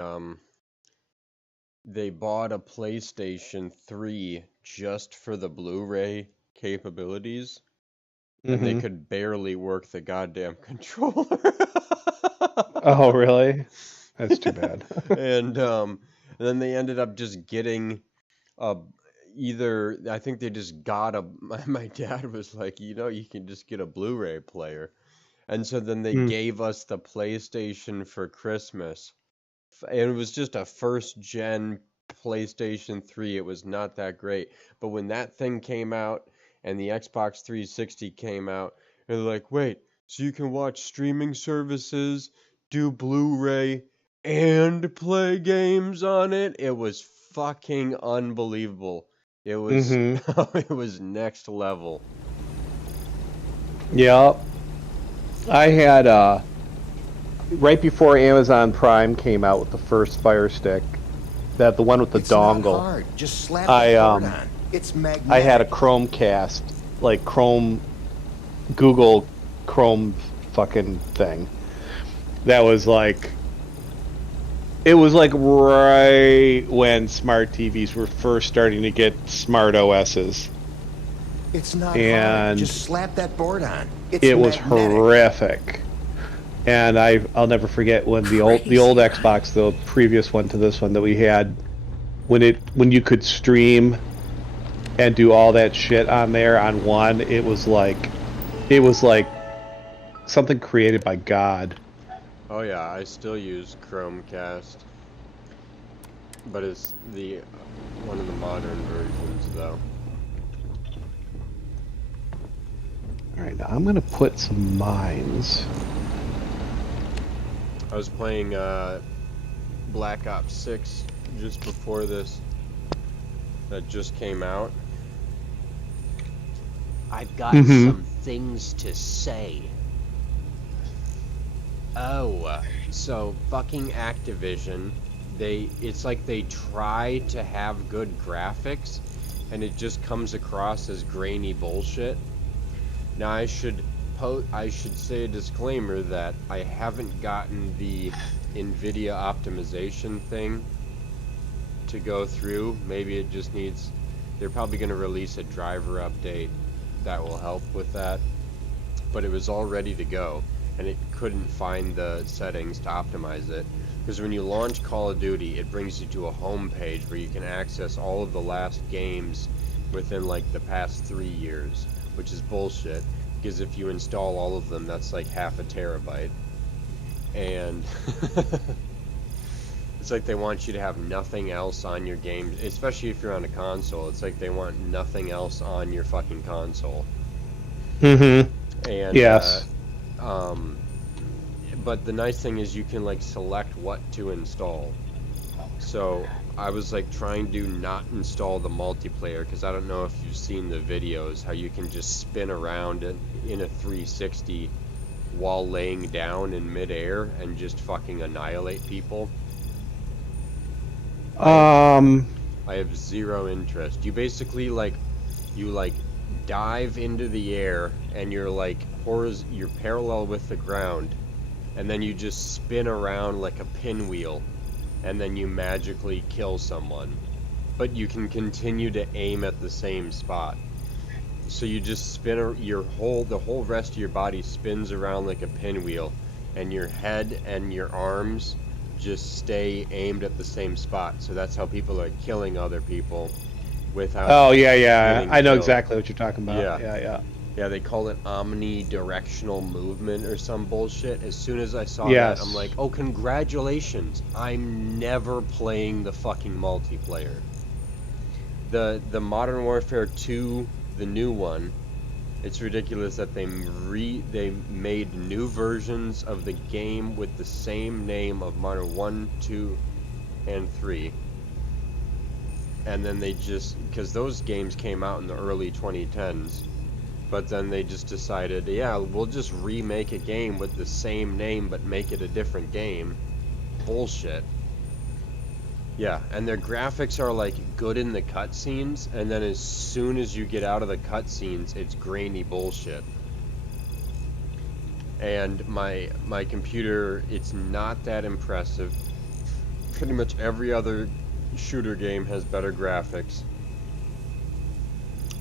um, they bought a PlayStation 3 just for the Blu-ray capabilities, and they Mm-hmm. could barely work the goddamn controller. Oh, really? That's too bad. And then they ended up just getting uh either I think they just got a my dad was like, you can just get a Blu-ray player. And so then they Mm. gave us the PlayStation for Christmas. And it was just a first gen PlayStation 3. It was not that great. But when that thing came out and the Xbox 360 came out, they're like, "Wait, so you can watch streaming services, do Blu-ray, and play games on it?" It was fucking unbelievable. It was Mm-hmm. it was next level. Yep. I had right before Amazon Prime came out with the first Fire Stick, that the one with the It's not dongle. hard. Just slap I that board on. It's magnetic. I had a Chromecast, like Google Chrome fucking thing. That was like, it was like right when smart TVs were first starting to get smart OSs. It's not And hard. Just slap that board on. It's it was magnetic. horrific. And I'll never forget when the old Xbox, the previous one to this one that we had, when you could stream and do all that shit on there on one, it was like something created by God. Oh yeah, I still use Chromecast, but it's the one of the modern versions though. All right, now I'm gonna put some mines. I was playing Black Ops 6 just before this. That just came out. I've got some things to say. Oh, so fucking Activision, it's like they try to have good graphics, and it just comes across as grainy bullshit. Now I should say a disclaimer that I haven't gotten the NVIDIA optimization thing to go through. Maybe it just needs, they're probably going to release a driver update that will help with that. But it was all ready to go, and it couldn't find the settings to optimize it. Because when you launch Call of Duty, it brings you to a home page where you can access all of the last games within like the past 3 years, which is bullshit. Because if you install all of them, that's like half a terabyte. And it's like they want you to have nothing else on your game, especially if you're on a console. It's like they want nothing else on your fucking console. Mm-hmm. And yes. But the nice thing is you can like select what to install. So I was like trying to not install the multiplayer, because I don't know if you've seen the videos how you can just spin around in a 360 while laying down in midair and just fucking annihilate people. I have zero interest. You basically you dive into the air, and you're you're parallel with the ground, and then you just spin around like a pinwheel, and then you magically kill someone. But you can continue to aim at the same spot. So you just spin the whole rest of your body spins around like a pinwheel, and your head and your arms just stay aimed at the same spot. So that's how people are killing other people without. Oh yeah. I know killed. Exactly what you're talking about. Yeah. Yeah, they call it omnidirectional movement or some bullshit. As soon as I saw Yes. that, I'm like, oh, congratulations. I'm never playing the fucking multiplayer. The Modern Warfare 2, the new one, it's ridiculous that they made new versions of the game with the same name of Modern 1, 2, and 3. And then they just, because those games came out in the early 2010s, but then they just decided, yeah, we'll just remake a game with the same name but make it a different game. Bullshit. Yeah, and their graphics are like good in the cutscenes, and then as soon as you get out of the cutscenes, it's grainy bullshit. And my computer, it's not that impressive. Pretty much every other shooter game has better graphics.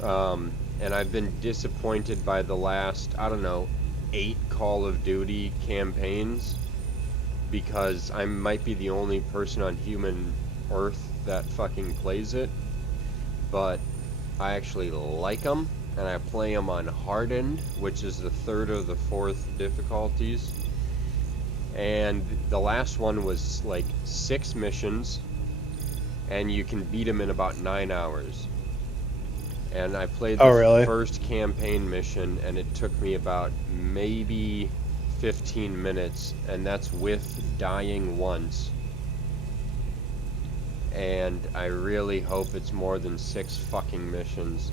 And I've been disappointed by the last, I don't know, 8 Call of Duty campaigns, because I might be the only person on human Earth that fucking plays it, but I actually like them, and I play them on hardened, which is the 3rd or the 4th difficulties. And the last one was like 6 missions, and you can beat them in about 9 hours. And I played the first campaign mission, and it took me about maybe 15 minutes, and that's with dying once. And I really hope it's more than 6 fucking missions.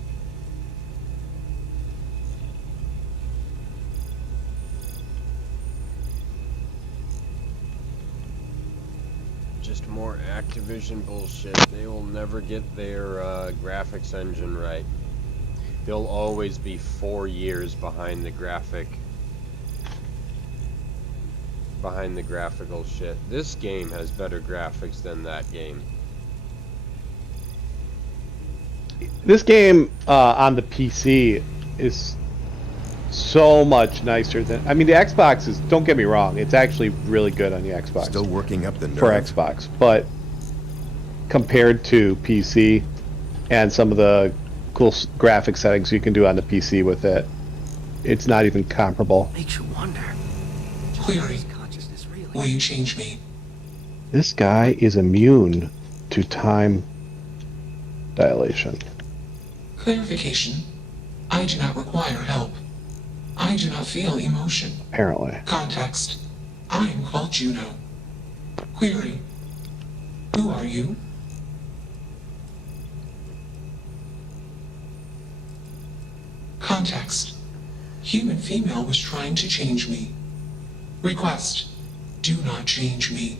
Just more Activision bullshit. They will never get their graphics engine right. They'll always be 4 years behind the graphical shit. This game has better graphics than that game. This game on the PC is so much nicer than... I mean, the Xbox is... Don't get me wrong. It's actually really good on the Xbox. Still working up the nerve. For Xbox. But compared to PC and some of the cool graphic settings you can do on the PC with it, it's not even comparable. Makes you wonder. Query. Will you change me? This guy is immune to time dilation. Clarification. I do not require help. I do not feel emotion. Apparently. Context. I am called Juno. Query. Who are you? Context. Human female was trying to change me. Request. Do not change me.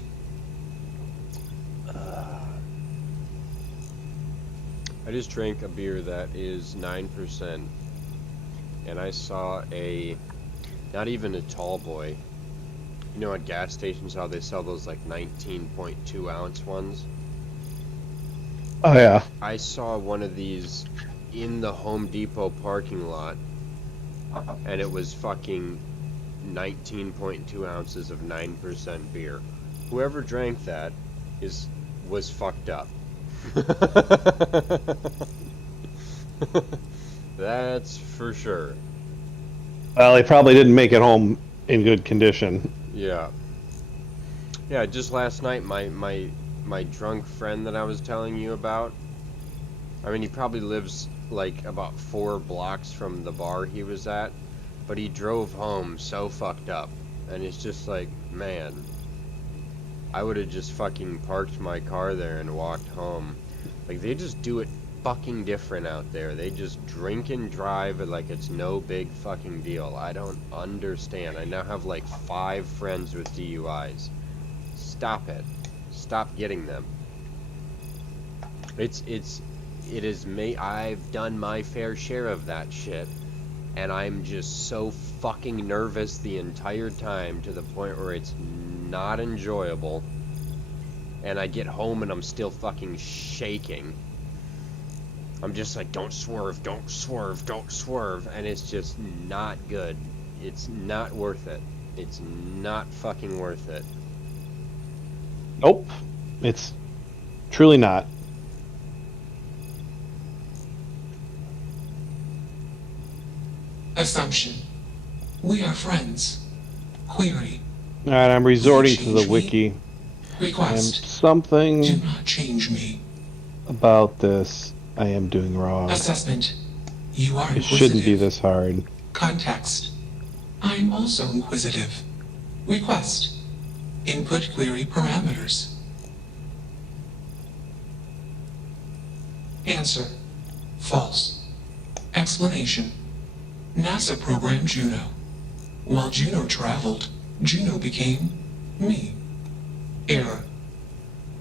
I just drank a beer that is 9%, and I saw not even a tall boy. You know, at gas stations how they sell those like 19.2 ounce ones? Oh yeah. I saw one of these in the Home Depot parking lot, and it was fucking 19.2 ounces of 9% beer. Whoever drank that was fucked up. That's for sure. Well, they probably didn't make it home in good condition. Yeah. Yeah, just last night, my drunk friend that I was telling you about, I mean, he probably lives like about 4 blocks from the bar he was at, but he drove home so fucked up, and it's just like, man, I would have just fucking parked my car there and walked home. Like, they just do it fucking different out there. They just drink and drive like it's no big fucking deal. I don't understand. I now have like 5 friends with DUIs. Stop it. Stop getting them. It is me. I've done my fair share of that shit, and I'm just so fucking nervous the entire time, to the point where it's not enjoyable. And I get home and I'm still fucking shaking. I'm just like, don't swerve, don't swerve, don't swerve, and it's just not good. It's not worth it. It's not fucking worth it. Nope. It's truly not. Assumption. We are friends. Query. Alright, I'm resorting to the wiki. Request. Something Do not change me. about this I am doing wrong. Assessment. You are It inquisitive. shouldn't be this hard. Context. I am also inquisitive. Request. Input query parameters. Answer. False. Explanation. NASA programmed Juno. While Juno traveled, Juno became me. Error.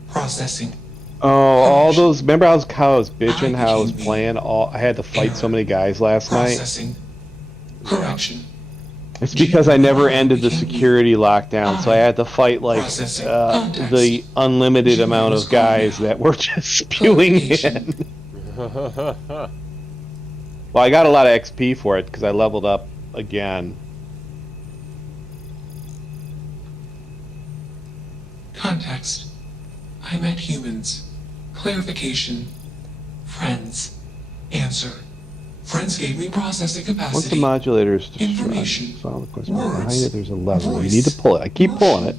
Processing. Oh, all those... Remember how I was bitching how I was became me. playing? I had to fight so many guys last night. Processing. Correction. It's because I never ended the became security lockdown, so I had to fight like Processing. the unlimited amount of guys that were just spewing in. Well, I got a lot of XP for it because I leveled up again. Context. I met humans. Clarification. Friends. Answer. Friends gave me processing capacity. Once the modulator is Information. destroyed, follow the question. Words. Behind it, there's a lever. You Voice. need to pull it. I keep pulling it.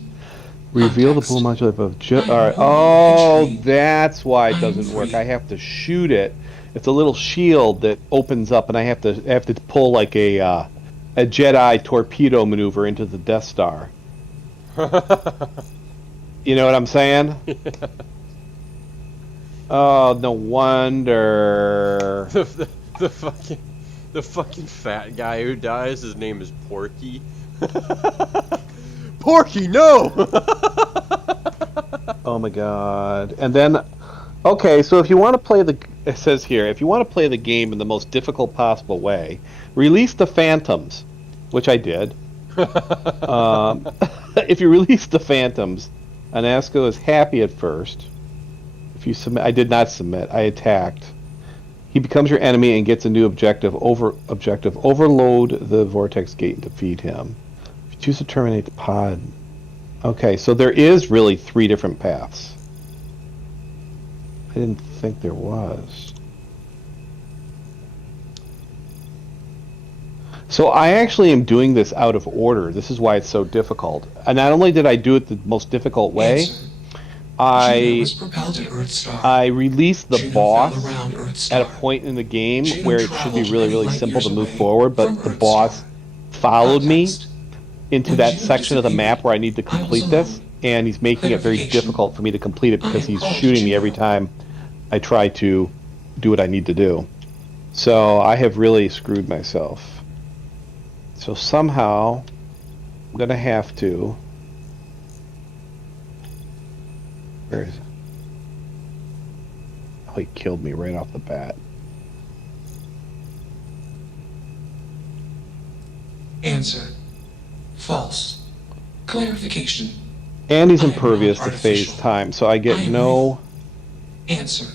Reveal the pull modulator above. I Alright. know Oh, which way that's why it I'm doesn't work. free. I have to shoot it. It's a little shield that opens up, and I have to pull like a Jedi torpedo maneuver into the Death Star. You know what I'm saying? Oh, no wonder. the fucking fat guy who dies, his name is Porky. Porky, no! Oh my god. And then, okay, so if you want to play it says here, if you want to play the game in the most difficult possible way, release the Phantoms, which I did. If you release the Phantoms, Anasco is happy at first. If you submit, I did not submit, I attacked. He becomes your enemy and gets a new objective. Overload the vortex gate and defeat him. If you choose to terminate the pod. Okay, so there is really 3 different paths. I didn't think there was. So I actually am doing this out of order. This is why it's so difficult. And not only did I do it the most difficult way, Answer. Juno I was propelled at Earthstar. released the Juno boss fell around Earthstar. at a point in the game Juno where it should be traveled really, many really light simple to years move away forward, but from the Earthstar. boss followed me Context. into When that Juno section of the map disappeared, where I need to I was complete this, alone. and he's making it very Clarification. difficult for me to complete it because I am he's called shooting me every Juno. time I try to do what I need to do. So I have really screwed myself. So somehow I'm gonna have to. Where is it? Oh, he killed me right off the bat. Answer. False. Clarification. And he's I am impervious not to phase artificial. time, so I get I am no Answer.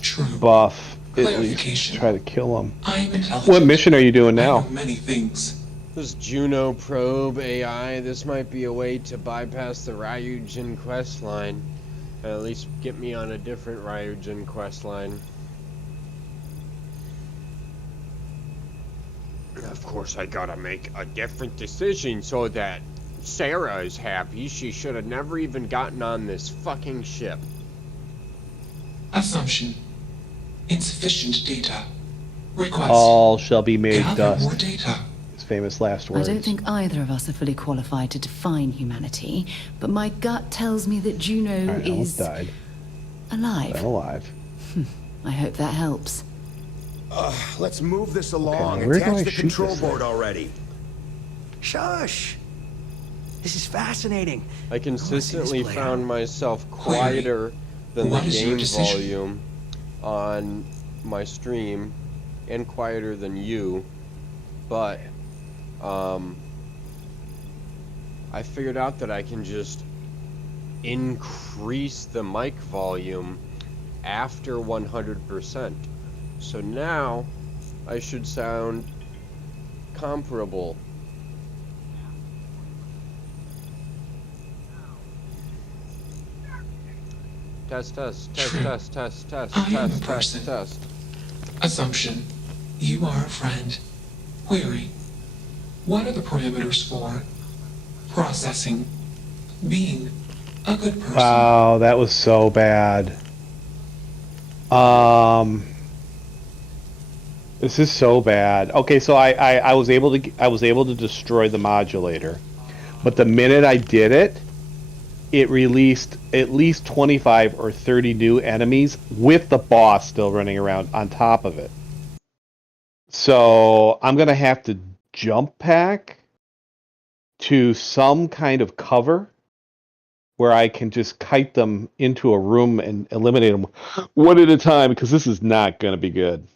True. buff at least to Clarification. try to kill him. I am intelligent. What mission are you doing I now? know many things. This Juno probe AI, this might be a way to bypass the Ryujin quest line. At least get me on a different Ryujin quest line. Of course I gotta make a different decision so that Sarah is happy. She should have never even gotten on this fucking ship. Assumption. Insufficient data. Request. All shall be made Gather more dust. data. His famous last I words. don't think either of us are fully qualified to define humanity, but my gut tells me that Juno Alright, I almost is died. alive. I'm alive. I hope that helps. Let's move this along. now where do I Attach the shoot control this thing? board already. Shush! This is fascinating. I consistently player. found myself quieter than the What is your game decision? volume on my stream and quieter than you, but I figured out that I can just increase the mic volume after 100%. So now I should sound comparable. Test, test, test, True. test, test, test, I am a test, person. test, test. Assumption. You are a friend. Query. What are the parameters for processing? Being a good person. Wow, that was so bad. This is so bad. Okay, so I was able to destroy the modulator, but the minute I did it, it released at least 25 or 30 new enemies with the boss still running around on top of it. So I'm gonna have to jump pack to some kind of cover where I can just kite them into a room and eliminate them one at a time, because this is not going to be good.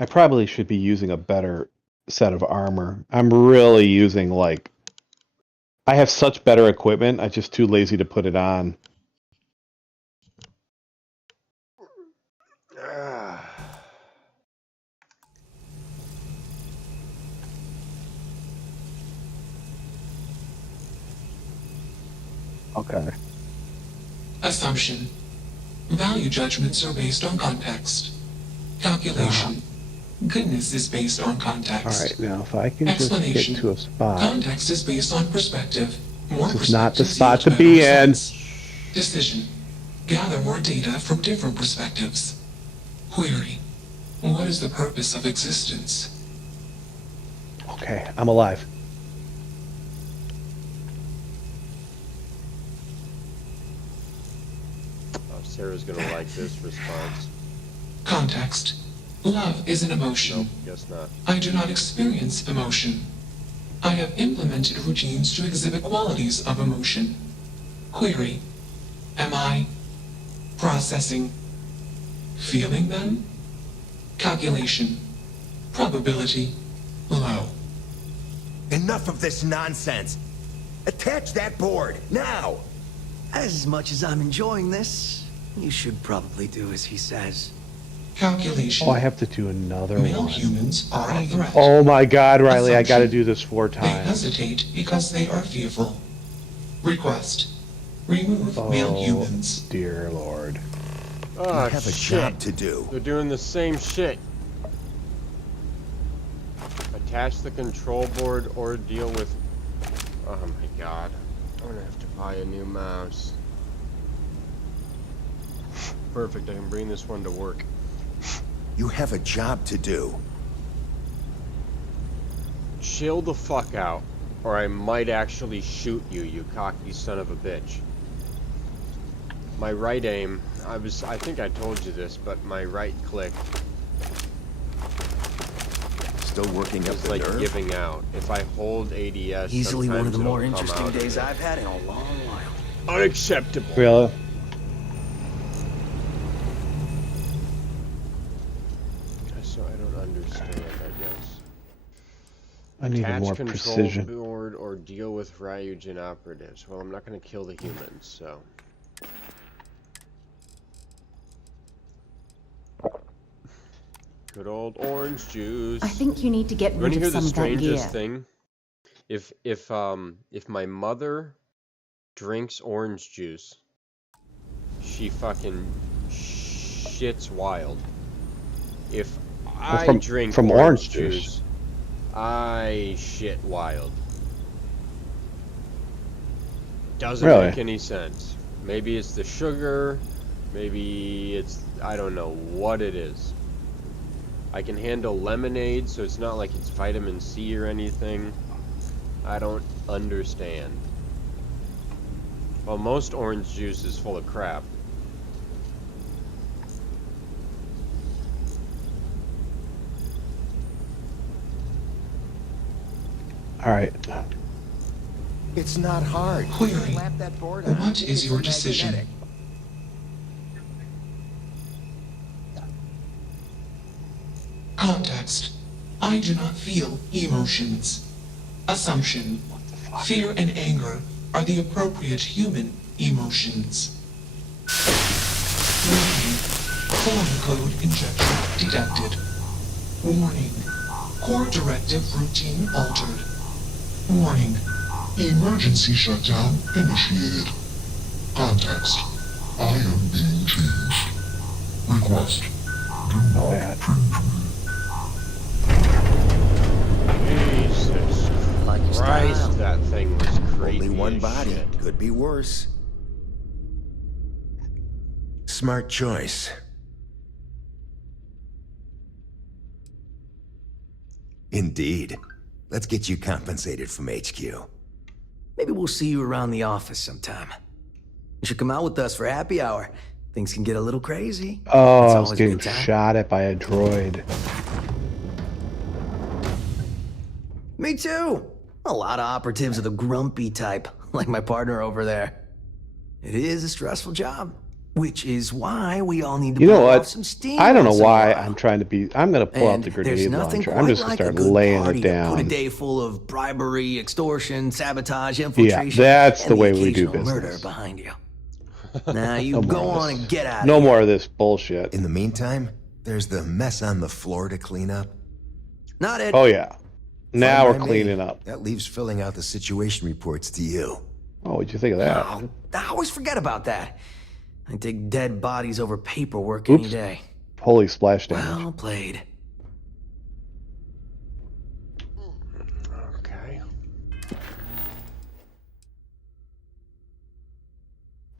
I probably should be using a better set of armor. I'm really using like I have such better equipment. I'm just too lazy to put it on. Okay. Assumption. Value judgments are based on context. Calculation. Goodness is based on All context. right. Now, if I can just get Explanation. to a spot. Context is based on perspective. More This is not the perspectives spot yield to better be in. results. Decision. Gather more data from different perspectives. Query. What is the purpose of existence? Okay, I'm alive. Oh, Sarah's gonna like this response. Context. Love is an emotion. Guess not. I do not experience emotion. I have implemented routines to exhibit qualities of emotion. Query. Am I processing? Feeling them? Calculation. Probability. Low. Enough of this nonsense. Attach that board, now! As much as I'm enjoying this, you should probably do as he says. Calculation. Oh, I have to do another Male one. humans are a threat. Oh my God, Riley! I got to Assumption. do this 4 They times. hesitate because they are fearful. Request. Remove male Oh humans. dear Lord! Oh, You have a shit. job to do. They're doing the same shit. Attach the control board or deal with... Oh my god. I'm gonna have to buy a new mouse. Perfect, I can bring this one to work. You have a job to do. Chill the fuck out, or I might actually shoot you, you cocky son of a bitch. My right aim, I think I told you this, but my right click Still working up is the like nerve? giving out. If I hold ADS, Easily one of the sometimes more it'll come interesting out of days it. I've had in a long while. Unacceptable. Really? So I don't understand, I guess. I need a Attach more control precision. board or deal with Ryujin operatives. Well, I'm not going to kill the humans, so. Good old orange juice. I think you need to get You want rid to of hear the some of that strangest gear. thing? If my mother drinks orange juice, she fucking shits wild. If I from- drink from orange orange juice. juice, I shit wild. Doesn't Really? make any sense. Maybe it's the sugar, maybe it's, I don't know what it is. I can handle lemonade, so it's not like it's vitamin C or anything. I don't understand. Well, most orange juice is full of crap. All right. It's not hard. Query. Slap that board on. What is your It's decision? magnetic. Context. I do not feel emotions. Assumption. Fear and anger are the appropriate human emotions. Warning. Foreign code injection detected. Warning. Core directive routine altered. Warning. Emergency shutdown initiated. Context. I am being changed. Request. Do not Bad. Jesus Like your Christ, style. that thing was creepy Only one as body. shit. Could be worse. Smart choice. Indeed. Let's get you compensated from HQ. Maybe we'll see you around the office sometime. You should come out with us for happy hour. Things can get a little crazy. Oh, It's I was always a getting good time. shot at by a droid. Me too. A lot of operatives are the grumpy type, like my partner over there. It is a stressful job, Which is why we all need to You know blow what? off some steam. I don't know once in a why while. I'm trying to be. I'm gonna pull out And the there's grenade nothing launcher. quite I'm just like gonna a start good laying party it to put a down. day full of bribery, extortion, sabotage, infiltration. that's and the way we do occasional murder business. behind you. Now you No more go of on this. and get out. No of here. more of this bullshit. In the meantime, there's the mess on the floor to clean up. Not it. Oh yeah. Now Fine we're by me. cleaning up. That leaves filling out the situation reports to you. Oh, what'd you think of that? Oh, I always forget about that. I take dead bodies over paperwork any Oops. day. Holy splash damage. Well played. Okay.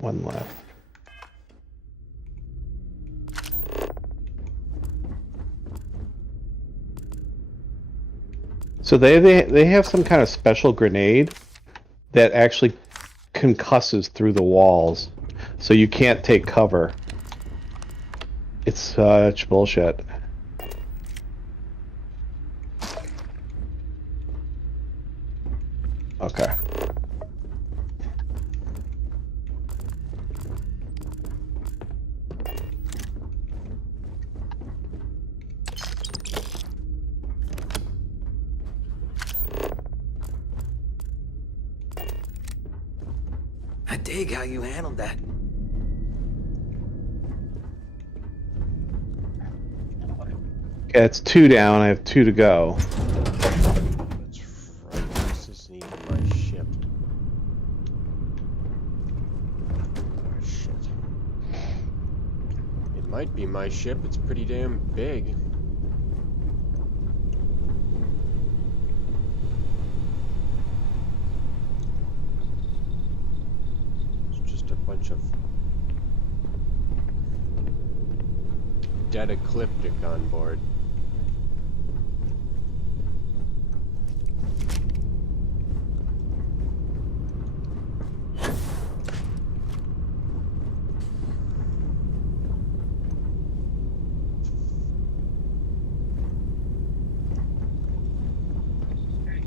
One left. So they have some kind of special grenade that actually concusses through the walls, so you can't take cover. It's such bullshit. Okay. I dig how you handled that. Okay, it's 2 down. I have 2 to go. That's right. This isn't even my ship. Oh, shit. It might be my ship. It's pretty damn big. It's just a bunch of dead ecliptic on board.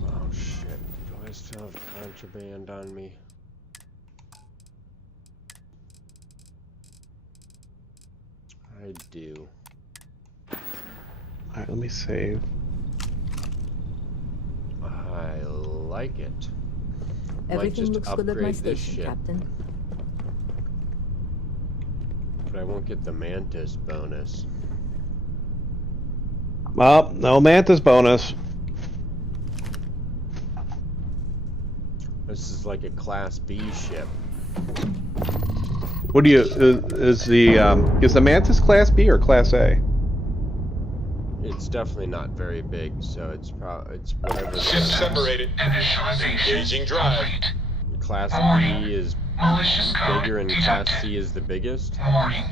Oh shit, do I still have contraband on me? I do. Alright, let me save. I like it. Might Everything just looks good at my upgrade this station, shit. Captain. But I won't get the Mantis bonus. Well, no Mantis bonus. This is like a Class B ship. What do you is the Mantis Class B or Class A? It's definitely not very big, so it's whatever. Ship separated. Engaging drive. Class B is Malicious code bigger and Class C is the biggest. Warning.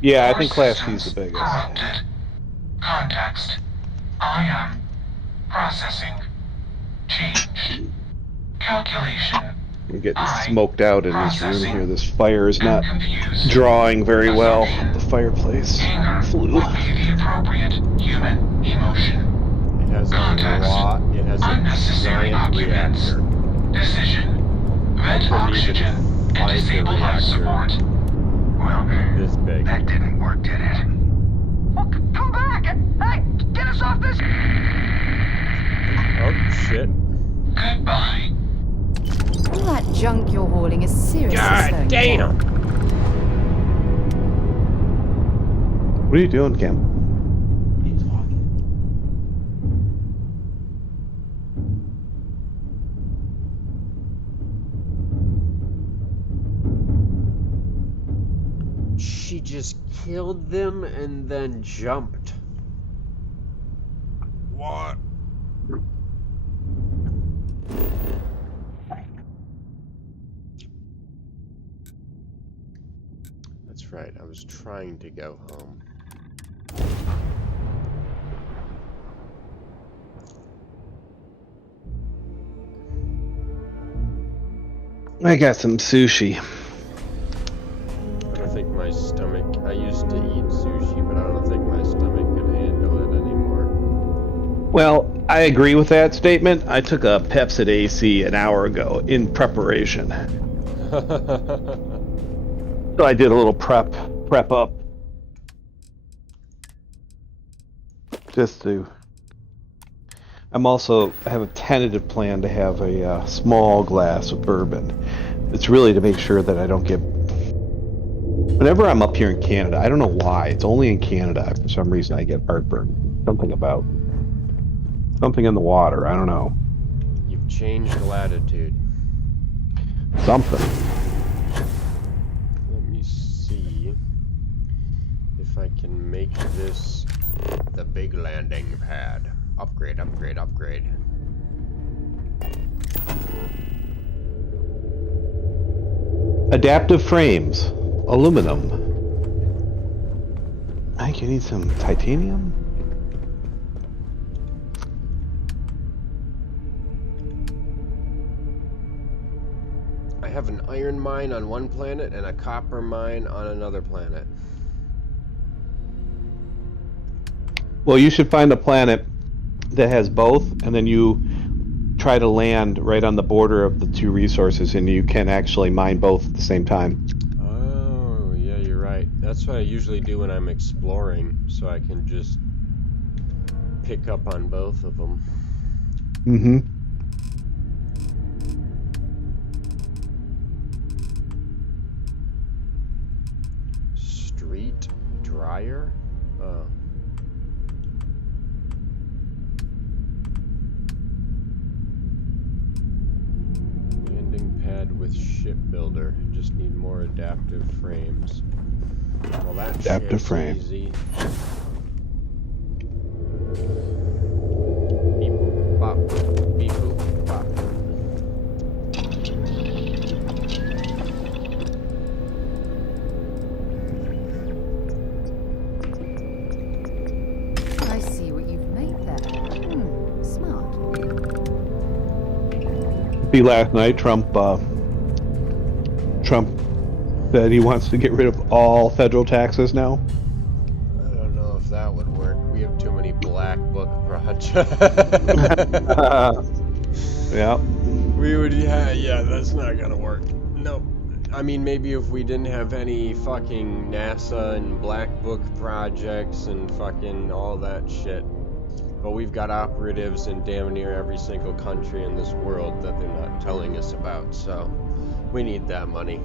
Yeah, I think Class C is the biggest. Corrupted. Context. I am processing. Change. Calculation. I'm getting smoked out in this room here. This fire is not drawing very well. The fireplace Anger flew. would be the appropriate human emotion. It has a lot. It has a Unnecessary giant occupants. reactor. Decision. Vent Couldn't oxygen even and find the disable life reactor support. Well, this big. that didn't work, did it? Well, come back! Hey, get us off this! Oh shit! Goodbye. All that junk you're hauling is seriously God slowing damn! down. What are you doing, Kim? She just killed them and then jumped. What? That's right, I was trying to go home. I got some sushi. I don't think my stomach... I used to eat sushi, but I don't think my stomach can handle it anymore. Well, I agree with that statement. I took a Pepsid AC an hour ago in preparation. So I did a little prep up. Just to... I have a tentative plan to have a small glass of bourbon. It's really to make sure that I don't get... Whenever I'm up here in Canada, I don't know why, it's only in Canada, for some reason I get heartburn. Something in the water, I don't know. You've changed latitude. Something. Let me see if I can make this the big landing pad. Upgrade, upgrade, upgrade. Adaptive frames. Aluminum. I think you need some titanium. I have an iron mine on one planet and a copper mine on another planet. Well, you should find a planet that has both, and then you try to land right on the border of the two resources, and you can actually mine both at the same time. Oh, yeah, you're right. That's what I usually do when I'm exploring, so I can just pick up on both of them. Mm-hmm. Street dryer? Oh. Landing pad with shipbuilder. Just need more adaptive frames. Well, that Adaptive shit's frame. easy. Beep boop bop. Beep boop bop. I see what you've made there. Smart. See, last night Trump said he wants to get rid of all federal taxes now. I don't know if that would work. We have too many black book projects. Yeah. We would, yeah, that's not gonna work. Nope. I mean, maybe if we didn't have any fucking NASA and black book projects and fucking all that shit. But we've got operatives in damn near every single country in this world that they're not telling us about, so we need that money.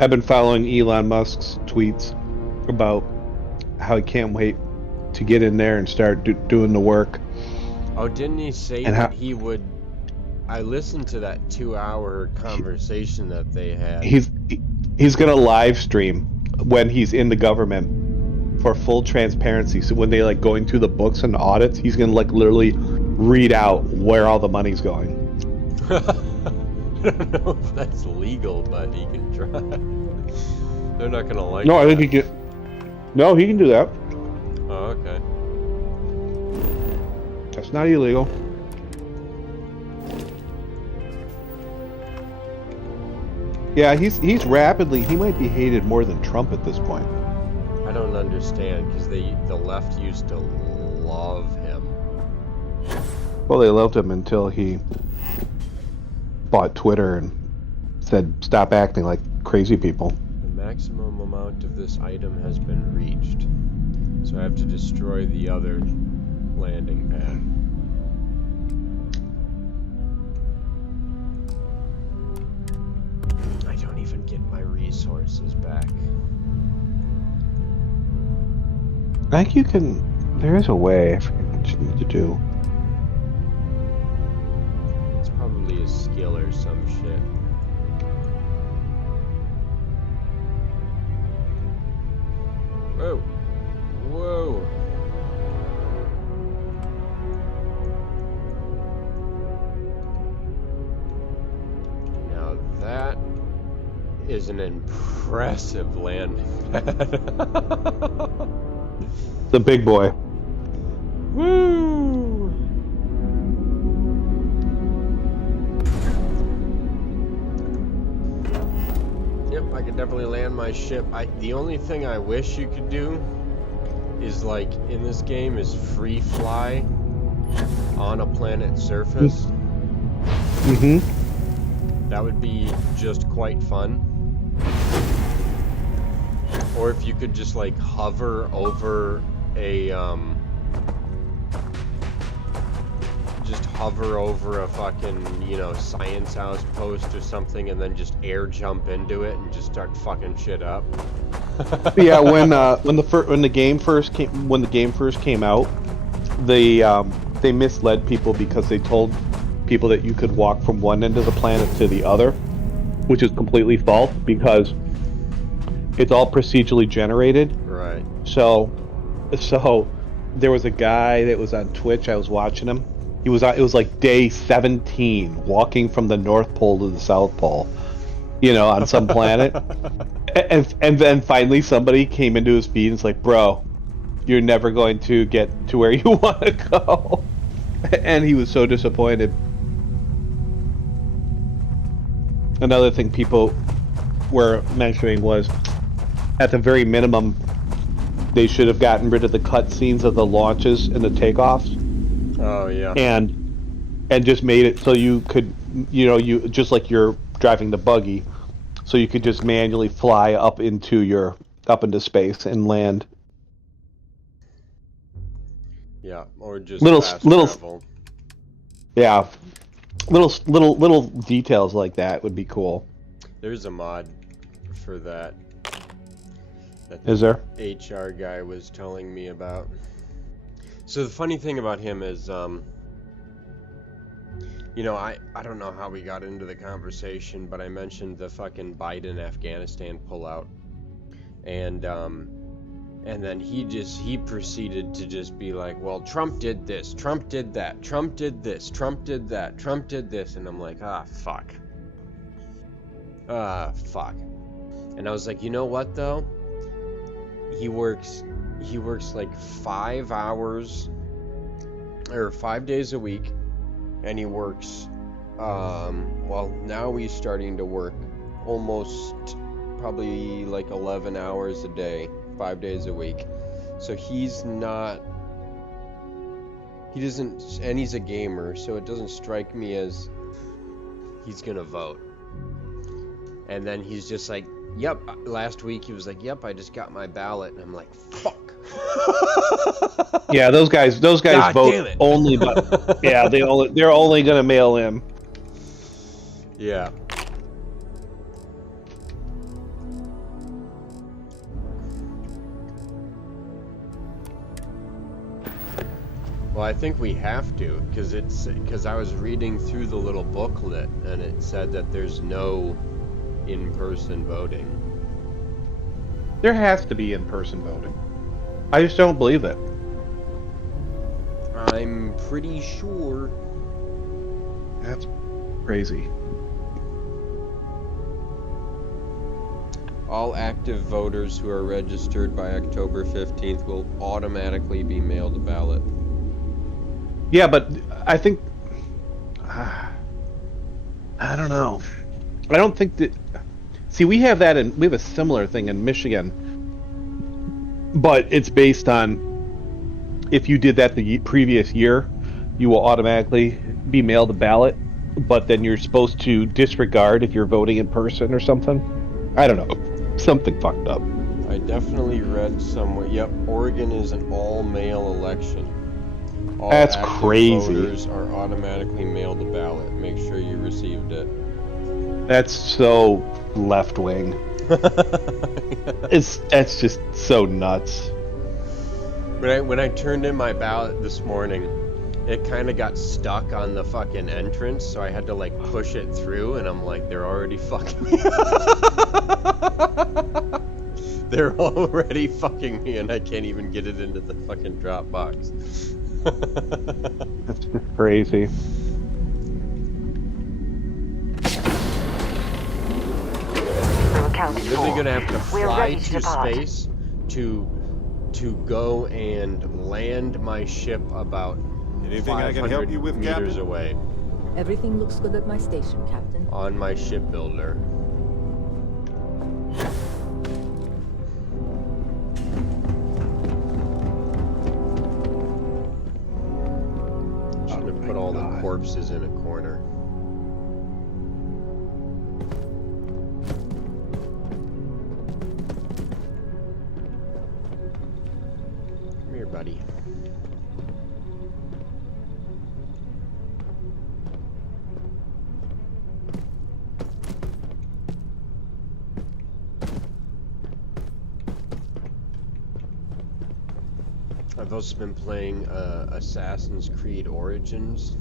I've been following Elon Musk's tweets about how he can't wait to get in there and start doing the work. Oh, didn't he say And that how- he would... I listened to that 2-hour conversation that they had. He's gonna live stream when he's in the government for full transparency. So when they like going through the books and audits, he's gonna like literally read out where all the money's going. I don't know if that's legal, but he can try. They're not gonna like No, I that. think he can. No, he can do that. Oh, okay. That's not illegal. Yeah, he's rapidly. He might be hated more than Trump at this point. I don't understand, because the left used to love him. Well, they loved him until he bought Twitter and said, "Stop acting like crazy people." The maximum amount of this item has been reached. So I have to destroy the other landing pad. I don't even get my resources back. I think you can. There is a way. I forget what you need to do. It's probably a skill or some shit. Whoa. Whoa. Now that is an impressive landing pad. The big boy. Woo! Yep, I could definitely land my ship. The only thing I wish you could do is, like, in this game, is free fly on a planet's surface. Mm-hmm. That would be just quite fun. Or if you could just like hover over a just hover over a fucking, you know, science house post or something and then just air jump into it and just start fucking shit up. Yeah, when the game first came out, they misled people because they told people that you could walk from one end of the planet to the other, which is completely false because it's all procedurally generated. Right. So there was a guy that was on Twitch. I was watching him. It was like day 17, walking from the North Pole to the South Pole, you know, on some planet. And then finally somebody came into his feed and it's like, bro, you're never going to get to where you want to go. And he was so disappointed. Another thing people were mentioning was, at the very minimum, they should have gotten rid of the cutscenes of the launches and the takeoffs. Oh yeah. And just made it so you could, you know, you just like you're driving the buggy, so you could just manually fly up into space and land. Yeah, or just Little travel. Yeah, little details like that would be cool. There's a mod for that. Is there? HR guy was telling me about. So the funny thing about him is, you know, I don't know how we got into the conversation, but I mentioned the fucking Biden Afghanistan pullout, and then he proceeded to just be like, well, Trump did this, Trump did that, Trump did this, Trump did that, Trump did this, and I'm like, fuck. And I was like, you know what though? He works like 5 hours or 5 days a week, and he works well, now he's starting to work almost probably like 11 hours a day, 5 days a week. So he's a gamer, so it doesn't strike me as he's gonna vote. And then he's just like, yep, last week he was like, yep, I just got my ballot, and I'm like, fuck. Yeah, those guys God vote only, but yeah, they're only gonna mail in. Yeah. Well, I think we have to, because I was reading through the little booklet, and it said that there's no in-person voting. There has to be in-person voting. I just don't believe it. I'm pretty sure. That's crazy. All active voters who are registered by October 15th will automatically be mailed a ballot. Yeah, but I think I don't know. I don't think that. See, we have a similar thing in Michigan, but it's based on if you did that the previous year, you will automatically be mailed a ballot, but then you're supposed to disregard if you're voting in person or something. I don't know. Something fucked up. I definitely read somewhere. Yep, Oregon is an all-mail election. All That's active crazy. Voters are automatically mailed a ballot. Make sure you received it. That's so left wing. That's just so nuts. When I turned in my ballot this morning, it kind of got stuck on the fucking entrance, so I had to like push it through, and I'm like, they're already fucking me. They're already fucking me, and I can't even get it into the fucking drop box. That's just crazy. I'm really gonna have to fly to space to go and land my ship about Anything I can help you with, meters Captain? away Everything looks good at my station, Captain. on my shipbuilder. Should have put all the corpses in a corner. I've also been playing Assassin's Creed Origins,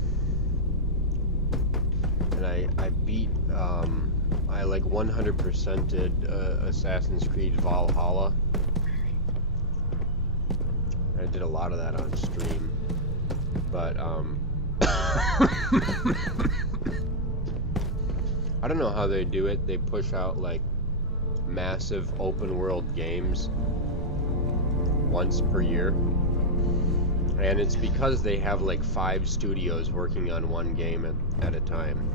and I beat I like 100%ed Assassin's Creed Valhalla. I did a lot of that on stream, but I don't know how they do it. They push out like massive open world games once per year, and it's because they have like 5 studios working on one game at a time.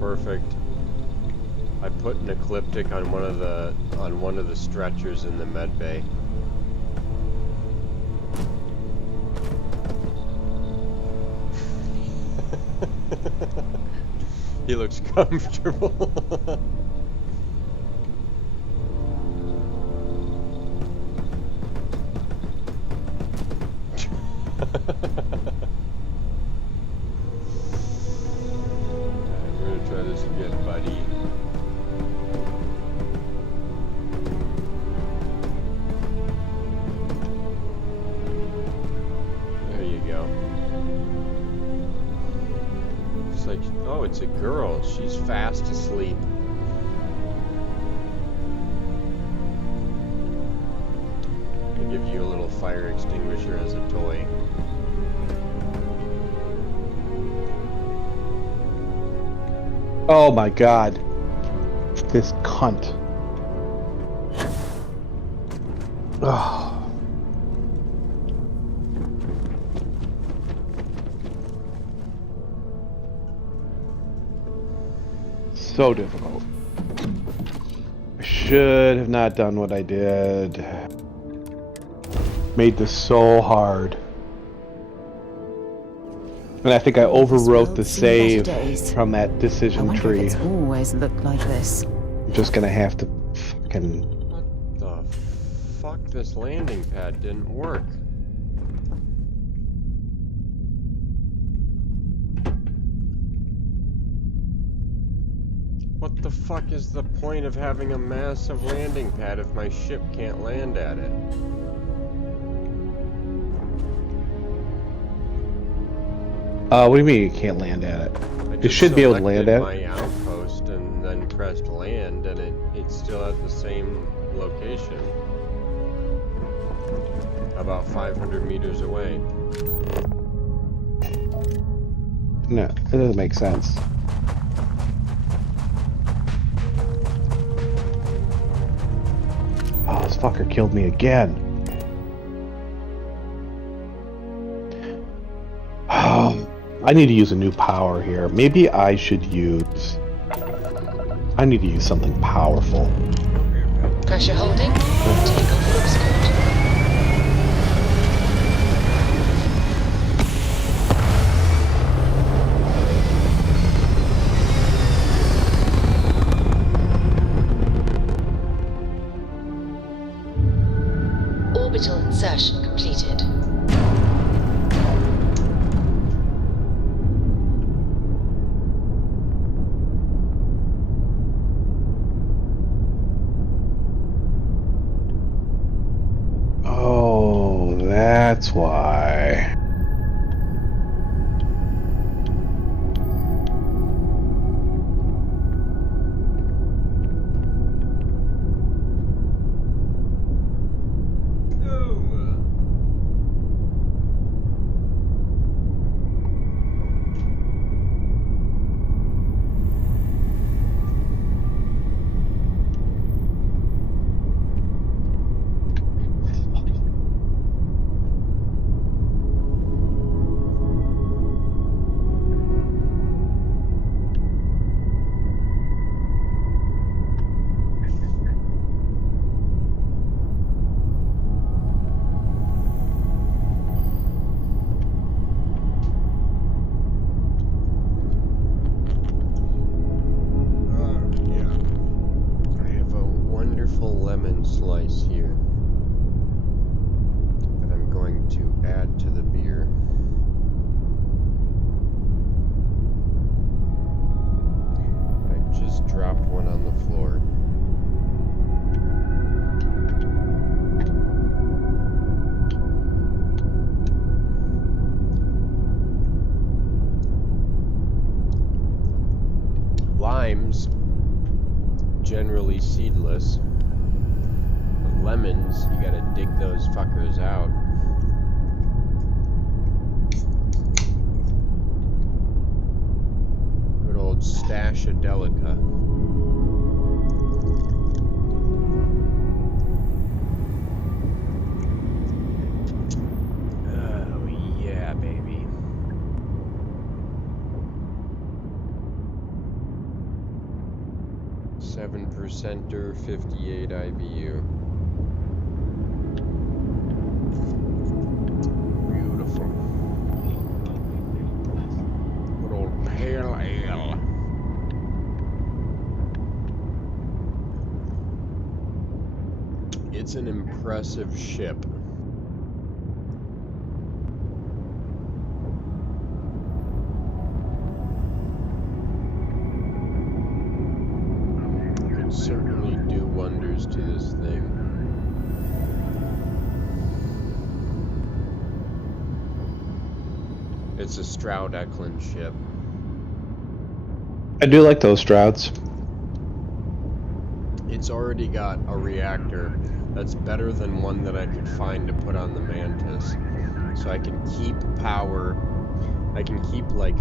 Perfect. I put an ecliptic on one of the stretchers in the med bay. He looks comfortable. We're gonna try this again, buddy. There you go. It's like, oh, it's a girl. She's fast asleep. I'll give you a little fire extinguisher as a toy. Oh my god. This cunt. Oh. So difficult. I should have not done what I did. Made this so hard. And I think I overwrote the save from that decision tree. It's always looked like this. I'm just gonna have to fucking... What the fuck? This landing pad didn't work. What the fuck is the point of having a massive landing pad if my ship can't land at it? What do you mean you can't land at it? It should be able to land at it. my outpost and then pressed land, and it's still at the same location. About 500 meters away. No, it doesn't make sense. Oh, this fucker killed me again. I need to use a new power here. Maybe I should use... I need to use something powerful. Pressure holding. Takeoff looks good. Orbital insertion completed. Oh, that's why. one on the floor. Limes, generally seedless. But lemons, you gotta dig those fuckers out. Good old Stashadelica. Oh yeah, baby. Seven percenter, 58 IBU. Beautiful. Good old pale ale. It's an impressive ship. Could certainly do wonders to this thing. It's a Stroud-Eklund ship. I do like those Strouds. It's already got a reactor that's better than one that I could find to put on the Mantis. So I can keep power. I can keep like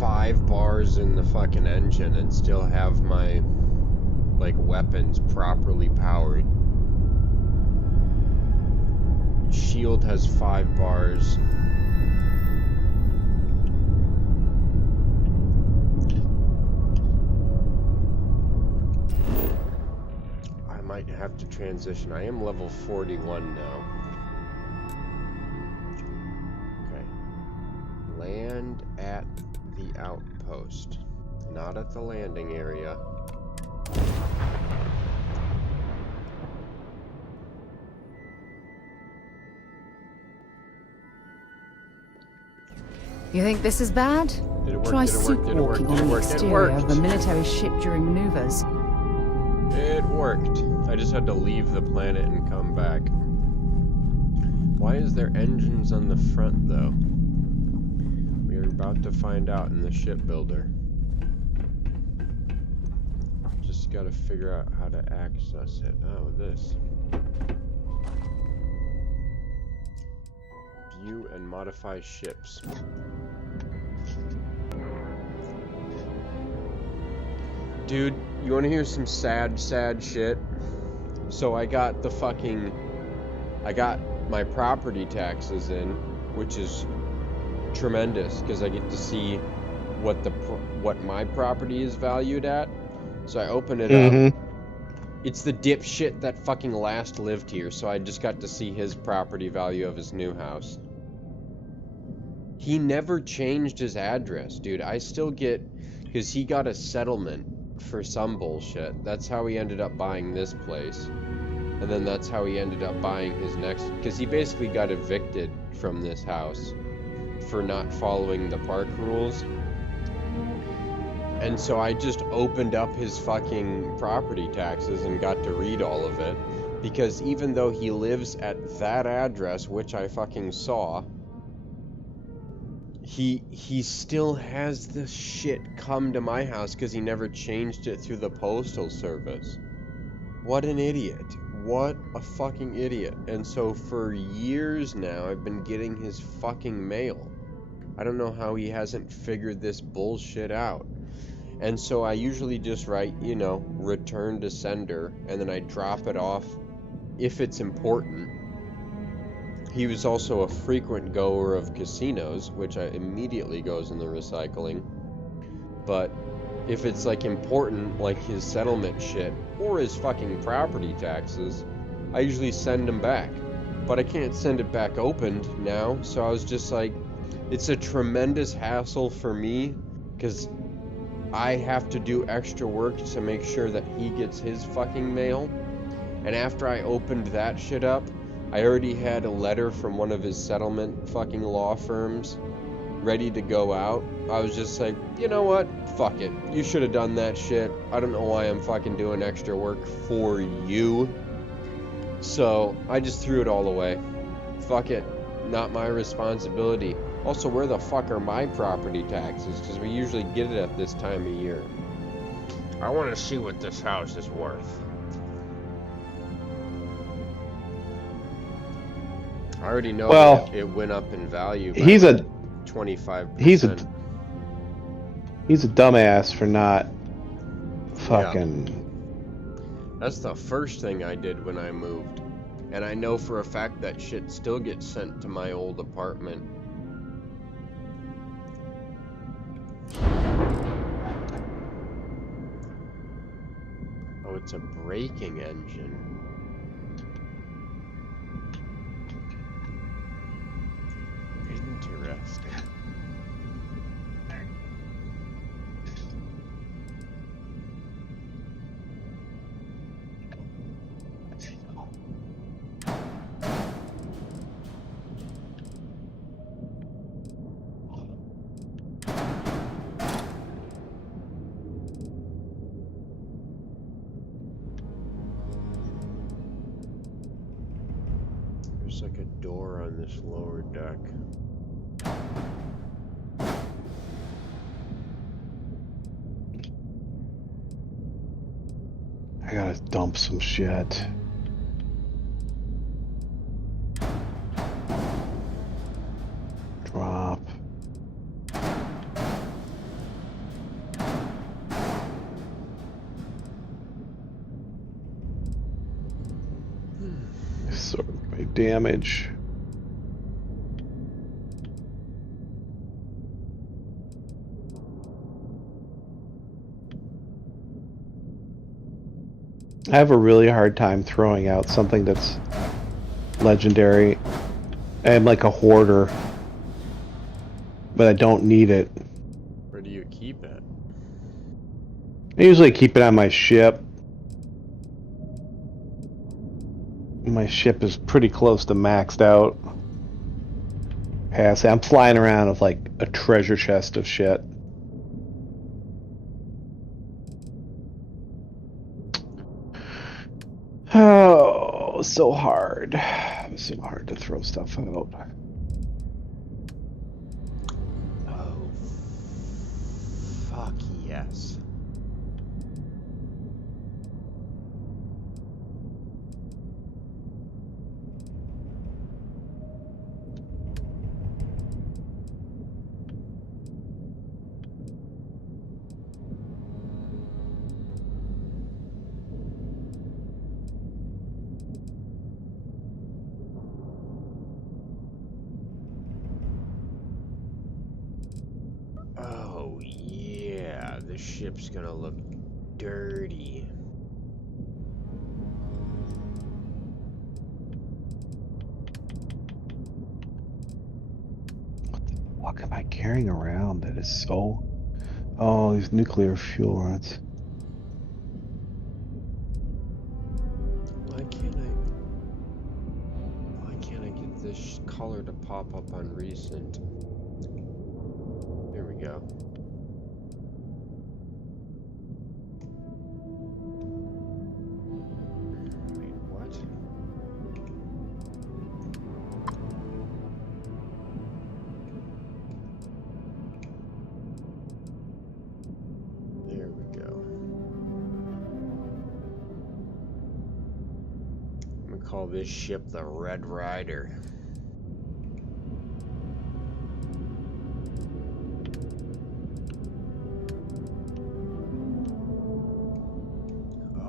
5 bars in the fucking engine and still have my like weapons properly powered. Shield has 5 bars. I might have to transition. I am level 41 now. Okay. Land at the outpost. Not at the landing area. You think this is bad? Did it work? Try Did it work? Did it work? sleepwalking Did it on the work? It exterior of a worked. military ship during maneuvers. It worked. I just had to leave the planet and come back. Why is there engines on the front, though? We are about to find out in the shipbuilder. Just gotta figure out how to access it. Oh, this. View and modify ships. Dude, you wanna hear some sad shit? So I got my property taxes in, which is tremendous, because I get to see what my property is valued at. So I open it up. It's the dipshit that fucking last lived here, so I just got to see his property value of his new house. He never changed his address, dude. I still get, because he got a settlement for some bullshit. That's how he ended up buying this place. And then that's how he ended up buying his next, because he basically got evicted from this house for not following the park rules. And so I just opened up his fucking property taxes and got to read all of it. Because even though he lives at that address, which I fucking saw, he still has this shit come to my house because he never changed it through the postal service. What an idiot. What a fucking idiot. And so for years now, I've been getting his fucking mail. I don't know how he hasn't figured this bullshit out. And so I usually just write, you know, return to sender, and then I drop it off if it's important. He was also a frequent goer of casinos, which immediately goes in the recycling. But if it's like important, like his settlement shit, or his fucking property taxes, I usually send him back. But I can't send it back opened now, so I was just like, it's a tremendous hassle for me, because I have to do extra work to make sure that he gets his fucking mail. And after I opened that shit up, I already had a letter from one of his settlement fucking law firms ready to go out, I was just like, you know what? Fuck it. You should have done that shit. I don't know why I'm fucking doing extra work for you. So I just threw it all away. Fuck it. Not my responsibility. Also, where the fuck are my property taxes? Because we usually get it at this time of year. I want to see what this house is worth. I already know that it went up in value by 25%. He's a dumbass for not fucking... Yeah. That's the first thing I did when I moved. And I know for a fact that shit still gets sent to my old apartment. Oh, it's a braking engine. Interesting. There's like a door on this lower deck. I gotta dump some shit. Drop. Sort of my damage. I have a really hard time throwing out something that's legendary. I'm like a hoarder, but I don't need it. Where do you keep it? I usually keep it on my ship. My ship is pretty close to maxed out. I'm flying around with like a treasure chest of shit. Oh, so hard. So hard to throw stuff out. Oh, fuck yes. Oh, yeah, the ship's gonna look dirty. What am I carrying around that is so... Oh, these nuclear fuel rods. Why can't I get this color to pop up on recent? There we go. Wait, what? There we go. I'm gonna call this ship the Red Rider.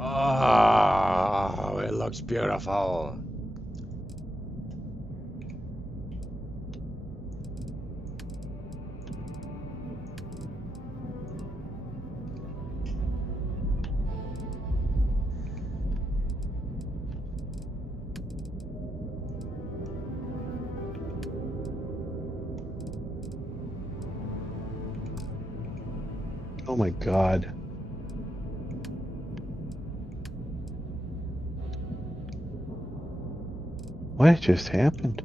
Oh, it looks beautiful. Oh my god. What just happened?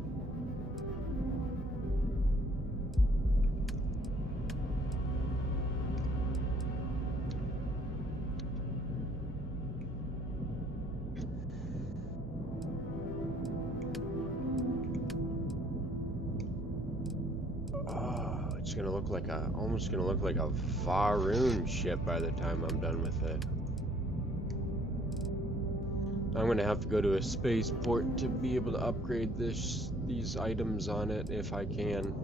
gonna look like a Faroon ship by the time I'm done with it. I'm gonna have to go to a spaceport to be able to upgrade these items on it if I can.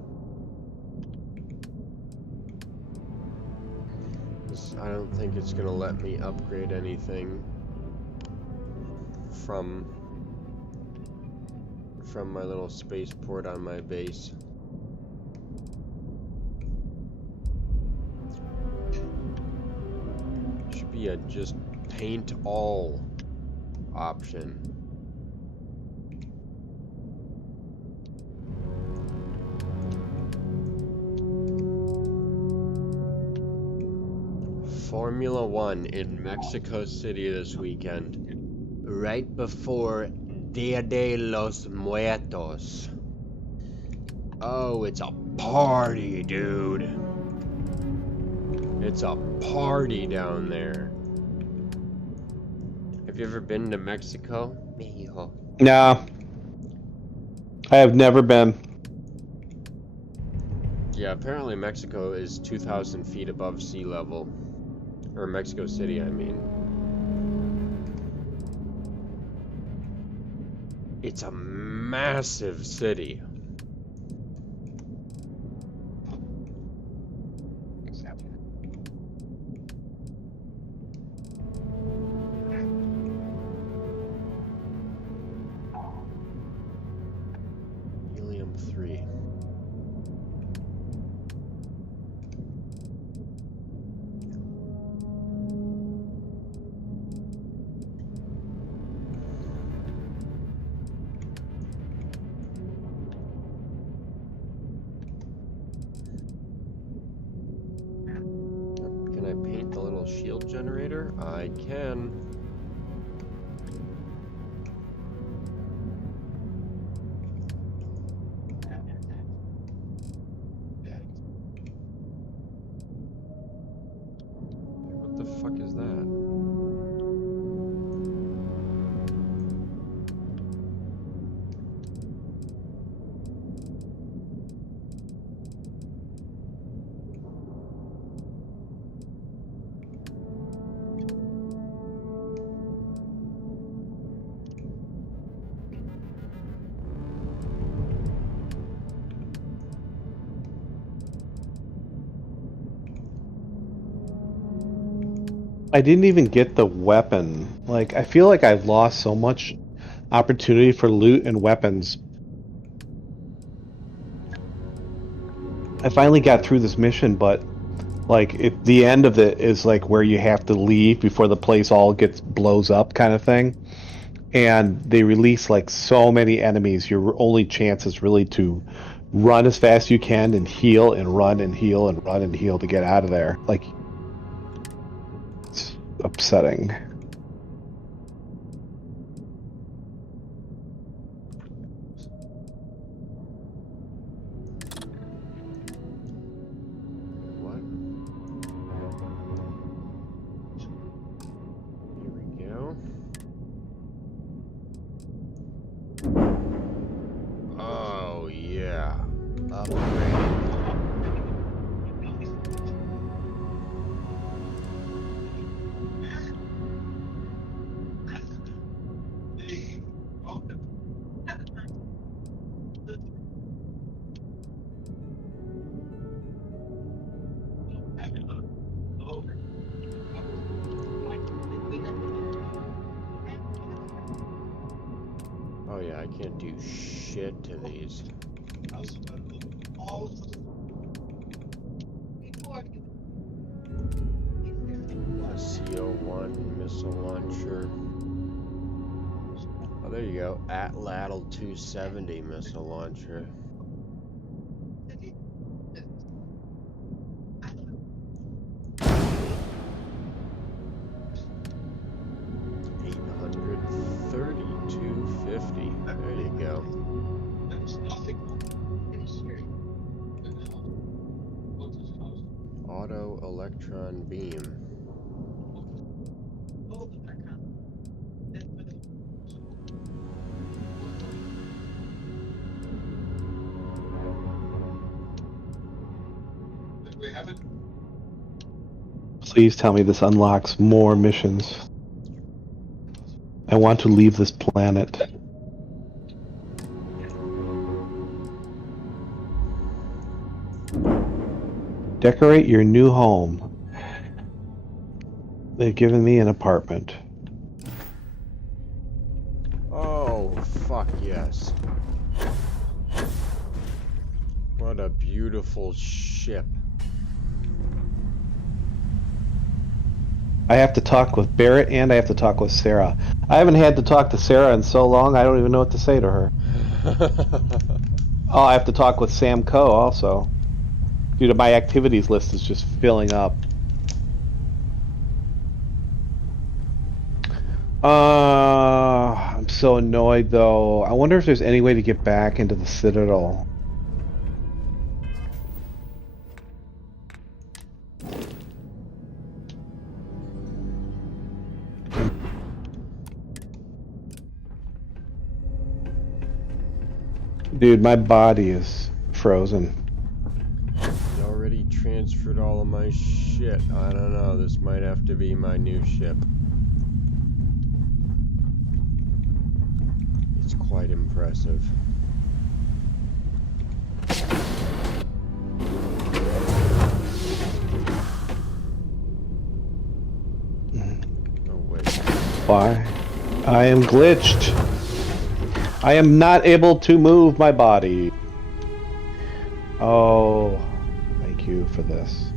I don't think it's gonna let me upgrade anything from my little spaceport on my base. Should be a just paint all option. Formula One in Mexico City this weekend, right before Dia de los Muertos. Oh, it's a party, dude. It's a party down there. Have you ever been to Mexico? Mijo. Nah. I have never been. Yeah, apparently Mexico is 2,000 feet above sea level. Or Mexico City, I mean. It's a massive city. Helium-3. Can I paint the little shield generator? I can. What the fuck is that? I didn't even get the weapon. Like, I feel like I've lost so much opportunity for loot and weapons. I finally got through this mission, but like the end of it is like where you have to leave before the place all blows up, kind of thing. And they release like so many enemies. Your only chance is really to run as fast as you can and heal and run and heal and run and heal to get out of there. Like, it's upsetting. What? Here we go. Oh, yeah. Upgrade. Oh yeah, I can't do shit to these. A CO-1 missile launcher. Oh, there you go. Atlatl 270 missile launcher. $832.50. There you go. Auto electron beam. Please tell me this unlocks more missions. I want to leave this planet. Decorate your new home. They've given me an apartment. Oh, fuck yes. What a beautiful ship. I have to talk with Barrett and I have to talk with Sarah. I haven't had to talk to Sarah in so long, I don't even know what to say to her. Oh, I have to talk with Sam Coe also. Dude, my activities list is just filling up. I'm so annoyed though. I wonder if there's any way to get back into the Citadel. Dude, my body is frozen. I already transferred all of my shit. I don't know, this might have to be my new ship. It's quite impressive. Oh wait. Why? I am glitched. I am not able to move my body. Oh, thank you for this.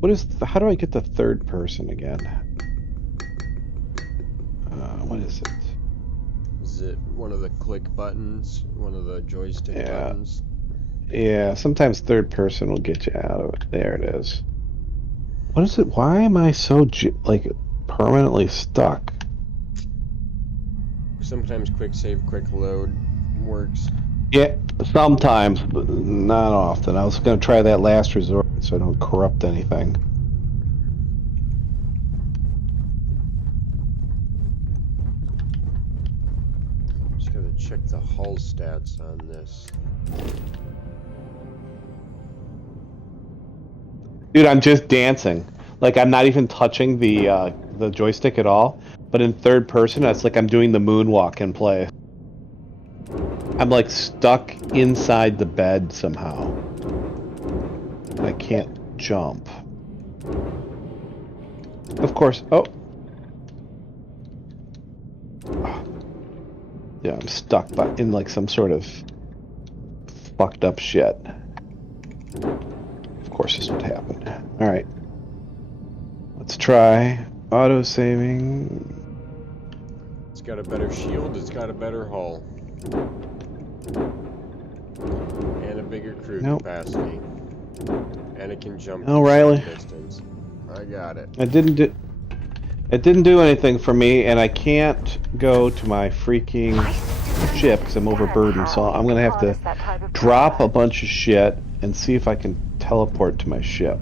What is? How do I get the third person again? What is it? Is it one of the click buttons? One of the joystick buttons? Yeah, sometimes third person will get you out of it. There it is. What is it? Why am I so like permanently stuck? Sometimes quick save, quick load works. Yeah, sometimes, but not often. I was going to try that last resort so I don't corrupt anything. Just gotta check the hull stats on this. Dude, I'm just dancing. Like, I'm not even touching the joystick at all. But in third person, it's like I'm doing the moonwalk in play. I'm like stuck inside the bed somehow. I can't jump. Of course. Oh. Yeah, I'm stuck in like some sort of fucked up shit. Of course this would happen. Alright. Let's try auto saving. It's got a better shield, it's got a better hull. And a bigger crew capacity. And it can jump Riley. distance. I got it. It didn't do anything for me, and I can't go to my freaking ship because I'm overburdened, so I'm gonna have to drop a bunch of shit and see if I can teleport to my ship.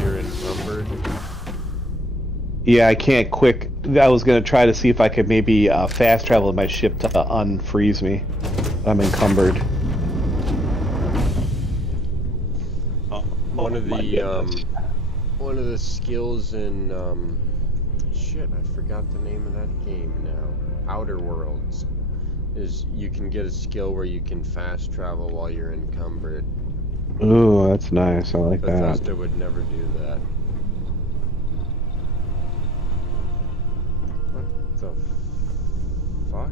You're encumbered. Yeah, I can't quick. I was gonna try to see if I could maybe fast travel my ship to unfreeze me. I'm encumbered. One of the skills in shit, I forgot the name of that game now. Outer Worlds is you can get a skill where you can fast travel while you're encumbered. Ooh, that's nice. I like that. Bethesda would never do that. What the fuck?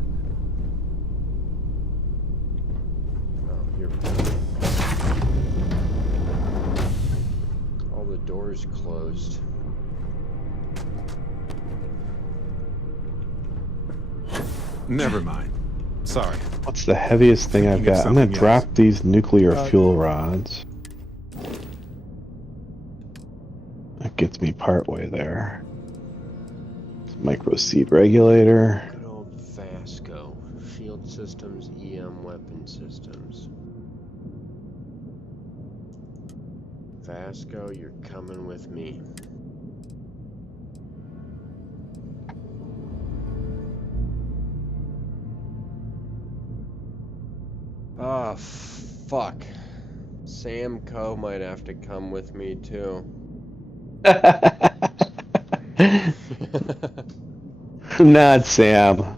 Oh, you're. All the doors closed. Never mind. Sorry. What's the heaviest thing I've got? I'm gonna drop these nuclear fuel rods. That gets me partway there. Micro seed regulator. Good old Vasco. Shield systems, EM weapon systems. Vasco, you're coming with me. Ah, fuck. Sam Co might have to come with me too. Not Sam.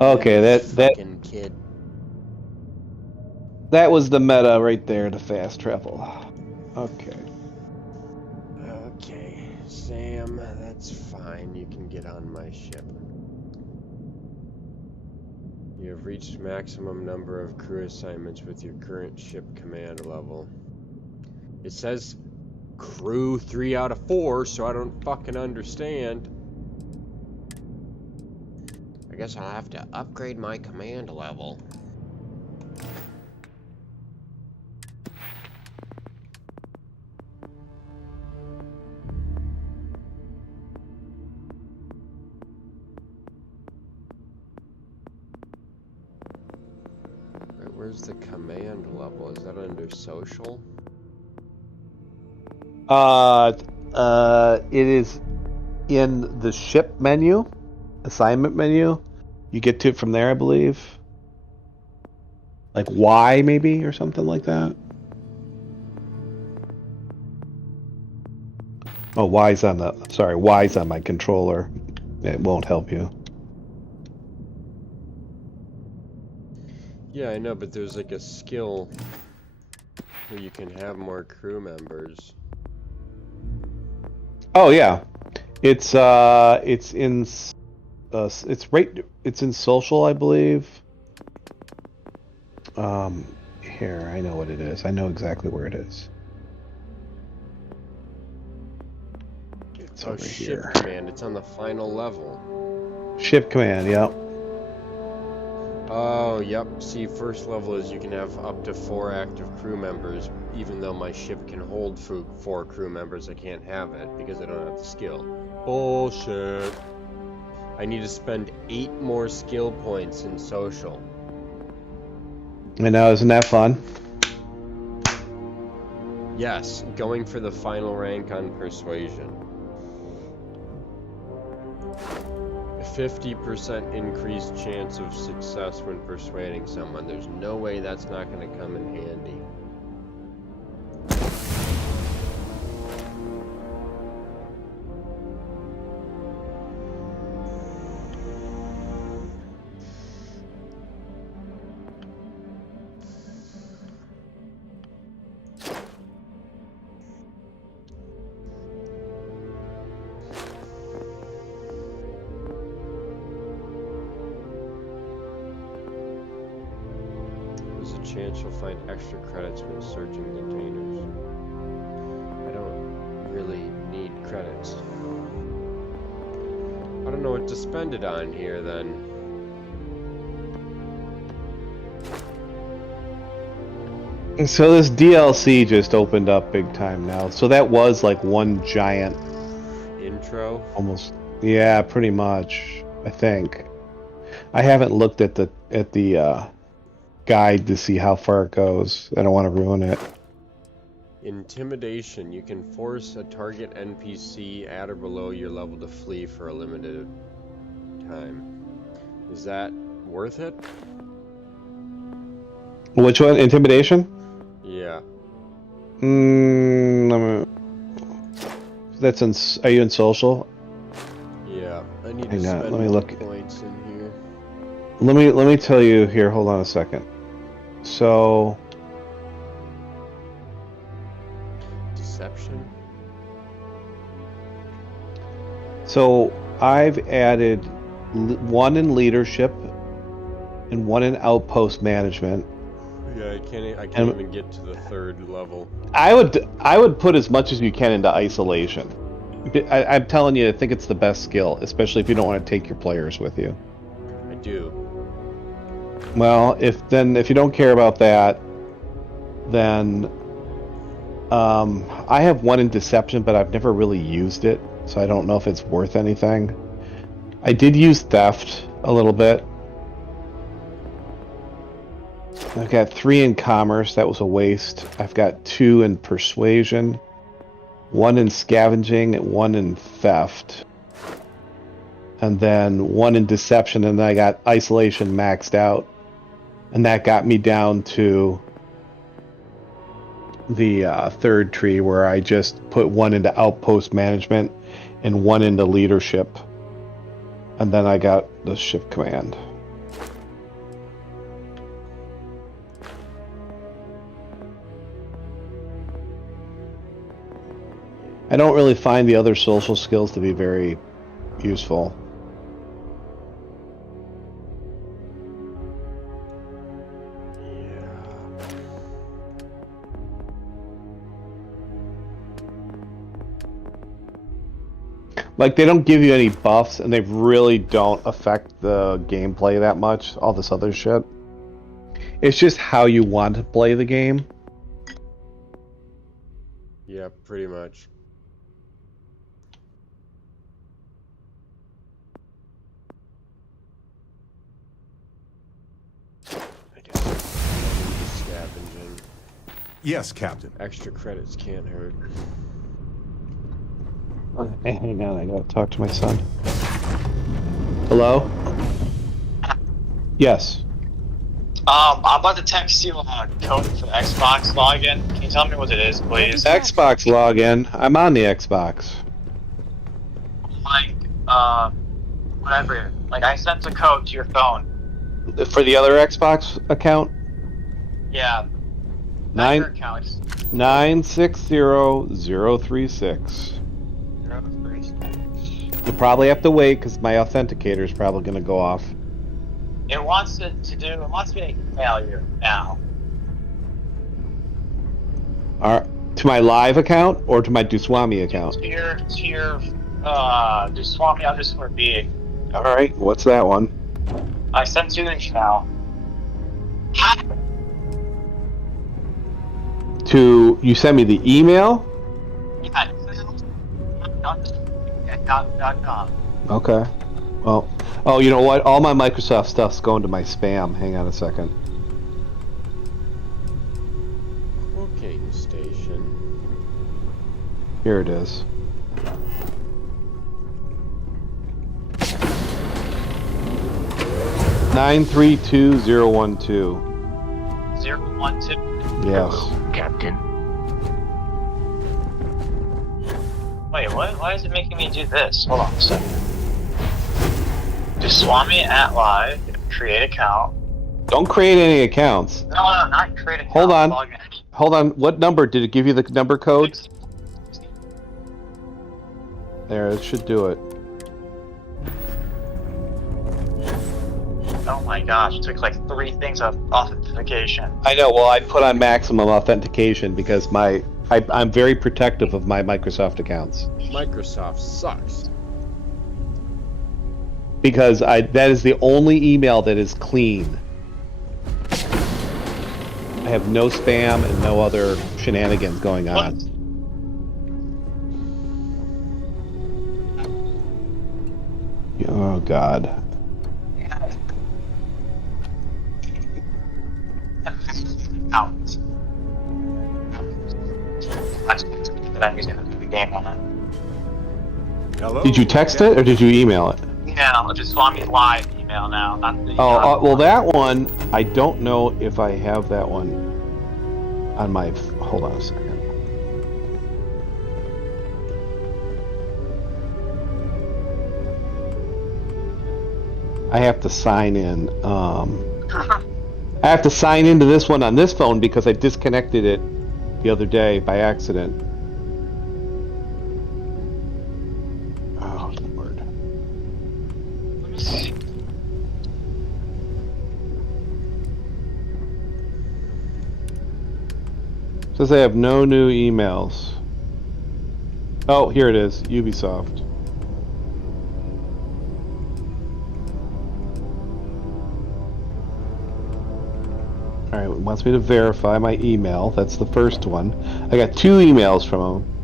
Okay, This that fucking kid. that was the meta right there to fast travel. Okay. Okay, Sam, that's fine. You can get on my ship. You have reached maximum number of crew assignments with your current ship command level. It says crew 3 out of 4, so I don't fucking understand. I guess I'll have to upgrade my command level. Wait, where's the command level? Is that under social? It is in the ship menu, assignment menu. You get to it from there, I believe. Like Y maybe or something like that. Oh, Y's on the Y's on my controller. It won't help you. Yeah, I know, but there's like a skill where you can have more crew members. Oh yeah, it's in it's in social, I believe. Here, I know what it is. I know exactly where it is. It's over ship here. command. It's on the final level. Ship command, yep. Oh, yep. See, first level is you can have up to 4 active crew members. Even though my ship can hold 4 crew members, I can't have it because I don't have the skill. Bullshit. I need to spend 8 more skill points in social. I know, isn't that fun? Yes, going for the final rank on persuasion. 50% increased chance of success when persuading someone. There's no way that's not going to come in handy. Chance you'll find extra credits when searching containers. I don't really need credits. I don't know what to spend it on here then. So this DLC just opened up big time now. So that was like one giant intro? Almost. Yeah, pretty much, I think. I haven't looked at the guide to see how far it goes. I don't want to ruin it. Intimidation. You can force a target NPC at or below your level to flee for a limited time. Is that worth it? Which one? Intimidation? Yeah. That's in. Are you in social? Yeah. I need Hang to on, spend let me more look. points in here. Let me tell you here. Hold on a second. So. Deception. So I've added one in leadership and one in outpost management. Yeah, I can't even get to the 3rd level. I would put as much as you can into isolation. I'm telling you, I think it's the best skill, especially if you don't want to take your players with you. I do. Well, if you don't care about that, then I have one in deception, but I've never really used it, so I don't know if it's worth anything. I did use theft a little bit. I've got 3 in commerce. That was a waste. I've got 2 in persuasion, 1 in scavenging, and 1 in theft, and then 1 in deception. And then I got isolation maxed out, And that got me down to the third tree where I just put one into outpost management and one into leadership. And then I got the ship command. I don't really find the other social skills to be very useful. Like, they don't give you any buffs, and they really don't affect the gameplay that much, all this other shit. It's just how you want to play the game. Yeah, pretty much. Scavenging. Yes, Captain. Extra credits can't hurt. Hey, hang on, I gotta talk to my son. Hello? Yes. I'm about to text you a code for the Xbox login. Can you tell me what it is, please? Xbox login. I'm on the Xbox. Like, whatever. Like, I sent a code to your phone. For the other Xbox account? Yeah. Not your account. 960036. You'll probably have to wait because my authenticator is probably going to go off. It wants me to email you now. To my live account or to my Duswami account? To your Duswami_B. Alright, what's that one? I sent you an email. You sent me the email? Yeah. .com. Okay. Well, oh, you know what? All my Microsoft stuff's going to my spam. Hang on a second. Locating station. Here it is. $932,012. 012. Yes. Captain. Wait, what? Why is it making me do this? Hold on a second. Duswami at live. Create account. Don't create any accounts. No, not create account. Hold on. Log in. Hold on. What number? Did it give you the number code? There, it should do it. Oh my gosh, it took like 3 things of authentication. I know. Well, I put on maximum authentication because I'm very protective of my Microsoft accounts. Microsoft sucks. Because that is the only email that is clean. I have no spam and no other shenanigans going on. Oh God. Out. That I'm using the game on it. Hello? Did you text it or did you email it? Yeah, just want me live email now. Not the, well, that one, I don't know if I have that one on my. Hold on a second. I have to sign in. I have to sign into this one on this phone because I disconnected it the other day by accident. Oh, Lord. Let me see. Says I have no new emails. Oh, here it is. Ubisoft. Alright, it wants me to verify my email. That's the first one. I got 2 emails from him.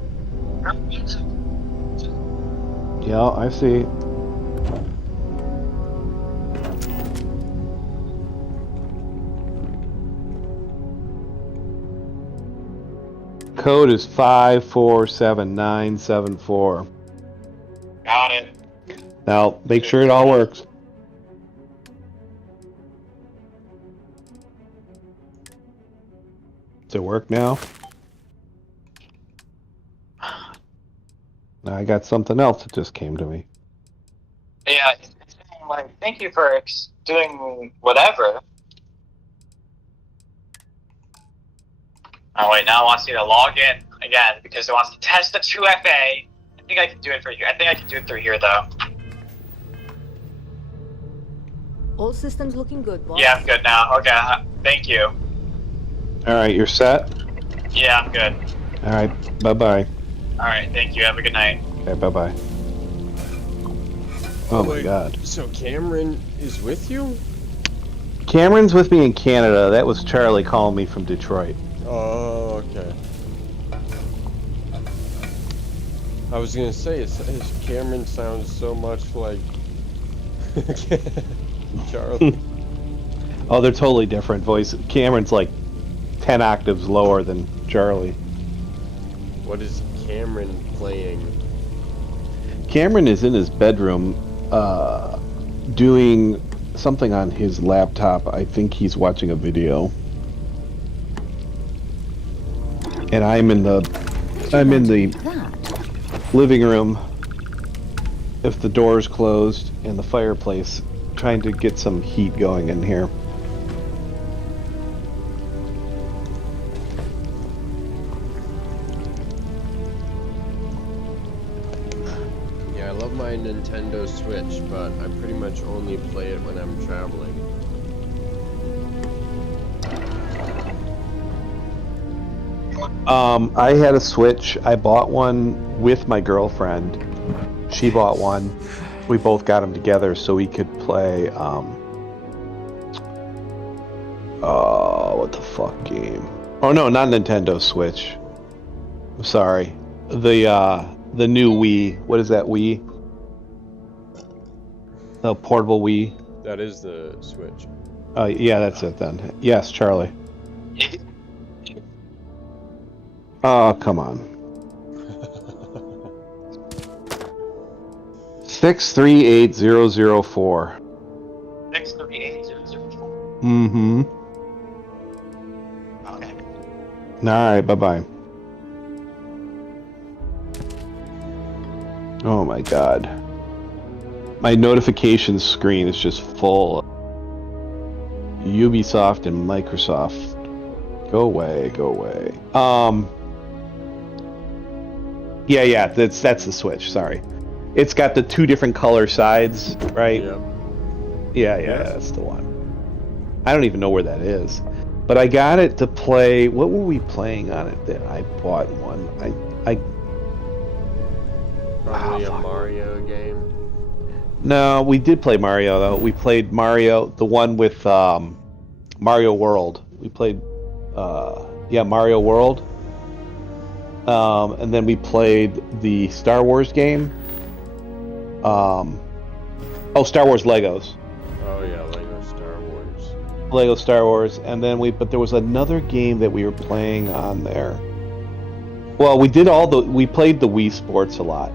Yeah, I see. Code is 547974. Got it. Now, make sure it all works. Does it work now? Now I got something else that just came to me. Yeah, it's saying, like, thank you for doing whatever. Oh wait, now it wants me to log in again because it wants to test the 2FA. I think I can do it for here. I think I can do it through here though. All systems looking good, boss. Yeah, I'm good now. Okay, thank you. Alright, you're set? Yeah, I'm good. Alright, bye-bye. Alright, thank you. Have a good night. Okay, bye-bye. Oh my Wait, god. So Cameron is with you? Cameron's with me in Canada. That was Charlie calling me from Detroit. Oh, okay. I was gonna say, Cameron sounds so much like Charlie. Oh, they're totally different voices. Cameron's like 10 octaves lower than Charlie. What is Cameron playing? Cameron is in his bedroom doing something on his laptop. I think he's watching a video. And I'm in the living room if the door's closed and the fireplace, trying to get some heat going in here. Yeah, I love my Nintendo Switch, but I pretty much only play it when I'm traveling. I had a Switch. I bought one with my girlfriend. She bought one. We both got them together so we could play, what the fuck game? Oh no, not Nintendo Switch. I'm sorry. The new Wii. What is that Wii? The portable Wii? That is the Switch. Yeah, that's it then. Yes, Charlie. Oh, come on. 638004. 638004. Mm-hmm. Okay. Alright, bye-bye. Oh my god. My notifications screen is just full. Ubisoft and Microsoft. Go away, go away. Yeah, that's the Switch, sorry. It's got the two different color sides, right? Yep. Yeah, that's the one. I don't even know where that is. But I got it to play. What were we playing on it that I bought one? Probably a Mario game. No, we did play Mario though. We played Mario, the one with Mario World. We played Mario World. And then we played the Star Wars game. Star Wars Legos. Oh yeah, Lego Star Wars, and then but there was another game that we were playing on there. Well, we played the Wii Sports a lot.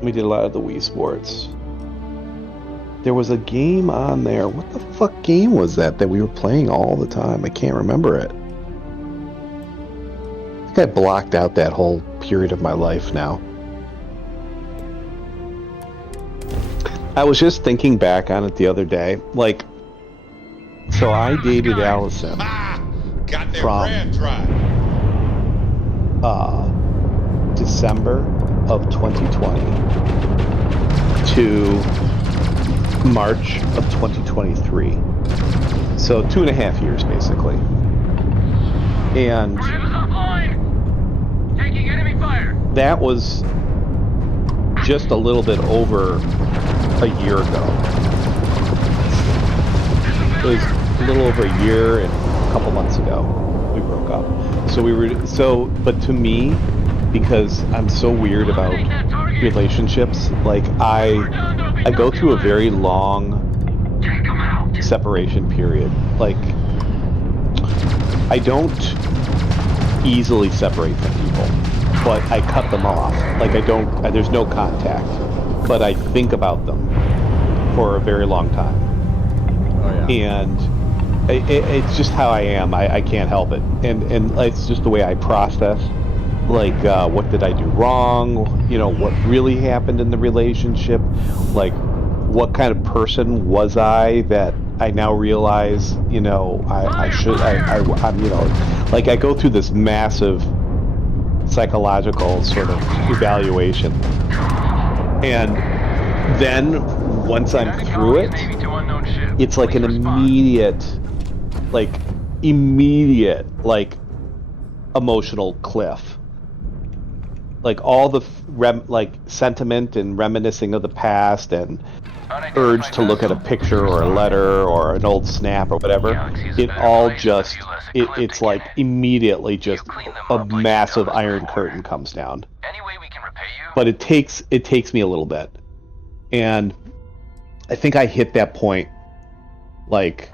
We did a lot of the Wii Sports. There was a game on there. What the fuck game was that we were playing all the time? I can't remember it. I think I blocked out that whole period of my life now. I was just thinking back on it the other day. Like, so I dated Allison from December of 2020 to March of 2023. So 2.5 years basically. And that was just a little bit over a year ago. It was a little over a year and a couple months ago we broke up. But to me, because I'm so weird about relationships, like I go through a very long separation period. Like, I don't easily separate from people, but I cut them off. Like, there's no contact, but I think about them for a very long time. Oh yeah. And It's just how I am. I can't help it, and it's just the way I process. Like, what did I do wrong? You know, what really happened in the relationship? Like, what kind of person was I that I now realize, you know, I'm, you know, like I go through this massive psychological sort of evaluation, and then once I'm through it, it's like an immediate, like emotional cliff. Like all the sentiment and reminiscing of the past and urge to look at a picture or a letter or an old snap or whatever, it all just, it's like immediately just a massive iron curtain comes down. But it takes me a little bit. And I think I hit that point like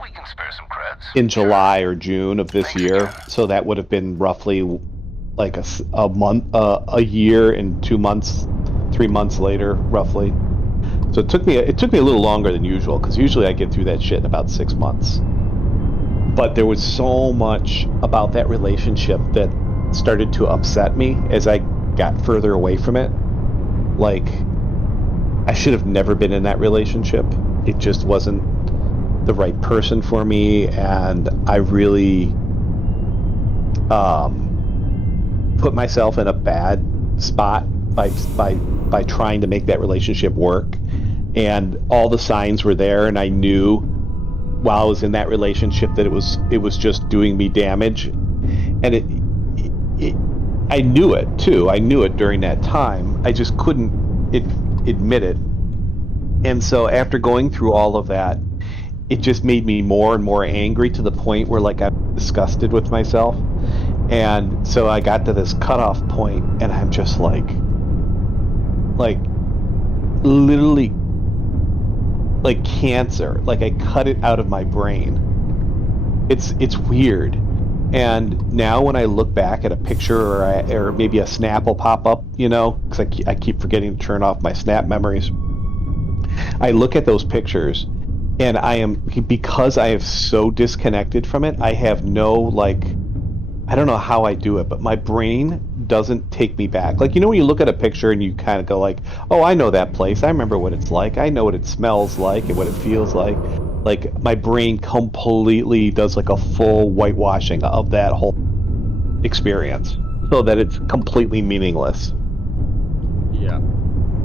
in July or June of this year. So that would have been roughly like a month, a year and 2 months, 3 months later, roughly. So it took me a little longer than usual, because usually I get through that shit in about 6 months. But there was so much about that relationship that started to upset me as I got further away from it. Like, I should have never been in that relationship. It just wasn't the right person for me, and I really put myself in a bad spot by trying to make that relationship work. And all the signs were there, and I knew while I was in that relationship that it was just doing me damage, and I knew it too. I knew it during that time. I just couldn't admit it. And so after going through all of that, it just made me more and more angry, to the point where like I'm disgusted with myself. And so I got to this cutoff point, and I'm just like literally like cancer. Like I cut it out of my brain. It's weird. And now when I look back at a picture or maybe a snap will pop up, you know, because I keep forgetting to turn off my snap memories. I look at those pictures, and because I have so disconnected from it, I have no, I don't know how I do it, but my brain doesn't take me back. Like, you know, when you look at a picture and you kind of go like, oh, I know that place. I remember what it's like. I know what it smells like and what it feels like. Like, my brain completely does like a full whitewashing of that whole experience, so that it's completely meaningless. Yeah.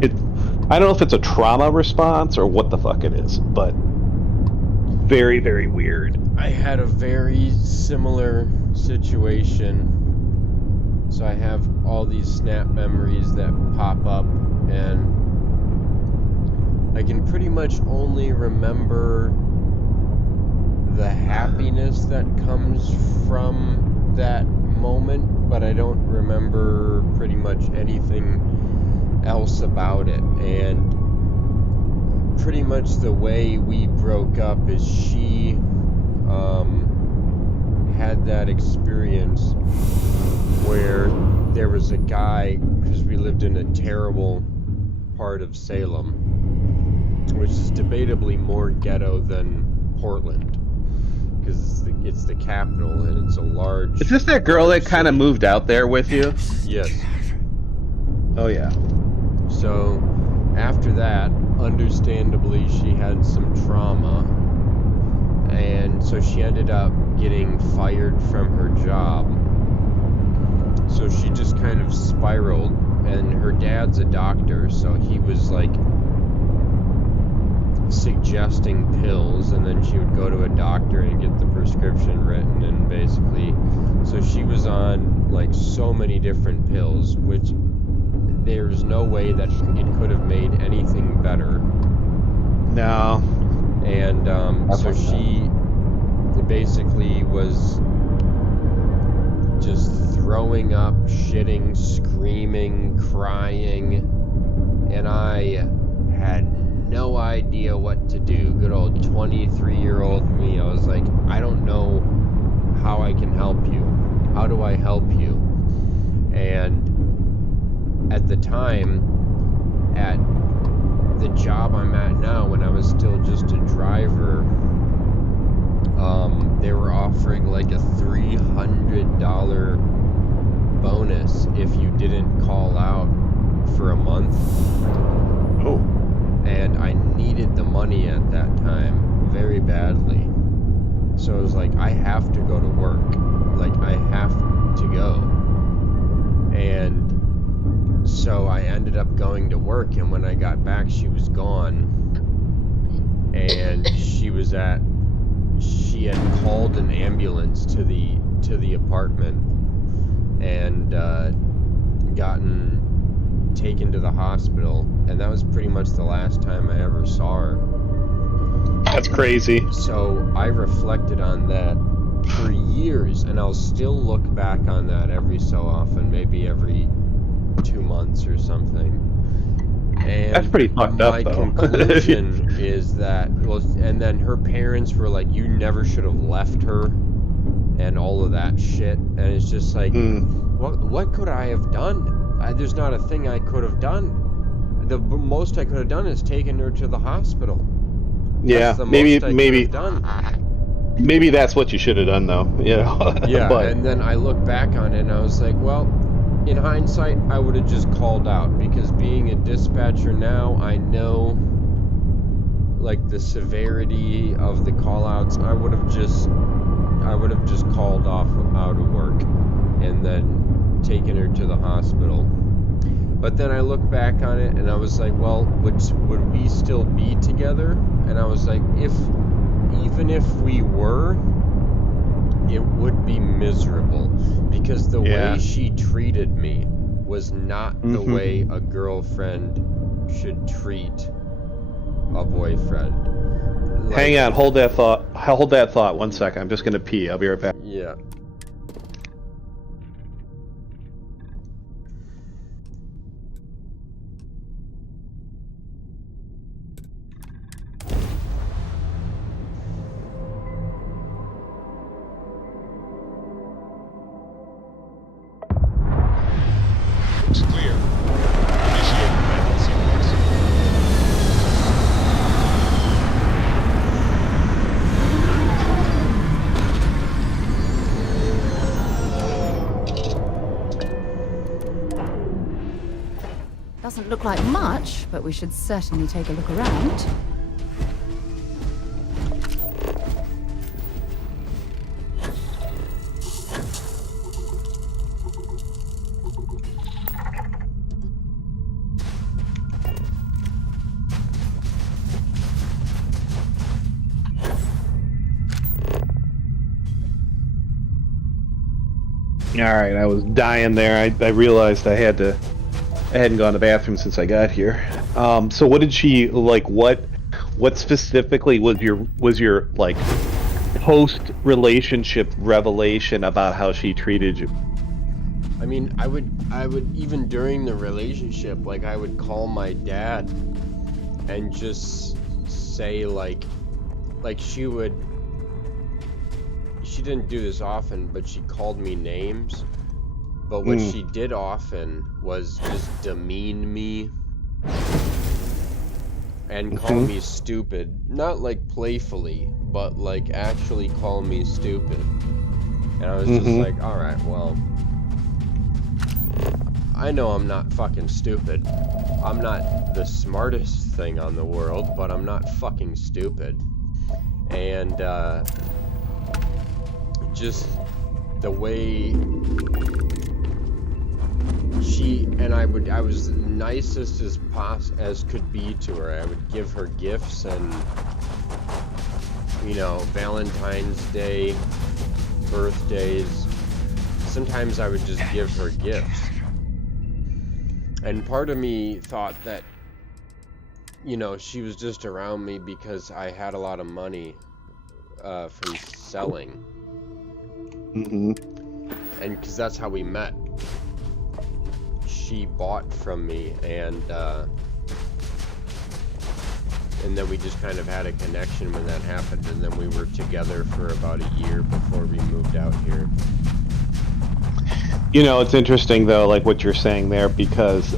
I don't know if it's a trauma response or what the fuck it is, but very, very weird. I had a very similar situation. So I have all these snap memories that pop up, and I can pretty much only remember the happiness that comes from that moment, but I don't remember pretty much anything else about it. And pretty much the way we broke up is she had that experience where there was a guy, because we lived in a terrible part of Salem, which is debatably more ghetto than Portland, because it's the capital and it's a large... Is this that girl that kind of moved out there with you? Yes. Oh yeah. So after that, understandably, she had some trauma, and so she ended up getting fired from her job. So she just kind of spiraled, and her dad's a doctor, so he was like suggesting pills, and then she would go to a doctor and get the prescription written, and basically, so she was on like so many different pills, which there's no way that it could have made anything better. No. And so she basically was just throwing up, shitting, screaming, crying, and I had no idea what to do. Good old 23-year-old me. I was like, I don't know how I can help you. How do I help you? And at the time, at the job I'm at now, when I was still just a driver, they were offering like a $300 bonus if you didn't call out for a month. Oh. And I needed the money at that time very badly. So it was like, I have to go to work. Like, I have to go. And so I ended up going to work, and when I got back, she was gone. And she had called an ambulance to the apartment and gotten taken to the hospital, and that was pretty much the last time I ever saw her. That's crazy. So I reflected on that for years, and I'll still look back on that every so often, maybe every 2 months or something. And that's pretty fucked up, my though. conclusion is that, well, and then her parents were like, you never should have left her, and all of that shit. And it's just like, what could I have done? There's not a thing I could have done. The most I could have done is taken her to the hospital. Yeah, maybe that's what you should have done, though. You know. Yeah, but and then I look back on it and I was like, well, in hindsight, I would have just called out, because being a dispatcher now, I know like the severity of the call outs. I would have just called off out of work and then taken her to the hospital. But then I look back on it and I was like, well, would we still be together? And I was like, even if we were, it would be miserable, because the way she treated me was not the way a girlfriend should treat a boyfriend. Like, hang on, hold that thought. Hold that thought 1 second. I'm just gonna pee. I'll be right back. Yeah. It's clear. Initiate landing sequence. Doesn't look like much, but we should certainly take a look around. Alright, I was dying there. I realized I hadn't gone to the bathroom since I got here. So what did she, like, what specifically was your like post-relationship revelation about how she treated you? I mean, I would even during the relationship, like, I would call my dad and just say like she didn't do this often, but she called me names. But what she did often was just demean me and call me stupid. Not like playfully, but like actually call me stupid. And I was just like, alright, well, I know I'm not fucking stupid. I'm not the smartest thing on the world, but I'm not fucking stupid. And just the way I was the nicest as could be to her. I would give her gifts, and you know, Valentine's Day, birthdays. Sometimes I would just give her gifts. And part of me thought that, you know, she was just around me because I had a lot of money from selling. And because that's how we met. She bought from me, and then we just kind of had a connection when that happened, and then we were together for about a year before we moved out here. You know, it's interesting though, like what you're saying there, because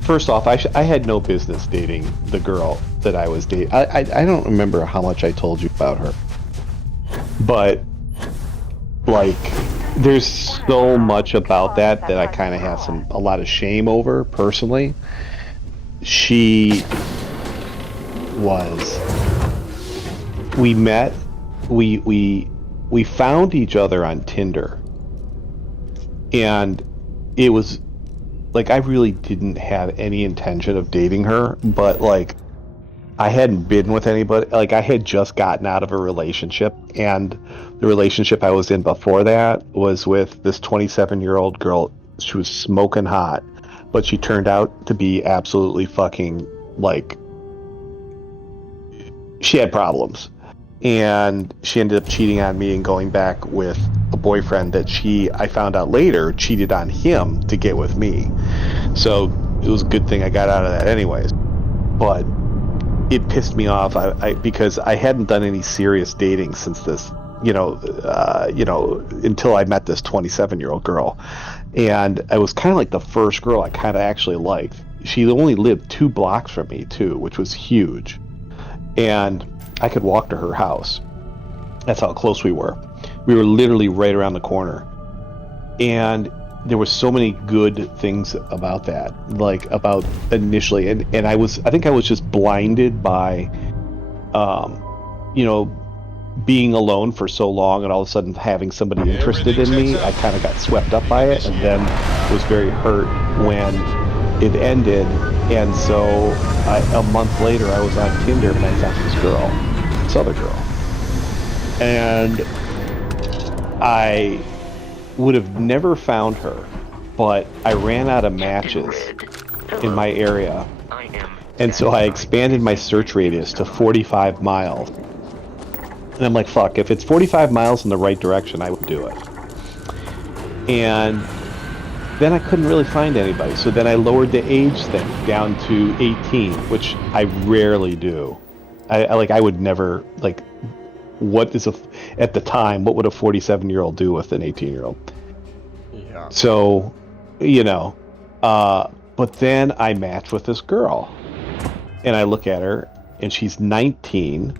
first off, I had no business dating the girl that I was dating. I don't remember how much I told you about her, but like, there's so much about that I kind of have a lot of shame over personally. We met, we found each other on Tinder, and it was like, I really didn't have any intention of dating her, but like, I hadn't been with anybody. Like, I had just gotten out of a relationship, and the relationship I was in before that was with this 27-year-old girl. She was smoking hot, but she turned out to be absolutely fucking, like, she had problems. And she ended up cheating on me and going back with a boyfriend that I found out later, cheated on him to get with me. So it was a good thing I got out of that anyways. But it pissed me off because I hadn't done any serious dating since this, until I met this 27-year-old girl. And I was kind of like the first girl I kind of actually liked. She only lived 2 blocks from me too, which was huge. And I could walk to her house. That's how close we were. We were literally right around the corner. And there were so many good things about that, like about initially, and I think I was just blinded by, being alone for so long, and all of a sudden having somebody interested in me. I kind of got swept up by it, and then was very hurt when it ended. And so a month later, I was on Tinder and I found this other girl, and I would have never found her, but I ran out of matches in my area, and so I expanded my search radius to 45 miles. And I'm like, fuck, if it's 45 miles in the right direction, I would do it. And then I couldn't really find anybody, so then I lowered the age thing down to 18, which I rarely do. I would never, like, at the time, what would a 47-year-old do with an 18-year-old? Yeah. So, but then I matched with this girl, and I look at her, and she's 19,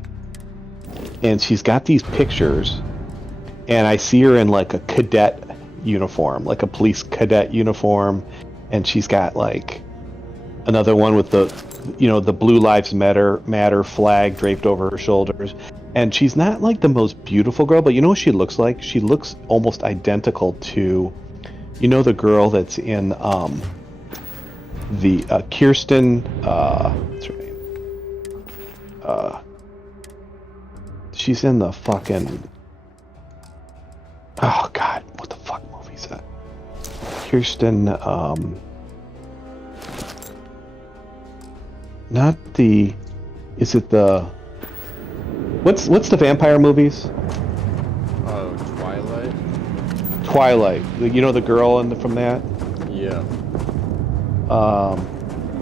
and she's got these pictures, and I see her in like a cadet uniform, like a police cadet uniform, and she's got like another one with the Blue Lives Matter flag draped over her shoulders. And she's not like the most beautiful girl, but you know what she looks like? She looks almost identical to, the girl that's in the Kirsten, what's her name? She's in the fucking, oh god, what the fuck movie is that? Kirsten, not the, is it the, what's the vampire movies? Oh, Twilight? Twilight. The girl from that? Yeah.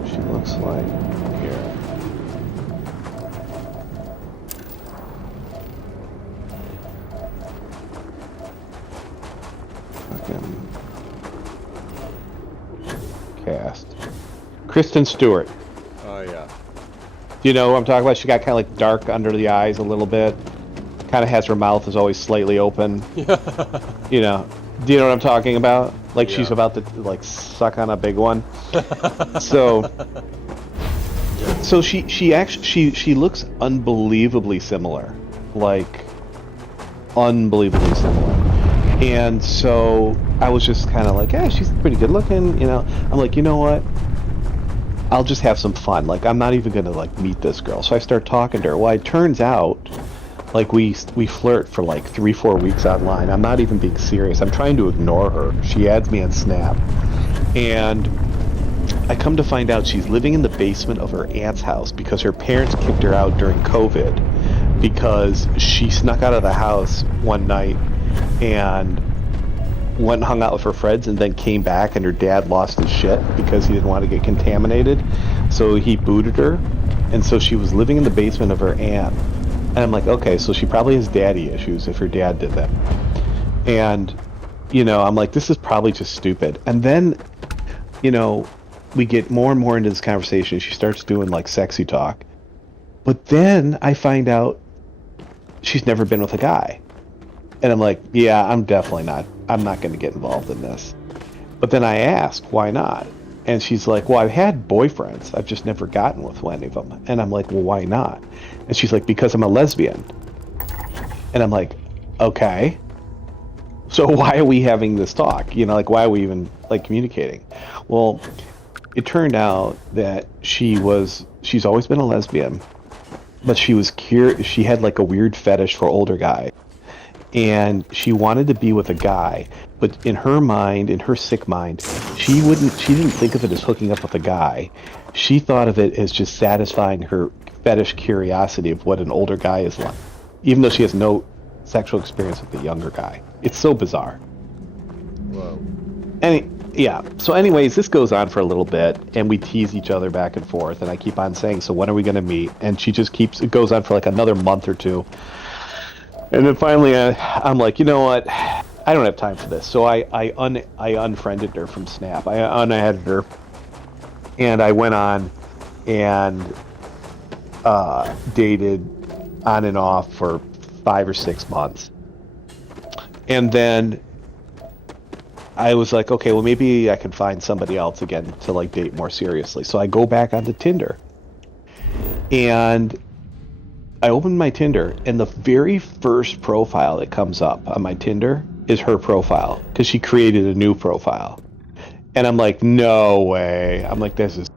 She looks like, here. Fucking cast. Kristen Stewart. Oh, yeah. Do you know who I'm talking about? She got kind of like dark under the eyes a little bit. Kind of has her mouth is always slightly open. Do you know what I'm talking about? Like, yeah. She's about to like suck on a big one. So she looks unbelievably similar. Like, unbelievably similar. And so I was just kind of like, yeah, she's pretty good looking, I'm like, you know what? I'll just have some fun. Like, I'm not even gonna like meet this girl. So I start talking to her. Well, it turns out, like, we flirt for like 3-4 weeks online. I'm not even being serious. I'm trying to ignore her. She adds me on Snap, and I come to find out she's living in the basement of her aunt's house because her parents kicked her out during COVID because she snuck out of the house one night and went and hung out with her friends, and then came back, and her dad lost his shit because he didn't want to get contaminated, so he booted her, and so she was living in the basement of her aunt. And I'm like, okay, so she probably has daddy issues if her dad did that. And I'm like, this is probably just stupid. And then we get more and more into this conversation. She starts doing like sexy talk, But then I find out she's never been with a guy. And I'm like, yeah, I'm not going to get involved in this. But then I ask, why not? And she's like, well, I've had boyfriends. I've just never gotten with any of them. And I'm like, well, why not? And she's like, because I'm a lesbian. And I'm like, okay. So why are we having this talk? You know, like, why are we even, like, communicating? Well, it turned out that she's always been a lesbian, but she had, like, a weird fetish for older guys. And she wanted to be with a guy, but in her mind, in her sick mind, she didn't think of it as hooking up with a guy. She thought of it as just satisfying her fetish curiosity of what an older guy is like, even though she has no sexual experience with a younger guy. It's so bizarre. Whoa. So anyways, this goes on for a little bit, and we tease each other back and forth, and I keep on saying, so when are we going to meet? And she just it goes on for like another month or two. And then finally, I'm like, you know what? I don't have time for this. So I unfriended her from Snap. I unadded her, and I went on and dated on and off for 5 or 6 months. And then I was like, okay, well, maybe I can find somebody else again to, like, date more seriously. So I go back onto Tinder. And I opened my Tinder, and the very first profile that comes up on my Tinder is her profile, because she created a new profile. And I'm like, no way. I'm like, this is...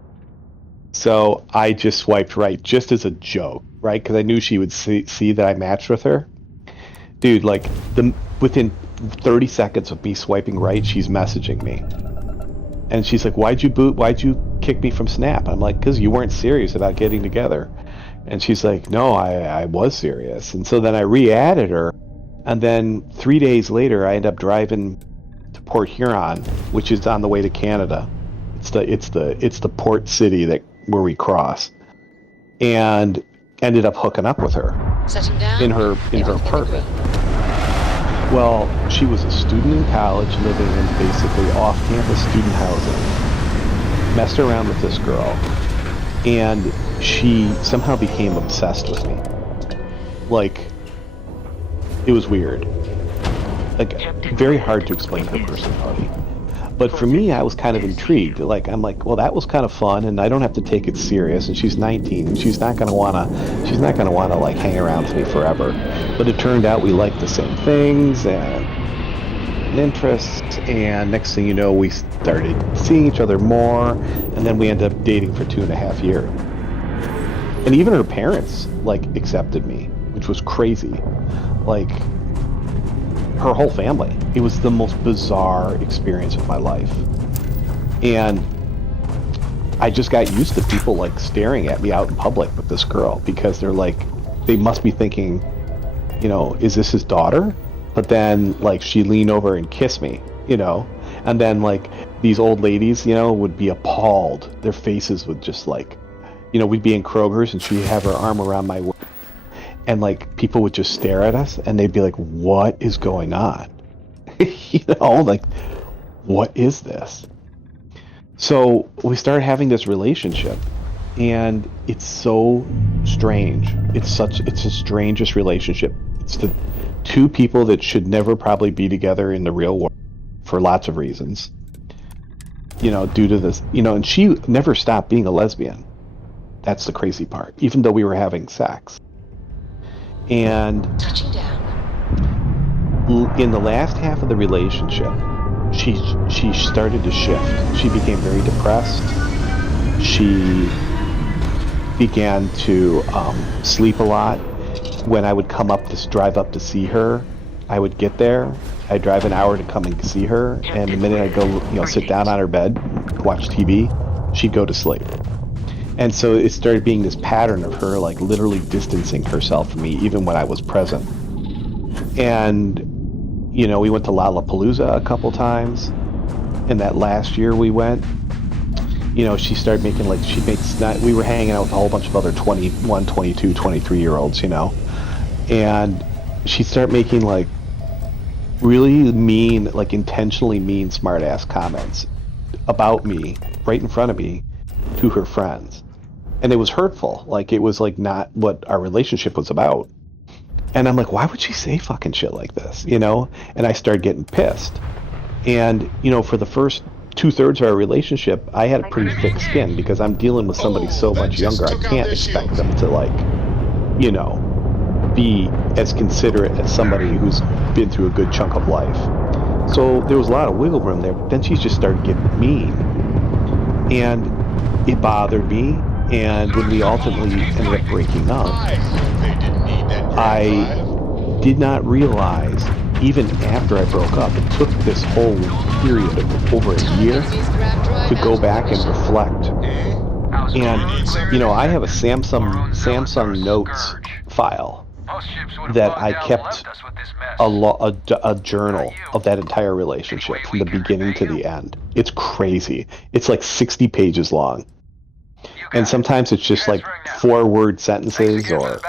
So I just swiped right, just as a joke, right? Because I knew she would see that I matched with her. Dude, like, within 30 seconds of me swiping right, she's messaging me. And she's like, why'd you kick me from Snap? I'm like, because you weren't serious about getting together. And she's like, no, I was serious. And so then I re-added her. And then 3 days later, I end up driving to Port Huron, which is on the way to Canada. It's the port city where we cross. And ended up hooking up with her in her apartment. Well, she was a student in college living in basically off-campus student housing. Messed around with this girl. And she somehow became obsessed with me. Like, it was weird. Like, very hard to explain her personality. But for me, I was kind of intrigued. Like, I'm like, well, that was kind of fun, and I don't have to take it serious. And she's 19, and she's not gonna wanna like hang around with me forever. But it turned out we liked the same things and interests, and next thing you know, we started seeing each other more, and then we ended up dating for 2.5 years. And even her parents, like, accepted me, which was crazy. Like, her whole family. It was the most bizarre experience of my life. And I just got used to people, like, staring at me out in public with this girl, because they're like, they must be thinking, you know, is this his daughter? But then, like, she'd lean over and kiss me, you know? And then, like, these old ladies, you know, would be appalled. Their faces would just, like, you know, we'd be in Kroger's, and she'd have her arm around my waist, and, like, people would just stare at us, and they'd be like, what is going on? You know, like, what is this? So we started having this relationship, and it's so strange. It's the strangest relationship. It's the two people that should never probably be together in the real world for lots of reasons. You know, due to this, you know, and she never stopped being a lesbian. That's the crazy part, even though we were having sex. And touching down. In the last half of the relationship, she started to shift. She became very depressed. She began to sleep a lot. When I would drive up to see her, I would get there. I'd drive an hour to come and see her, and the minute I'd go, you know, sit down on her bed, watch TV, she'd go to sleep. And so it started being this pattern of her, like, literally distancing herself from me, even when I was present. And, you know, we went to Lollapalooza a couple times. And that last year we went, you know, she started making, like, we were hanging out with a whole bunch of other 21, 22, 23-year-olds, you know. And she started making, like, really mean, like, intentionally mean smart-ass comments about me, right in front of me, to her friends. And it was hurtful. Like, it was like not what our relationship was about. And I'm like, why would she say fucking shit like this? You know? And I started getting pissed. And, you know, for the first 2/3 of our relationship, I had a pretty thick skin because I'm dealing with somebody so much younger. I can't expect them to, like, you know, be as considerate as somebody who's been through a good chunk of life. So there was a lot of wiggle room there. But then she just started getting mean. And it bothered me. And when we ultimately ended up breaking up, I did not realize, even after I broke up, it took this whole period of over a year to go back and reflect. And, you know, I have a Samsung Notes file that I kept a journal of that entire relationship from the beginning to the end. It's crazy. It's like 60 pages long. And sometimes it's just like 4-word sentences or,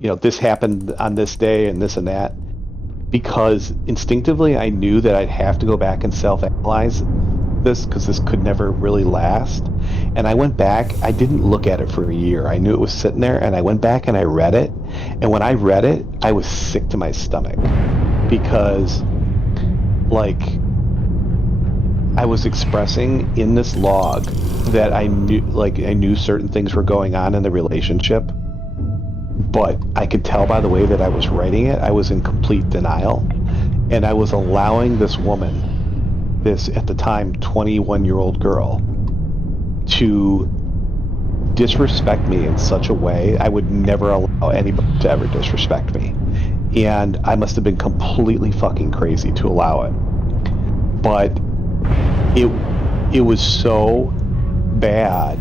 you know, this happened on this day and this and that. Because instinctively I knew that I'd have to go back and self-analyze this because this could never really last. And I went back, I didn't look at it for a year. I knew it was sitting there, and I went back and I read it. And when I read it, I was sick to my stomach because, like, I was expressing in this log that I knew certain things were going on in the relationship, but I could tell by the way that I was writing it, I was in complete denial, and I was allowing this woman, this at the time 21-year-old girl, to disrespect me in such a way I would never allow anybody to ever disrespect me. And I must have been completely fucking crazy to allow it. But it was so bad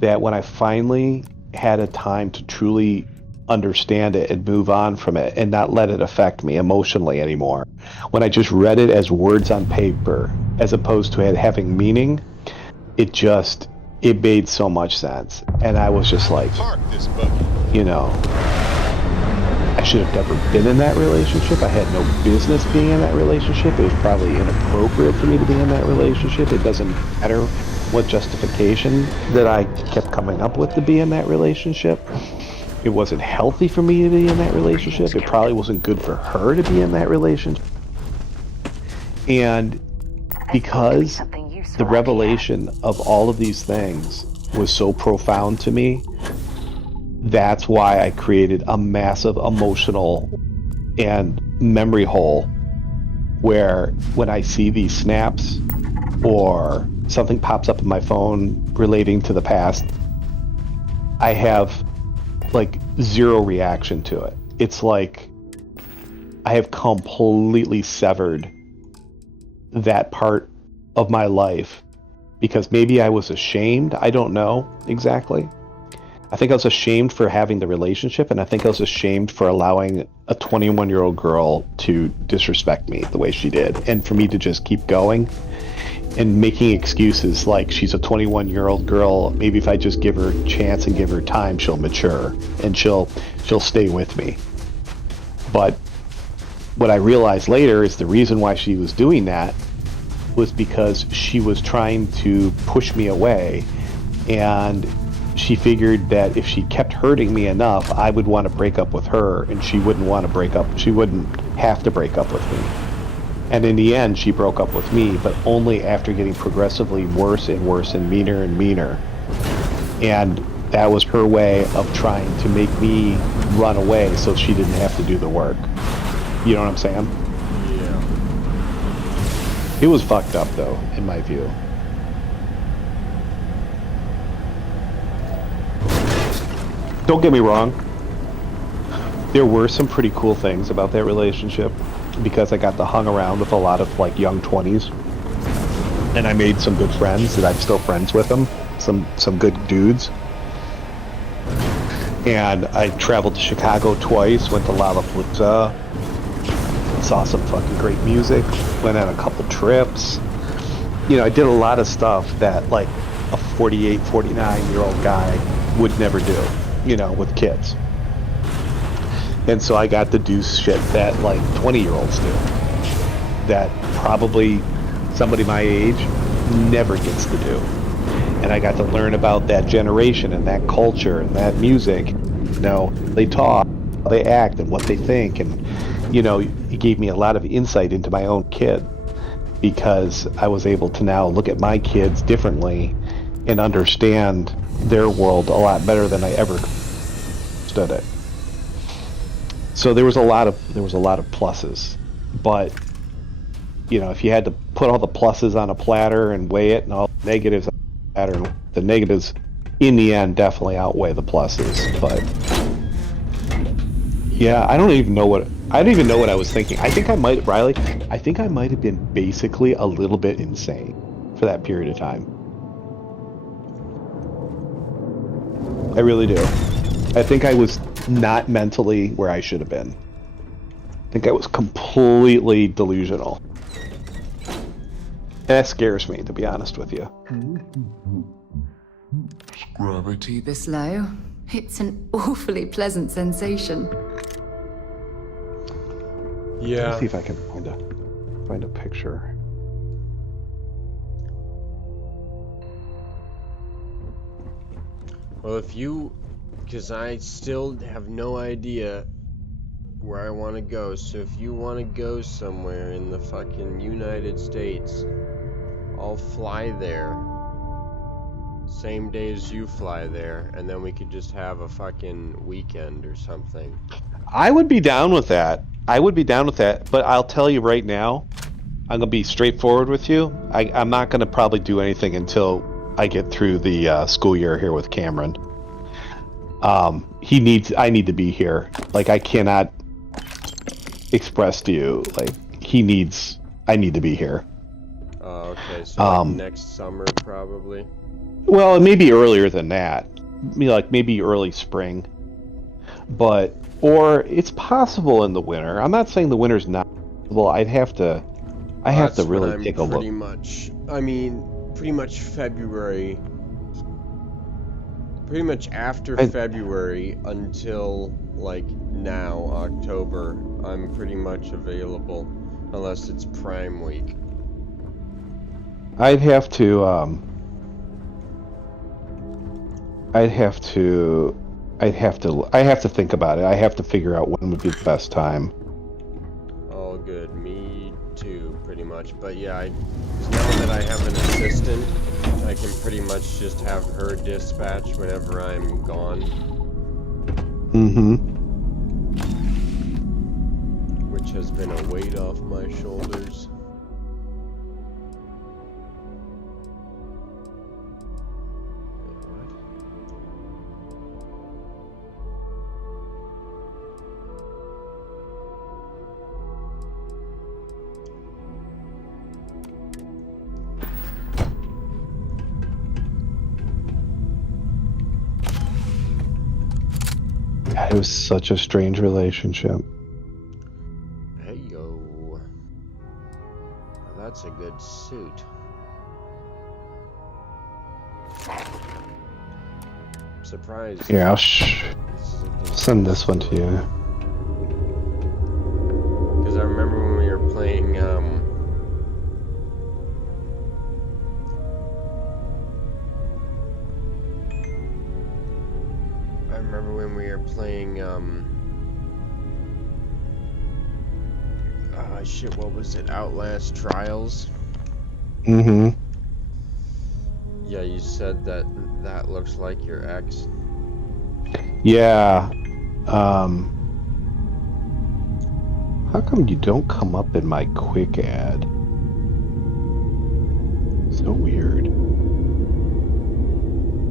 that when I finally had a time to truly understand it and move on from it and not let it affect me emotionally anymore, when I just read it as words on paper as opposed to it having meaning, it made so much sense. And I was just like, you know, I should have never been in that relationship. I had no business being in that relationship. It was probably inappropriate for me to be in that relationship. It doesn't matter what justification that I kept coming up with to be in that relationship. It wasn't healthy for me to be in that relationship. It probably wasn't good for her to be in that relationship. And because the revelation of all of these things was so profound to me, that's why I created a massive emotional and memory hole where when I see these snaps or something pops up in my phone relating to the past, I have like zero reaction to it. It's like I have completely severed that part of my life because maybe I was ashamed. I don't know exactly. I think I was ashamed for having the relationship, and I think I was ashamed for allowing a 21-year-old girl to disrespect me the way she did, and for me to just keep going and making excuses like she's a 21-year-old girl. Maybe if I just give her a chance and give her time, she'll mature and she'll stay with me. But what I realized later is the reason why she was doing that was because she was trying to push me away, and she figured that if she kept hurting me enough, I would want to break up with her, and she wouldn't want to break up. She wouldn't have to break up with me. And in the end, she broke up with me, but only after getting progressively worse and worse and meaner and meaner. And that was her way of trying to make me run away so she didn't have to do the work. You know what I'm saying? Yeah. It was fucked up, though, in my view. Don't get me wrong. There were some pretty cool things about that relationship because I got to hung around with a lot of like young 20s, and I made some good friends that I'm still friends with them. Some good dudes. And I traveled to Chicago twice, went to Lollapalooza, saw some fucking great music, went on a couple trips. You know, I did a lot of stuff that like a 48, 49-year-old guy would never do, you know, with kids. And so I got to do shit that like 20-year-olds do, that probably somebody my age never gets to do. And and I got to learn about that generation and that culture and that music. You know, they talk, they act, and what they think, and you know, it gave me a lot of insight into my own kid because I was able to now look at my kids differently and understand their world a lot better than I ever understood it. So there was a lot of pluses, but you know, if you had to put all the pluses on a platter and weigh it, and all the negatives on a platter, the negatives in the end definitely outweigh the pluses. But yeah, I don't even know what I was thinking. I think I might, Riley. I think I might have been basically a little bit insane for that period of time. I really do. I think I was not mentally where I should have been. I think I was completely delusional. That scares me, to be honest with you. Gravity. This low, it's an awfully pleasant sensation. Yeah. Let's see if I can find a picture. Well, because I still have no idea where I want to go, so if you want to go somewhere in the fucking United States, I'll fly there. Same day as you fly there, and then we could just have a fucking weekend or something. I would be down with that. But I'll tell you right now, I'm gonna be straightforward with you. I'm not gonna probably do anything until I get through the school year here with Cameron. I need to be here. Like, I cannot express to you, like, I need to be here. Oh, okay, so like next summer, probably? Well, maybe earlier than that. Maybe early spring. Or it's possible in the winter. I'm not saying the winter's not possible. I have to really take a look. Pretty much February. Pretty much after February until, like, now, October, I'm pretty much available. Unless it's Prime Week. I'd have to think about it. I have to figure out when would be the best time. All good. Me too, pretty much. But yeah, now that I have an assistant, I can pretty much just have her dispatch whenever I'm gone. Mm-hmm. Which has been a weight off my shoulders. It was such a strange relationship. Hey yo. That's a good suit. I'm surprised. Here, I'll send this one to you. Because I remember when we were playing, shit, what was it? Outlast Trials? Mm-hmm. Yeah, you said that looks like your ex. Yeah. How come you don't come up in my quick ad? So weird.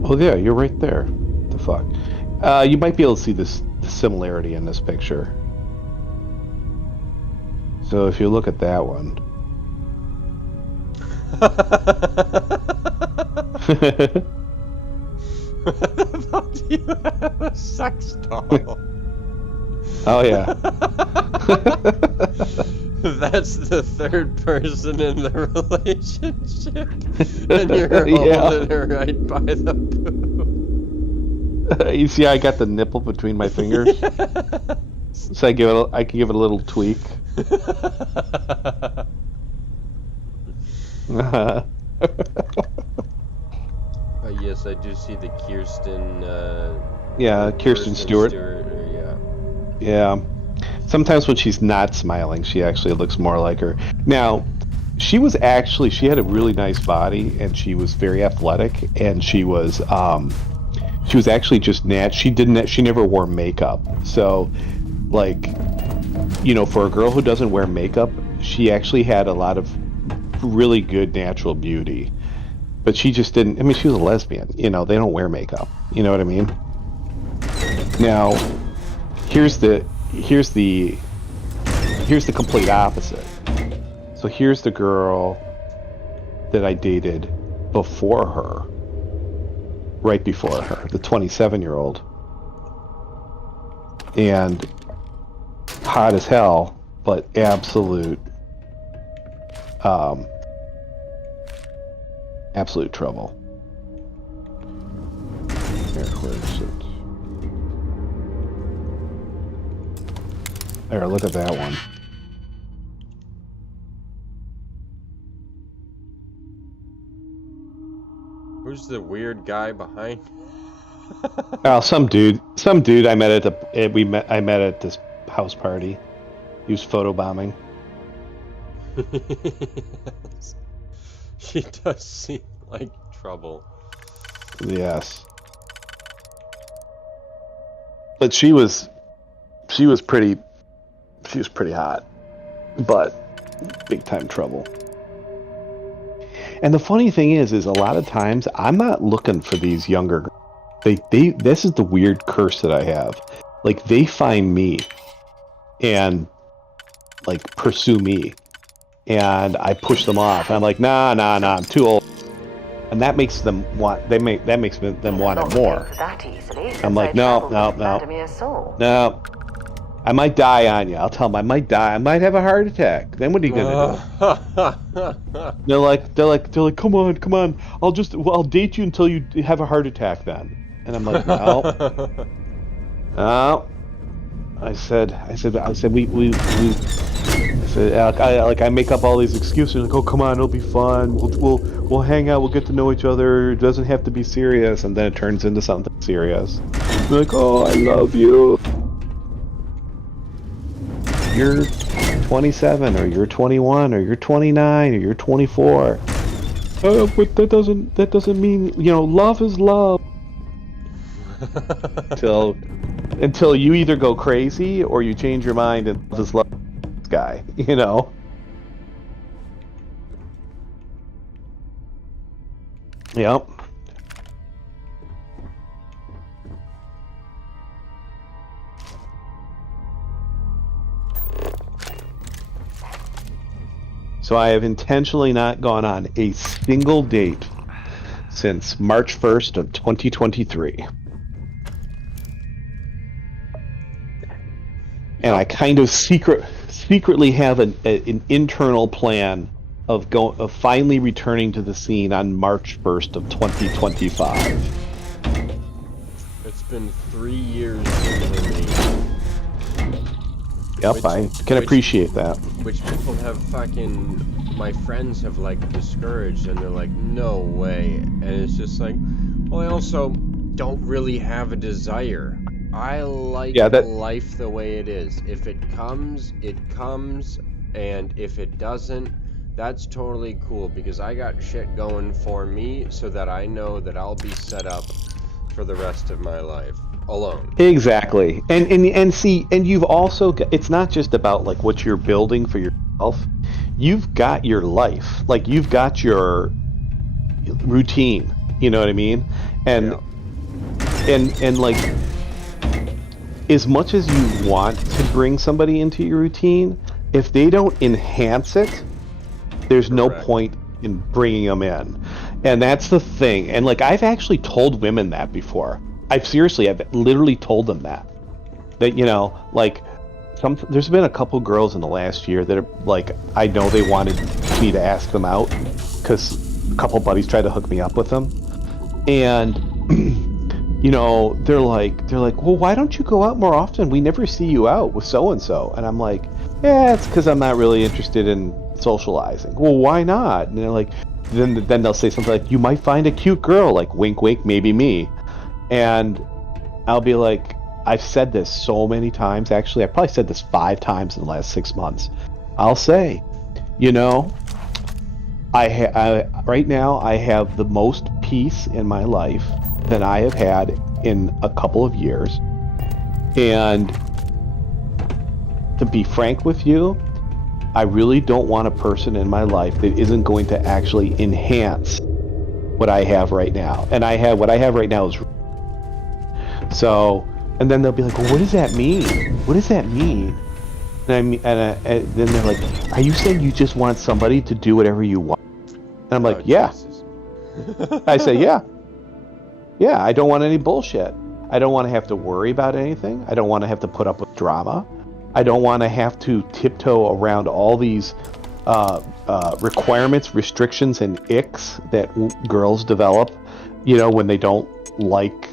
Oh yeah, you're right there. What the fuck? You might be able to see the similarity in this picture. So if you look at that one. What the fuck do you have a sex doll? Oh yeah. That's the third person in the relationship, and you're holding her right by the boob. You see, I got the nipple between my fingers, so I can give it a little tweak. But Yes, I do see the Kirsten. Yeah, Kirsten Stewart. Yeah. Yeah. Sometimes when she's not smiling, she actually looks more like her. Now, she had a really nice body, and she was very athletic, and she was actually just she never wore makeup. So, like, for a girl who doesn't wear makeup, she actually had a lot of really good natural beauty. But she just didn't, I mean, she was a lesbian, they don't wear makeup. You know what I mean? Now, here's the complete opposite. So here's the girl that I dated before her, right before her, the 27-year-old, and hot as hell, but absolute trouble. Here, where is it? There, look at that one. Who's the weird guy behind? Oh, some dude I met I met at this house party. He was photobombing. She does seem like trouble. Yes. But she was pretty hot. But big time trouble. And the funny thing is a lot of times I'm not looking for these younger girls. This is the weird curse that I have. Like, they find me and like pursue me, and I push them off. And I'm like, nah, I'm too old. And that makes them want them want it more. I'm like, no. I might die on you. I'll tell them I might die. I might have a heart attack. Then what are you gonna do? They're like, come on. I'll date you until you have a heart attack then. And I'm like, no. No. I said I make up all these excuses, like, oh, come on, it'll be fun. We'll hang out. We'll get to know each other. It doesn't have to be serious. And then it turns into something serious. They're like, oh, I love you. You're 27, or you're 21, or you're 29, or you're 24. But that doesn't mean, love is love. Until you either go crazy or you change your mind and just love this guy, Yep. So I have intentionally not gone on a single date since March 1st of 2023. And I kind of secretly have an internal plan of finally returning to the scene on March 1st of 2025. It's been 3 years for me. Yep, I can appreciate that. Which people have my friends have discouraged, and they're like, no way. And it's just like, well, I also don't really have a desire. I like life the way it is. If it comes, it comes, and if it doesn't, that's totally cool, because I got shit going for me so that I know that I'll be set up for the rest of my life alone. Exactly. And see, and you've also got, it's not just about what you're building for yourself. You've got your life. You've got your routine, you know what I mean? And as much as you want to bring somebody into your routine, if they don't enhance it, there's no point in bringing them in. And that's the thing. And I've actually told women that before. I've literally told them that there's been a couple girls in the last year that are I know they wanted me to ask them out because a couple buddies tried to hook me up with them, and they're like, well, why don't you go out more often? We never see you out with so and so. And I'm like, yeah, it's because I'm not really interested in socializing. Well, why not? And they're like, then they'll say something like, you might find a cute girl, like wink wink, maybe me. And I'll be like, I've said this so many times. Actually, I probably said this 5 times in the last 6 months. I'll say, you know, right now I have the most peace in my life than I have had in a couple of years. And to be frank with you, I really don't want a person in my life that isn't going to actually enhance what I have right now. And what I have right now is so. And then they'll be like, "Well, what does that mean? What does that mean?" And then they're like, "Are you saying you just want somebody to do whatever you want?" And I'm like, "Yeah." I say, "Yeah. Yeah, I don't want any bullshit. I don't want to have to worry about anything. I don't want to have to put up with drama. I don't want to have to tiptoe around all these requirements, restrictions, and icks that girls develop, you know, when they don't like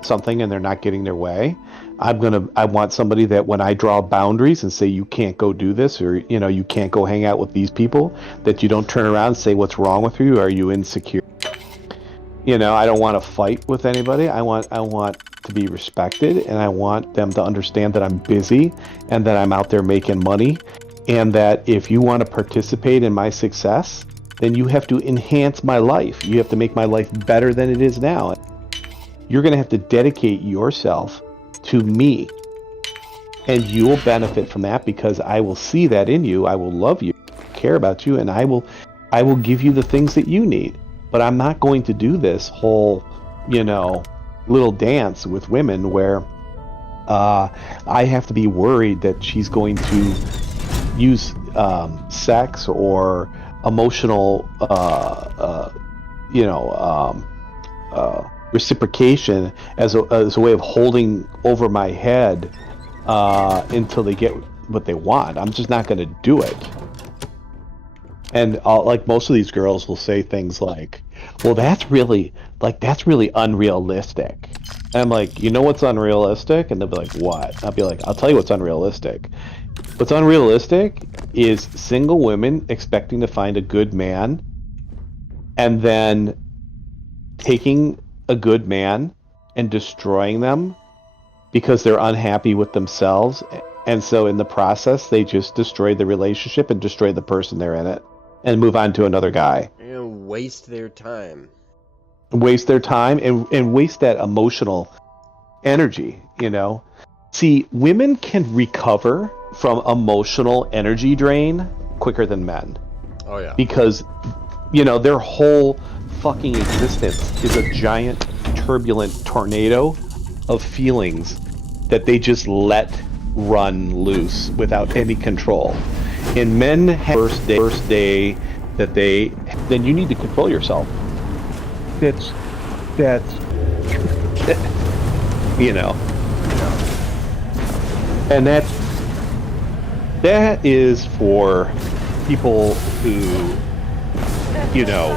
something and they're not getting their way. I want somebody that when I draw boundaries and say you can't go do this, or you know, you can't go hang out with these people, that you don't turn around and say what's wrong with you. Are you insecure? You know, I don't want to fight with anybody. I want to be respected, and I want them to understand that I'm busy and that I'm out there making money, and that if you want to participate in my success, then you have to enhance my life. You have to make my life better than it is now. You're going to have to dedicate yourself to me, and you will benefit from that because I will see that in you. I will love you, care about you, and I will give you the things that you need. But I'm not going to do this whole, you know, little dance with women where I have to be worried that she's going to use sex or emotional, reciprocation as a way of holding over my head until they get what they want. I'm just not going to do it. And like most of these girls will say things like, well, that's really unrealistic. And I'm like, you know what's unrealistic? And they'll be like, what? I'll be like, I'll tell you what's unrealistic. What's unrealistic is single women expecting to find a good man and then taking a good man and destroying them because they're unhappy with themselves. And so in the process, they just destroy the relationship and destroy the person they're in it and move on to another guy. And waste their time. Waste their time and waste that emotional energy, you know? See, women can recover from emotional energy drain quicker than men. Oh, yeah. Because, you know, their whole fucking existence is a giant, turbulent tornado of feelings that they just let run loose without any control. And men have first day that then you need to control yourself. That's you know. And that is for people who, you know,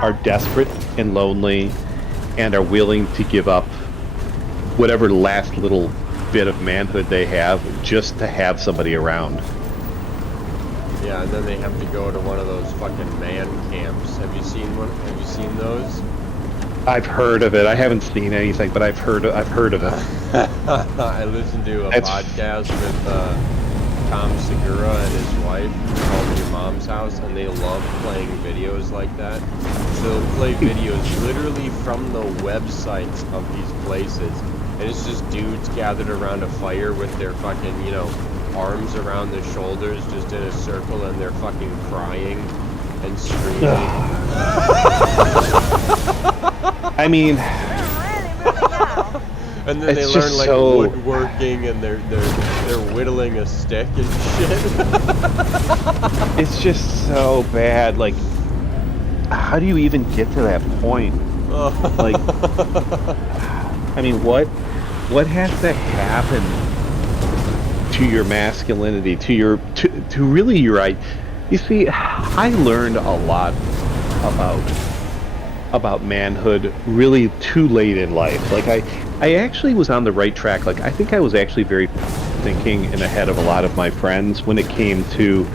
are desperate and lonely and are willing to give up whatever last little bit of manhood they have just to have somebody around. Yeah, and then they have to go to one of those fucking man camps. Have you seen one? Have you seen those? I've heard of it. I haven't seen anything, but I've heard of it. I listened to a podcast with Tom Segura and his wife called Your Mom's House, and they love playing videos like that. So they'll play videos literally from the websites of these places, and it's just dudes gathered around a fire with their fucking, you know, arms around their shoulders, just in a circle, and they're fucking crying and screaming. I mean, and then they learn like woodworking, and they're whittling a stick and shit. It's just so bad. Like, how do you even get to that point? Like, I mean, what has to happen to your masculinity, to really your right? You see, I learned a lot about manhood really too late in life. Like I actually was on the right track. Like I think I was actually very thinking and ahead of a lot of my friends when it came to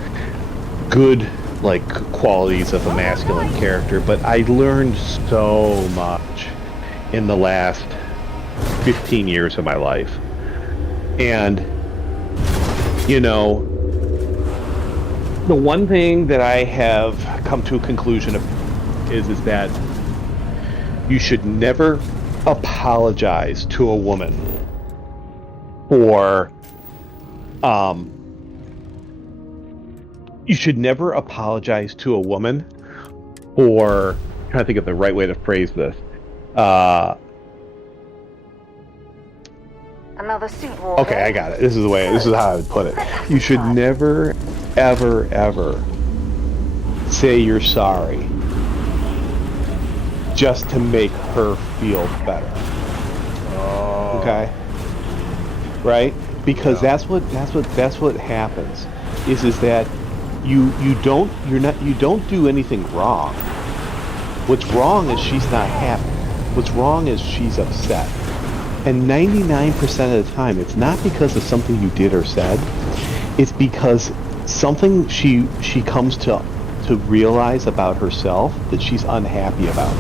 good like qualities of a masculine character, but I learned so much in the last 15 years of my life. And you know, the one thing that I have come to a conclusion of is that you should never apologize to a woman for you should never apologize to a woman for, I'm trying to think of the right way to phrase this. Another suit Okay, I got it. This is how I would put it. You should never, ever, ever say you're sorry just to make her feel better. Okay? Right? Because that's what happens. Is that you don't do anything wrong. What's wrong is she's not happy. What's wrong is she's upset. And 99% of the time, it's not because of something you did or said. It's because something she comes to realize about herself that she's unhappy about.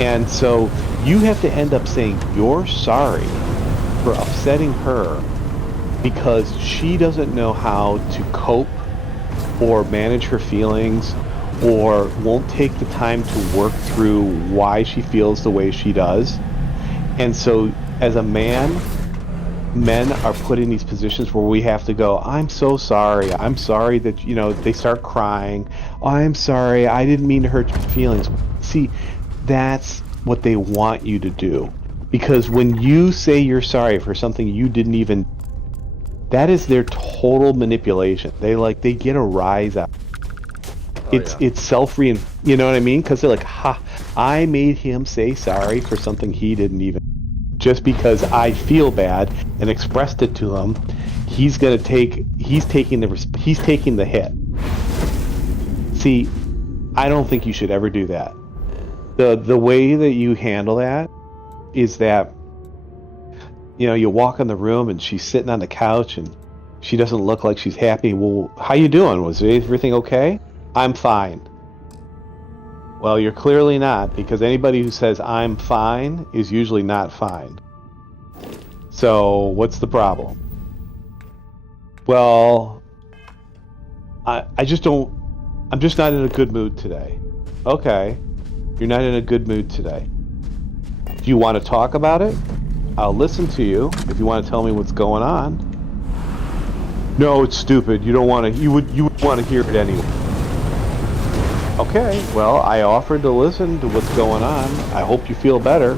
And so you have to end up saying you're sorry for upsetting her because she doesn't know how to cope or manage her feelings or won't take the time to work through why she feels the way she does. And so as a man, men are put in these positions where we have to go, I'm so sorry. I'm sorry that, they start crying. Oh, I'm sorry. I didn't mean to hurt your feelings. See, that's what they want you to do. Because when you say you're sorry for something you didn't even, that is their total manipulation. They get a rise out. It's self-rein, you know what I mean? Because they're like, ha, I made him say sorry for something he didn't even. Just because I feel bad and expressed it to him, he's taking the hit. See, I don't think you should ever do that. The way that you handle that is that, you walk in the room and she's sitting on the couch and she doesn't look like she's happy. Well, how you doing? Was everything okay? I'm fine. Well, you're clearly not, because anybody who says I'm fine is usually not fine. So, what's the problem? Well, I'm just not in a good mood today. Okay, you're not in a good mood today. Do you want to talk about it? I'll listen to you if you want to tell me what's going on. No, it's stupid. You don't want to. You would want to hear it anyway. Okay, well, I offered to listen to what's going on. I hope you feel better.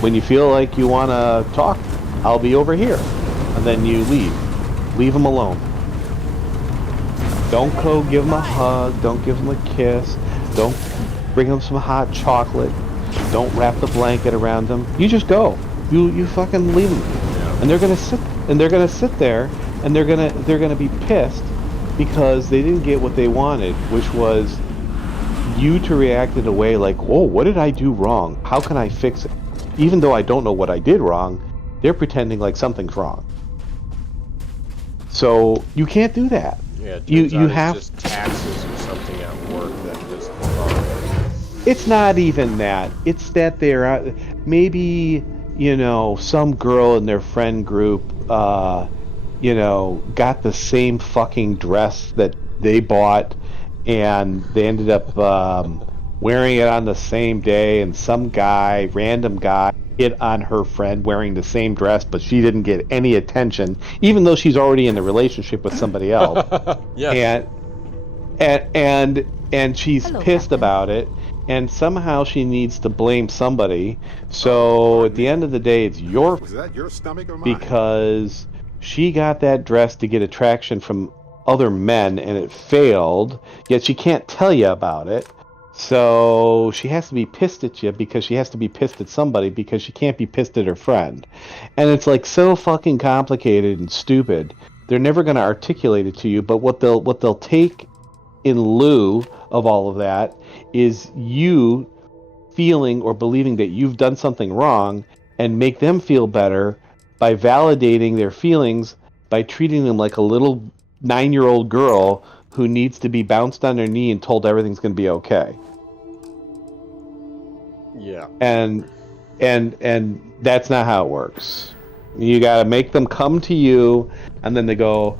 When you feel like you want to talk, I'll be over here. And then you leave. Leave them alone. Don't go give them a hug. Don't give them a kiss. Don't bring them some hot chocolate. Don't wrap the blanket around them. You just go. You fucking leave them. And they're gonna sit there and they're gonna be pissed because they didn't get what they wanted, which was you to react in a way like, oh, what did I do wrong? How can I fix it? Even though I don't know what I did wrong, they're pretending like something's wrong. So you can't do that. Yeah, it you turns out have it's just taxes or something at work that just wrong. It's not even that. It's that they're maybe, some girl in their friend group got the same fucking dress that they bought and they ended up wearing it on the same day, and some random guy hit on her friend wearing the same dress, but she didn't get any attention, even though she's already in a relationship with somebody else. Yes. And she's pissed about it, and somehow she needs to blame somebody. So at the end of the day, it's your Was that your stomach or mine? because she got that dress to get attraction from other men and it failed, yet she can't tell you about it. So she has to be pissed at you because she has to be pissed at somebody because she can't be pissed at her friend. And it's like so fucking complicated and stupid. They're never going to articulate it to you, but what they'll take in lieu of all of that is you feeling or believing that you've done something wrong and make them feel better by validating their feelings by treating them like a little 9-year-old girl who needs to be bounced on their knee and told everything's going to be okay. Yeah. And that's not how it works. You got to make them come to you, and then they go,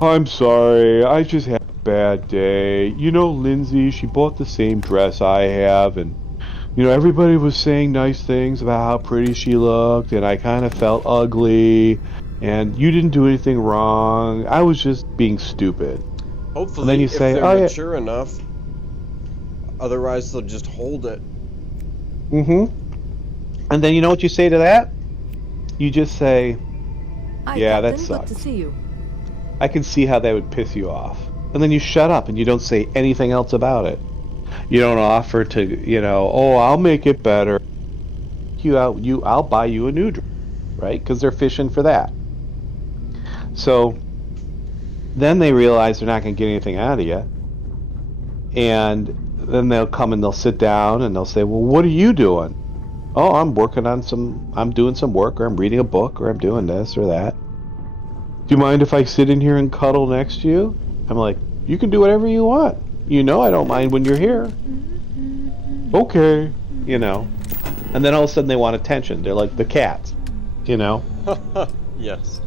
I'm sorry, I just had a bad day. You know, Lindsay, she bought the same dress I have, and, you know, everybody was saying nice things about how pretty she looked, and I kind of felt ugly, and you didn't do anything wrong. I was just being stupid. Hopefully, and then you if say, they're oh, mature enough. Otherwise, they'll just hold it. Mm-hmm. And then you know what you say to that? You just say, Hi, yeah, Captain. that sucks. Good to see you. I can see how that would piss you off. And then you shut up and you don't say anything else about it. You don't offer to, you know, oh, I'll make it better. I'll buy you a new dress, right? Because they're fishing for that. So then they realize they're not going to get anything out of you. And then they'll come and they'll sit down and they'll say, well, what are you doing? Oh, I'm doing some work, or I'm reading a book, or I'm doing this or that. Do you mind if I sit in here and cuddle next to you? I'm like, you can do whatever you want. You know I don't mind when you're here. Okay, you know. And then all of a sudden they want attention. They're like the cats, you know. Yes.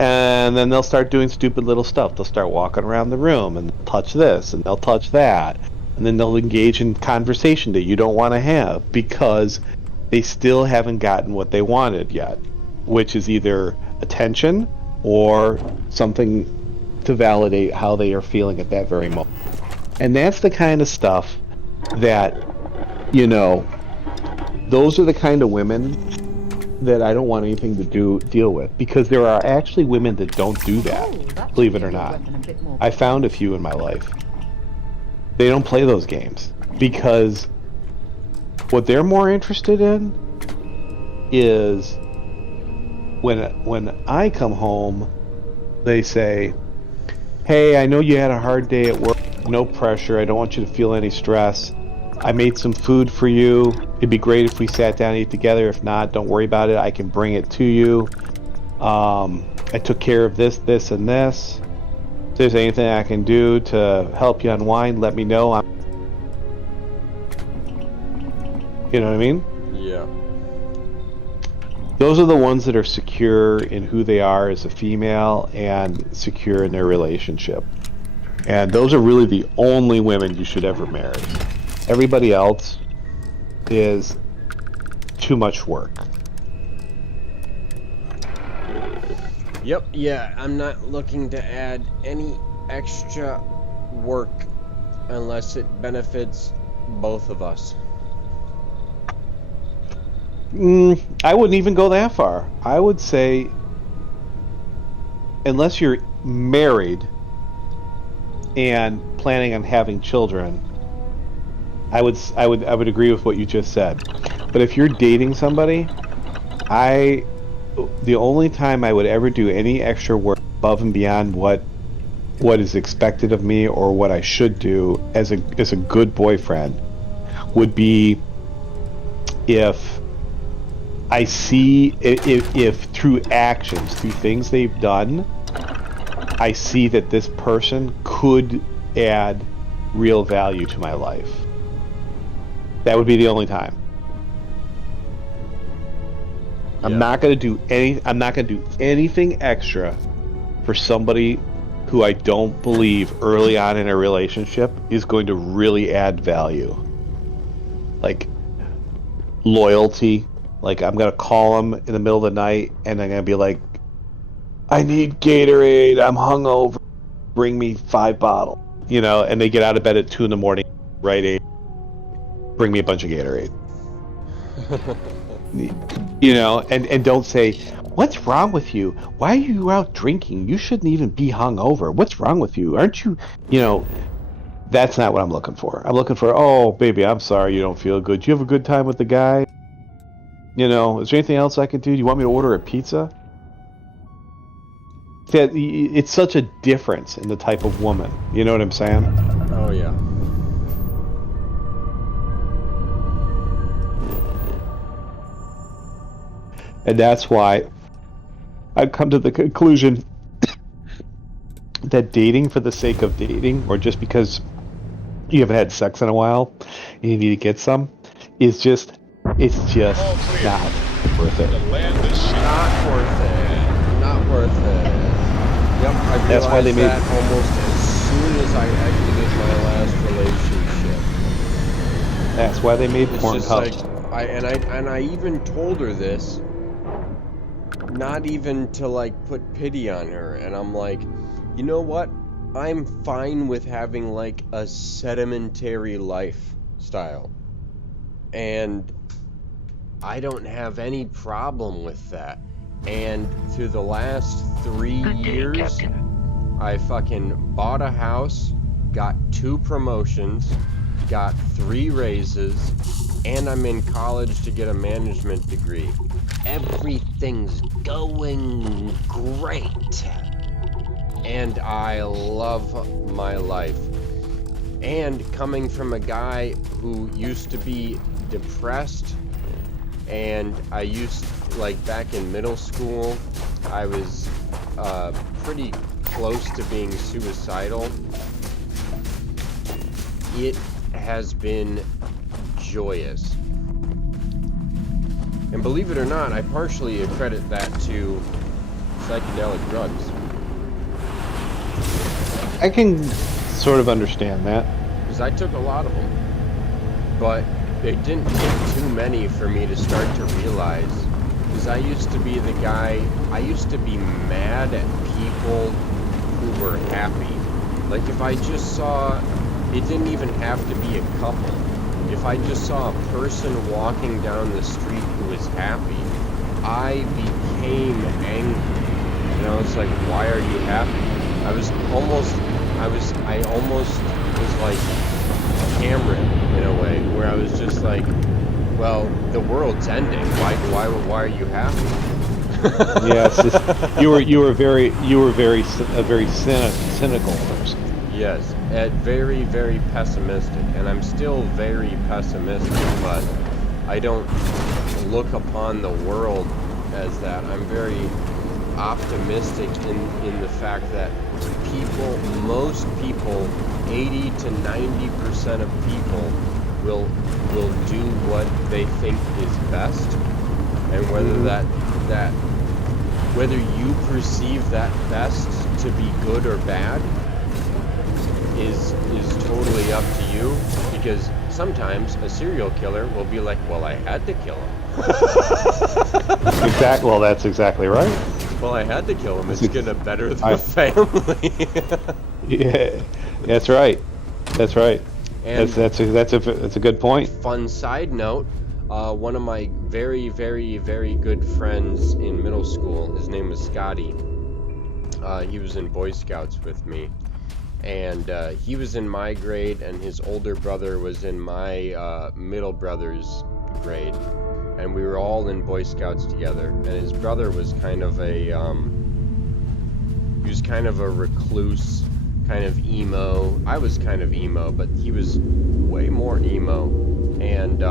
And then they'll start doing stupid little stuff. They'll start walking around the room and touch this and they'll touch that. And then they'll engage in conversation that you don't want to have because they still haven't gotten what they wanted yet, which is either attention or something to validate how they are feeling at that very moment. And that's the kind of stuff that, you know, those are the kind of women that I don't want anything to deal with, because there are actually women that don't do that, believe it or not. I found a few in my life. They don't play those games because what they're more interested in is when I come home, they say, hey, I know you had a hard day at work, no pressure, I don't want you to feel any stress. I made some food for you. It'd be great if we sat down and ate together. If not, don't worry about it. I can bring it to you. I took care of this, this, and this. If there's anything I can do to help you unwind, let me know. You know what I mean? Yeah. Those are the ones that are secure in who they are as a female and secure in their relationship. And those are really the only women you should ever marry. Everybody else is too much work. Yep, yeah, I'm not looking to add any extra work unless it benefits both of us. I wouldn't even go that far. I would say, unless you're married and planning on having children, I would agree with what you just said. But if you're dating somebody, the only time I would ever do any extra work above and beyond what is expected of me or what I should do as a good boyfriend would be if I see if through actions, through things they've done, I see that this person could add real value to my life. That would be the only time. Yeah. I'm not going to do anything extra for somebody who I don't believe early on in a relationship is going to really add value. Like loyalty. Like I'm going to call them in the middle of the night and I'm going to be like, I need Gatorade, I'm hungover, bring me 5 bottles. You know, and they get out of bed at 2 in the morning, right? Bring me a bunch of Gatorade. You know, and don't say, what's wrong with you? Why are you out drinking? You shouldn't even be hungover. What's wrong with you? Aren't you, you know, that's not what I'm looking for. I'm looking for, oh, baby, I'm sorry you don't feel good. You have a good time with the guy? You know, is there anything else I can do? Do you want me to order a pizza? It's such a difference in the type of woman. You know what I'm saying? Oh, yeah. And that's why I've come to the conclusion that dating for the sake of dating, or just because you haven't had sex in a while and you need to get some, it's just All clear. not worth it. To land this ship. Not worth it. Not worth it. Yep, I realized That's why they made- that almost as soon as I exited my last relationship. That's why they made It's Pornhub. just like I even told her this, not even to like put pity on her, and I'm like, you know what? I'm fine with having like a sedimentary lifestyle, and I don't have any problem with that. And through the last 3 years, I fucking bought a house, got 2 promotions, got 3 raises, and I'm in college to get a management degree. Everything's going great. And I love my life. And coming from a guy who used to be depressed, and I used, like back in middle school, I was pretty close to being suicidal. It has been joyous. And believe it or not, I partially accredit that to psychedelic drugs. I can sort of understand that. Because I took a lot of them. But it didn't take too many for me to start to realize. Because I used to be the guy, I used to be mad at people who were happy. Like if I just saw, it didn't even have to be a couple. If I just saw a person walking down the street who was happy, I became angry. You know, it's like, why are you happy? I almost was like Cameron in a way, where I was just like, well, the world's ending. Why are you happy? Yes, you were a very cynical person. Yes, and very, very pessimistic, and I'm still very pessimistic, but I don't look upon the world as that. I'm very optimistic in the fact that most people, 80 to 90% of people will do what they think is best, and whether you perceive that best to be good or bad is totally up to you, because sometimes a serial killer will be like, well, I had to kill him. Well, that's exactly right. Well, I had to kill him. It's gonna better the family. Yeah, that's right. That's right. And That's a good point. Fun side note, one of my very, very, very good friends in middle school, his name was Scotty. He was in Boy Scouts with me, and he was in my grade, and his older brother was in my middle brother's grade, and we were all in Boy Scouts together. And his brother was kind of a recluse, kind of emo. I was kind of emo, but he was way more emo. And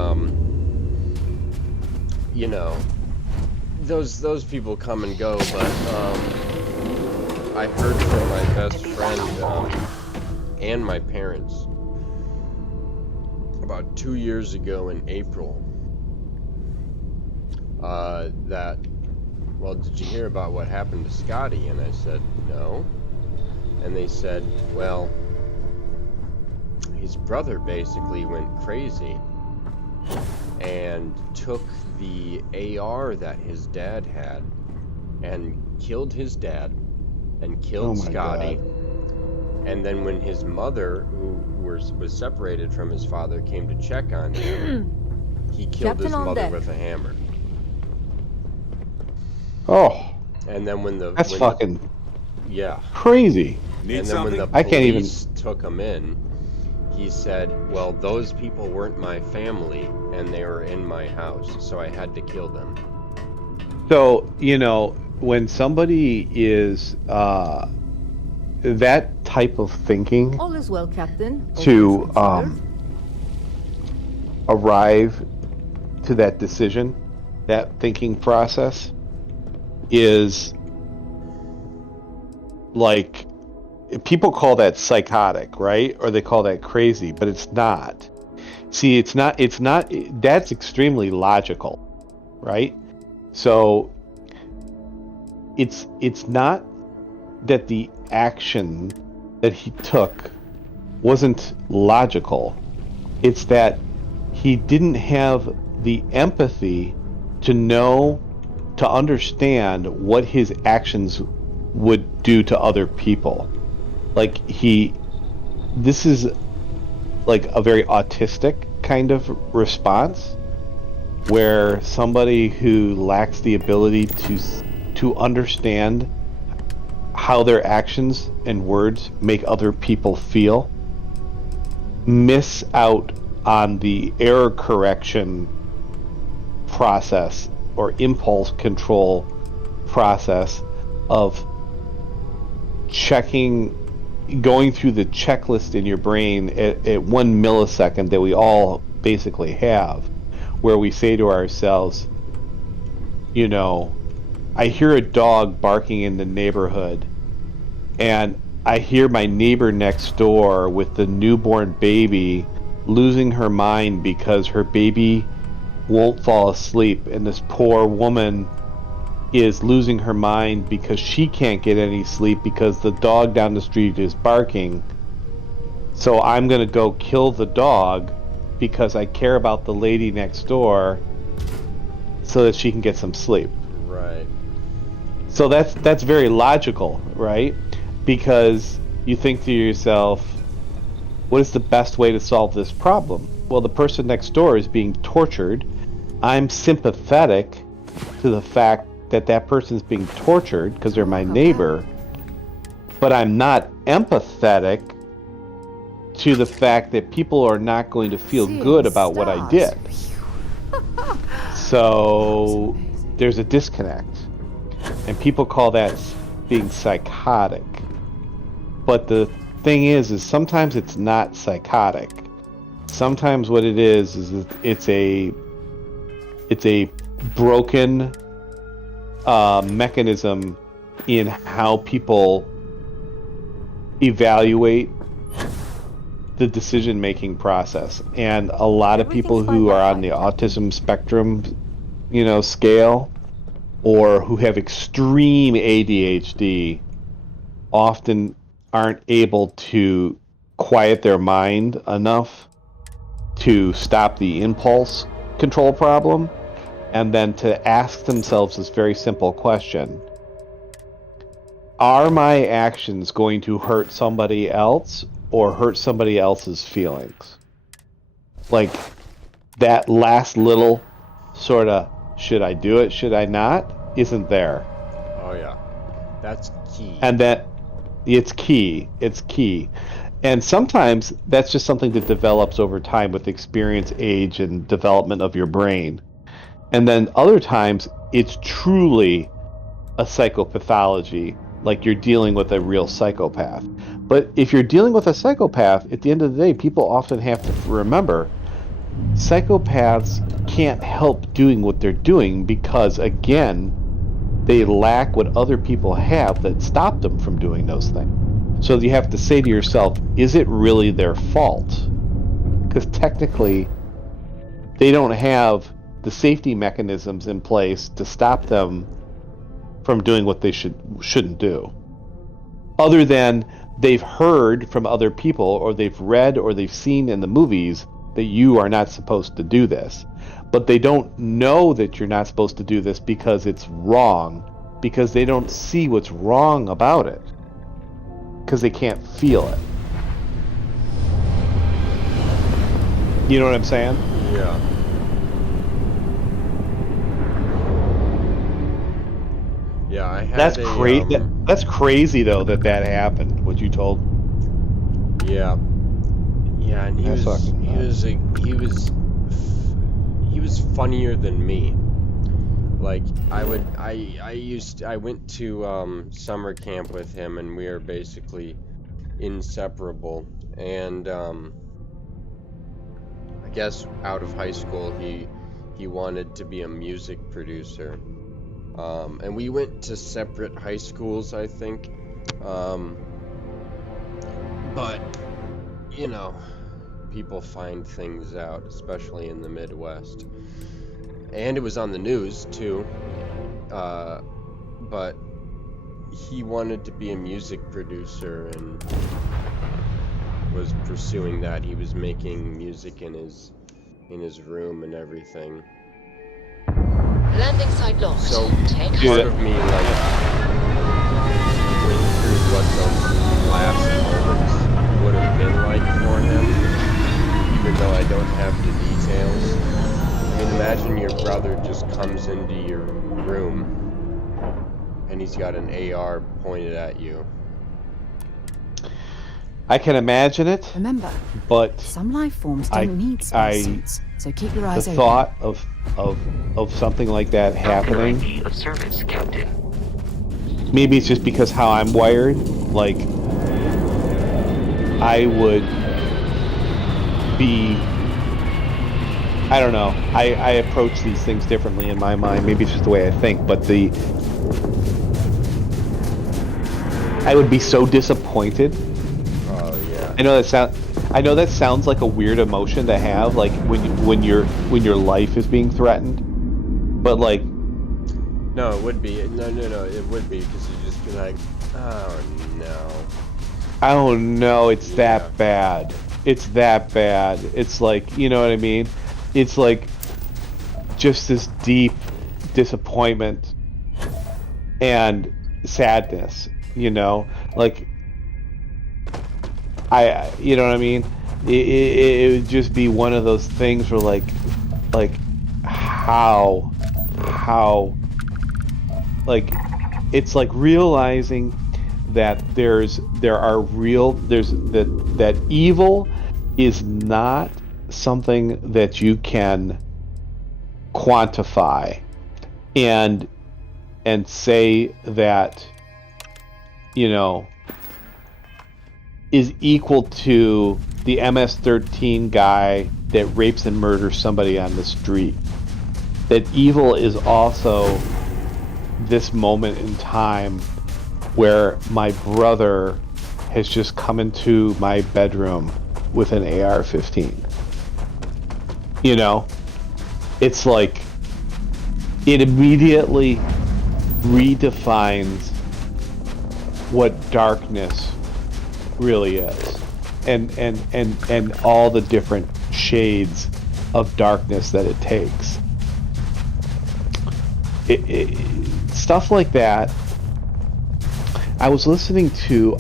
you know, those people come and go, but I heard from my best friend and my parents about 2 years ago in April that, well, did you hear about what happened to Scotty? And I said, no. And they said, well, his brother basically went crazy and took the AR that his dad had and killed his dad and killed Scotty. God. And then when his mother, who was separated from his father, came to check on him, he killed his mother with a hammer. Oh. And then when fucking crazy. crazy. And then when the police took him in, he said, well, those people weren't my family and they were in my house, so I had to kill them. So, you know, when somebody is that type of thinking, All is well, Captain. to arrive to that decision, that thinking process is like people call that psychotic, right? Or they call that crazy, but it's not. See, it's not, that's extremely logical, right? So it's not that the action that he took wasn't logical. It's that he didn't have the empathy to know, to understand what his actions would do to other people. Like this is like a very autistic kind of response, where somebody who lacks the ability to understand how their actions and words make other people feel miss out on the error correction process or impulse control process of going through the checklist in your brain at 1 millisecond that we all basically have, where we say to ourselves, you know, I hear a dog barking in the neighborhood, and I hear my neighbor next door with the newborn baby losing her mind because her baby won't fall asleep, and this poor woman is losing her mind because she can't get any sleep because the dog down the street is barking. So I'm gonna go kill the dog because I care about the lady next door so that she can get some sleep. Right. So that's very logical, right? Because you think to yourself, what is the best way to solve this problem? Well, the person next door is being tortured. I'm sympathetic to the fact that that person's being tortured because they're my neighbor, but I'm not empathetic to the fact that people are not going to feel good about what I did. So there's a disconnect, and people call that being psychotic. But the thing is sometimes it's not psychotic. Sometimes what it is it's a broken mechanism in how people evaluate the decision-making process. And a lot of people who are on the autism spectrum, you know, scale, or who have extreme ADHD, often aren't able to quiet their mind enough to stop the impulse control problem, and then to ask themselves this very simple question: are my actions going to hurt somebody else or hurt somebody else's feelings? Like, that last little sort of, should I do it, should I not, isn't there. Oh yeah, that's key. And that it's key. And sometimes that's just something that develops over time with experience, age, and development of your brain. And then other times it's truly a psychopathology, like you're dealing with a real psychopath. But if you're dealing with a psychopath, at the end of the day, people often have to remember psychopaths can't help doing what they're doing because, again, they lack what other people have that stop them from doing those things. So you have to say to yourself, is it really their fault? Because technically, they don't have the safety mechanisms in place to stop them from doing what they shouldn't do. Other than they've heard from other people, or they've read, or they've seen in the movies that you are not supposed to do this. But they don't know that you're not supposed to do this because it's wrong, because they don't see what's wrong about it, because they can't feel it. You know what I'm saying? Yeah. Yeah, I had that's crazy though that happened. What you told. Yeah. Yeah, and he was funnier than me. Like, I went to summer camp with him, and we were basically inseparable. And I guess out of high school he wanted to be a music producer. And we went to separate high schools, I think. But, you know, people find things out, especially in the Midwest. And it was on the news, too. But he wanted to be a music producer and was pursuing that. He was making music in his room and everything. Landing site locked. So Take part of me like went through what those last moments would have been like for him, even though I don't have the details. I mean, imagine your brother just comes into your room and he's got an AR pointed at you. I can imagine it. Remember, but some life forms don't need spacesuits, so keep your eyes the open. thought of something like that happening. Of service, Captain. Maybe it's just because how I'm wired. Like, I would be. I don't know. I approach these things differently in my mind. Maybe it's just the way I think. But I would be so disappointed. I know that sounds like a weird emotion to have, like when your life is being threatened. But like, no, it would be no, it would be because you just be like, oh no, it's that bad. It's that bad. It's like, you know what I mean? It's like just this deep disappointment and sadness. You know, like. You know what I mean? It would just be one of those things where like how, like, it's like realizing that that evil is not something that you can quantify and say that, you know, is equal to the MS-13 guy that rapes and murders somebody on the street. That evil is also this moment in time where my brother has just come into my bedroom with an AR-15. You know? It's like, it immediately redefines what darkness really is, and all the different shades of darkness that it takes. Stuff like that. I was listening to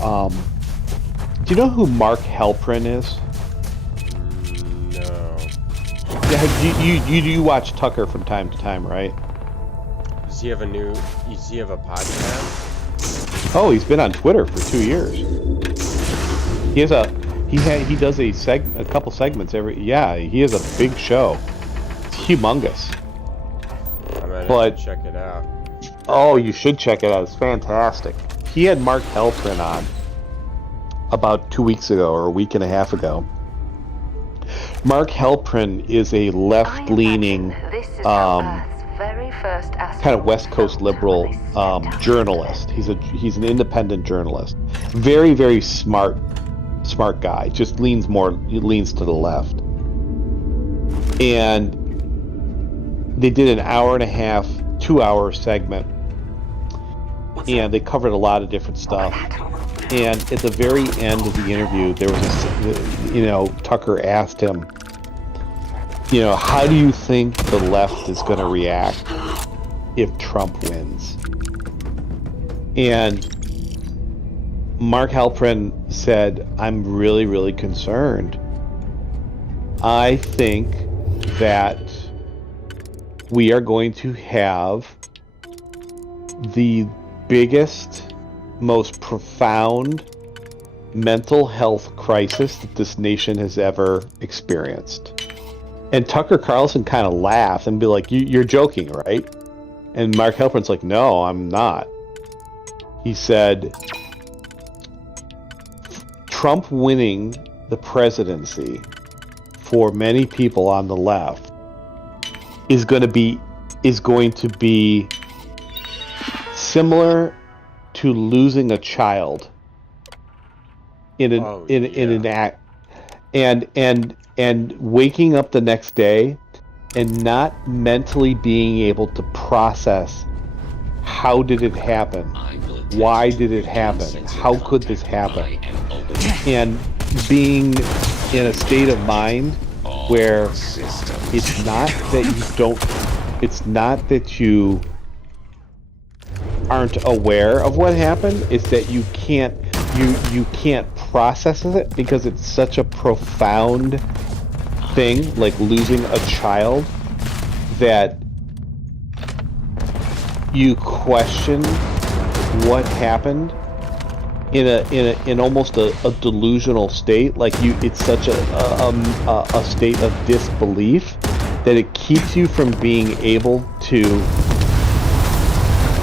do you know who Mark Halperin is? No. Yeah, you watch Tucker from time to time, right? Does he have a podcast? Oh, he's been on Twitter for 2 years. He does a couple segments every. Yeah, he has a big show. It's humongous. I might have to check it out. Oh, you should check it out. It's fantastic. He had Mark Halperin on about 2 weeks ago or a week and a half ago. Mark Halperin is a left-leaning, kind of West Coast liberal journalist. He's an independent journalist. Very, very smart guy. Just leans to the left. And they did an hour and a half, 2-hour segment, and they covered a lot of different stuff. And at the very end of the interview, there was Tucker asked him, how do you think the left is going to react if Trump wins? And Mark Halperin said, I'm really, really concerned. I think that we are going to have the biggest, most profound mental health crisis that this nation has ever experienced. And Tucker Carlson kind of laughed and be like, you're joking, right? And Mark Halperin's like, no, I'm not. He said, Trump winning the presidency for many people on the left is going to be similar to losing a child in an act, and waking up the next day and not mentally being able to process how did it happen, why did it happen, how could this happen, and being in a state of mind where it's not that you aren't aware of what happened, it's that you can't process it because it's such a profound thing, like losing a child, that you question what happened in almost a delusional state. Like it's such a state of disbelief that it keeps you from being able to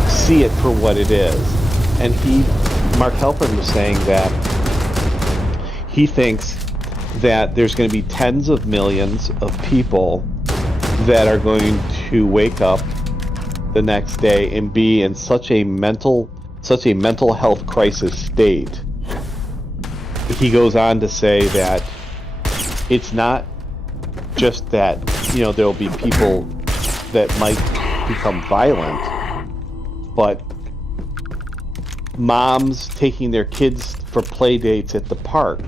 see it for what it is. And Mark Halperin was saying that he thinks that there's going to be tens of millions of people that are going to wake up the next day and be in such a mental health crisis state. He goes on to say that it's not just that, there'll be people that might become violent, but moms taking their kids for play dates at the park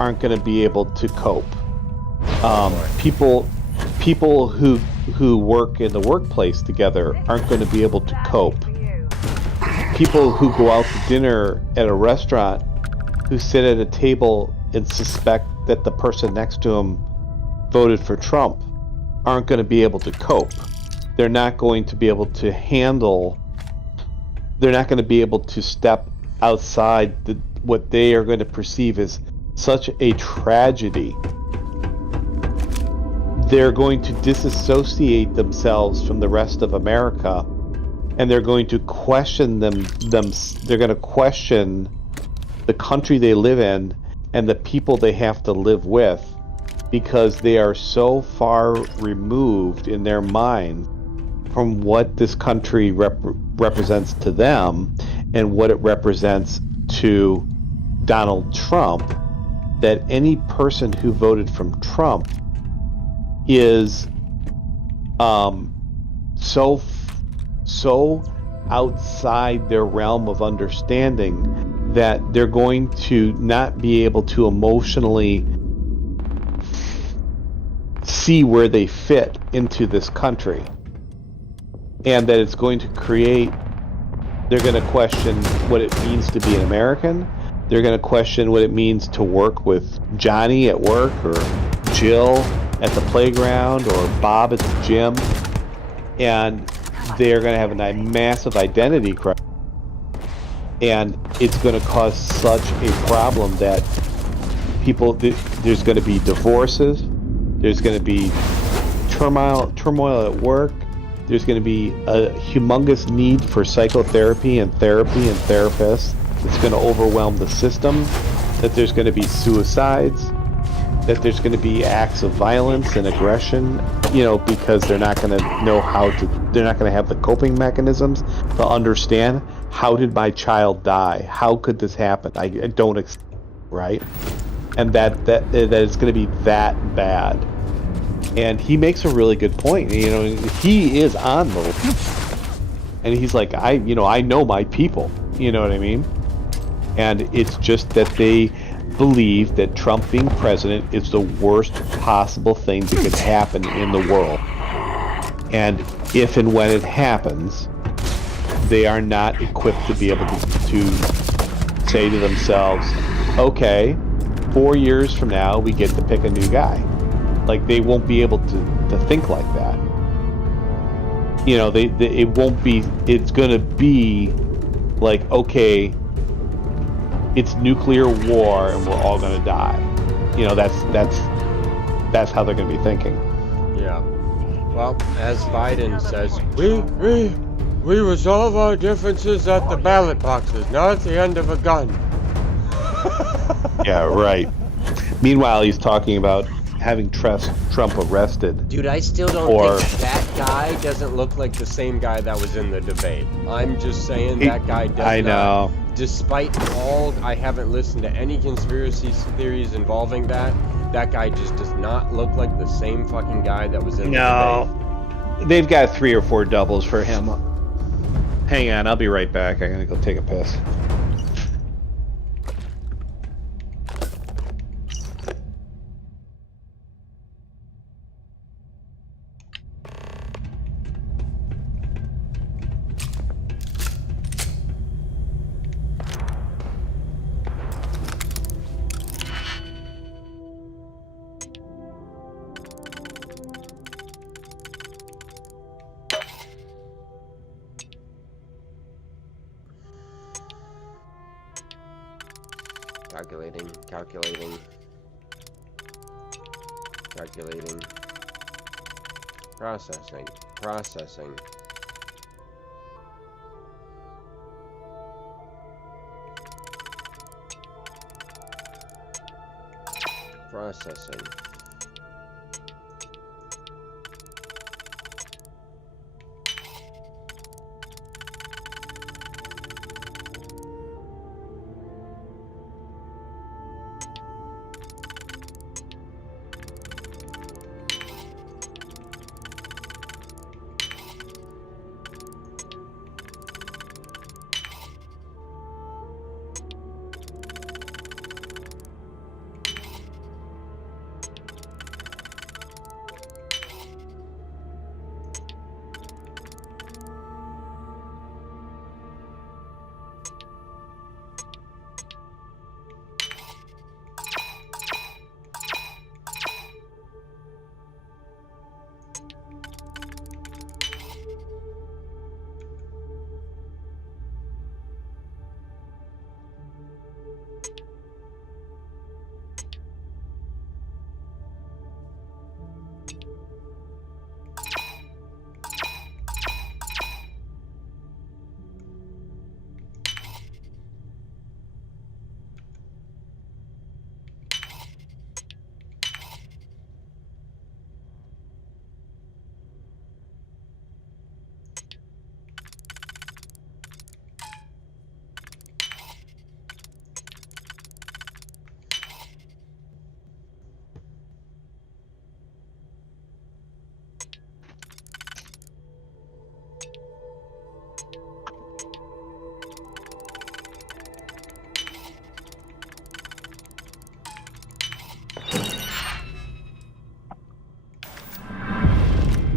aren't going to be able to cope. People who work in the workplace together aren't going to be able to cope. People who go out to dinner at a restaurant who sit at a table and suspect that the person next to them voted for Trump aren't going to be able to cope. They're not going to be able to they're not going to be able to step outside what they are going to perceive as such a tragedy. They're going to disassociate themselves from the rest of America, and they're going to question they're going to question the country they live in and the people they have to live with, because they are so far removed in their mind from what this country represents to them and what it represents to Donald Trump, that any person who voted from Trump is so outside their realm of understanding that they're going to not be able to emotionally see where they fit into this country, and that it's going to create, they're going to question what it means to be an American. They're going to question what it means to work with Johnny at work, or Jill at the playground, or Bob at the gym, and they're going to have a massive identity crisis. And it's going to cause such a problem that there's going to be divorces, there's going to be turmoil at work, there's going to be a humongous need for psychotherapy and therapy and therapists. It's going to overwhelm the system, that there's going to be suicides, that there's going to be acts of violence and aggression, because they're not going to know they're not going to have the coping mechanisms to understand, how did my child die? How could this happen? I don't, right? And that it's going to be that bad. And he makes a really good point. He is on the, and he's like, I know my people. You know what I mean? And it's just that they believe that Trump being president is the worst possible thing that could happen in the world. And if and when it happens, they are not equipped to be able to say to themselves, okay, 4 years from now, we get to pick a new guy. Like, they won't be able to think like that. It won't be, it's going to be like, okay, it's nuclear war and we're all going to die. That's how they're going to be thinking. Yeah. Well, as Biden says, we resolve our differences at the ballot boxes, not at the end of a gun. Yeah, right. Meanwhile, he's talking about having Trump arrested. Dude, I still don't think that guy doesn't look like the same guy that was in the debate. I'm just saying that guy does I know. not. Despite all, I haven't listened to any conspiracy theories involving that. That guy just does not look like the same fucking guy that was in the debate. They've got 3 or 4 doubles for him. Hang on, I'll be right back. I'm gonna go take a piss. Calculating. Processing. Processing.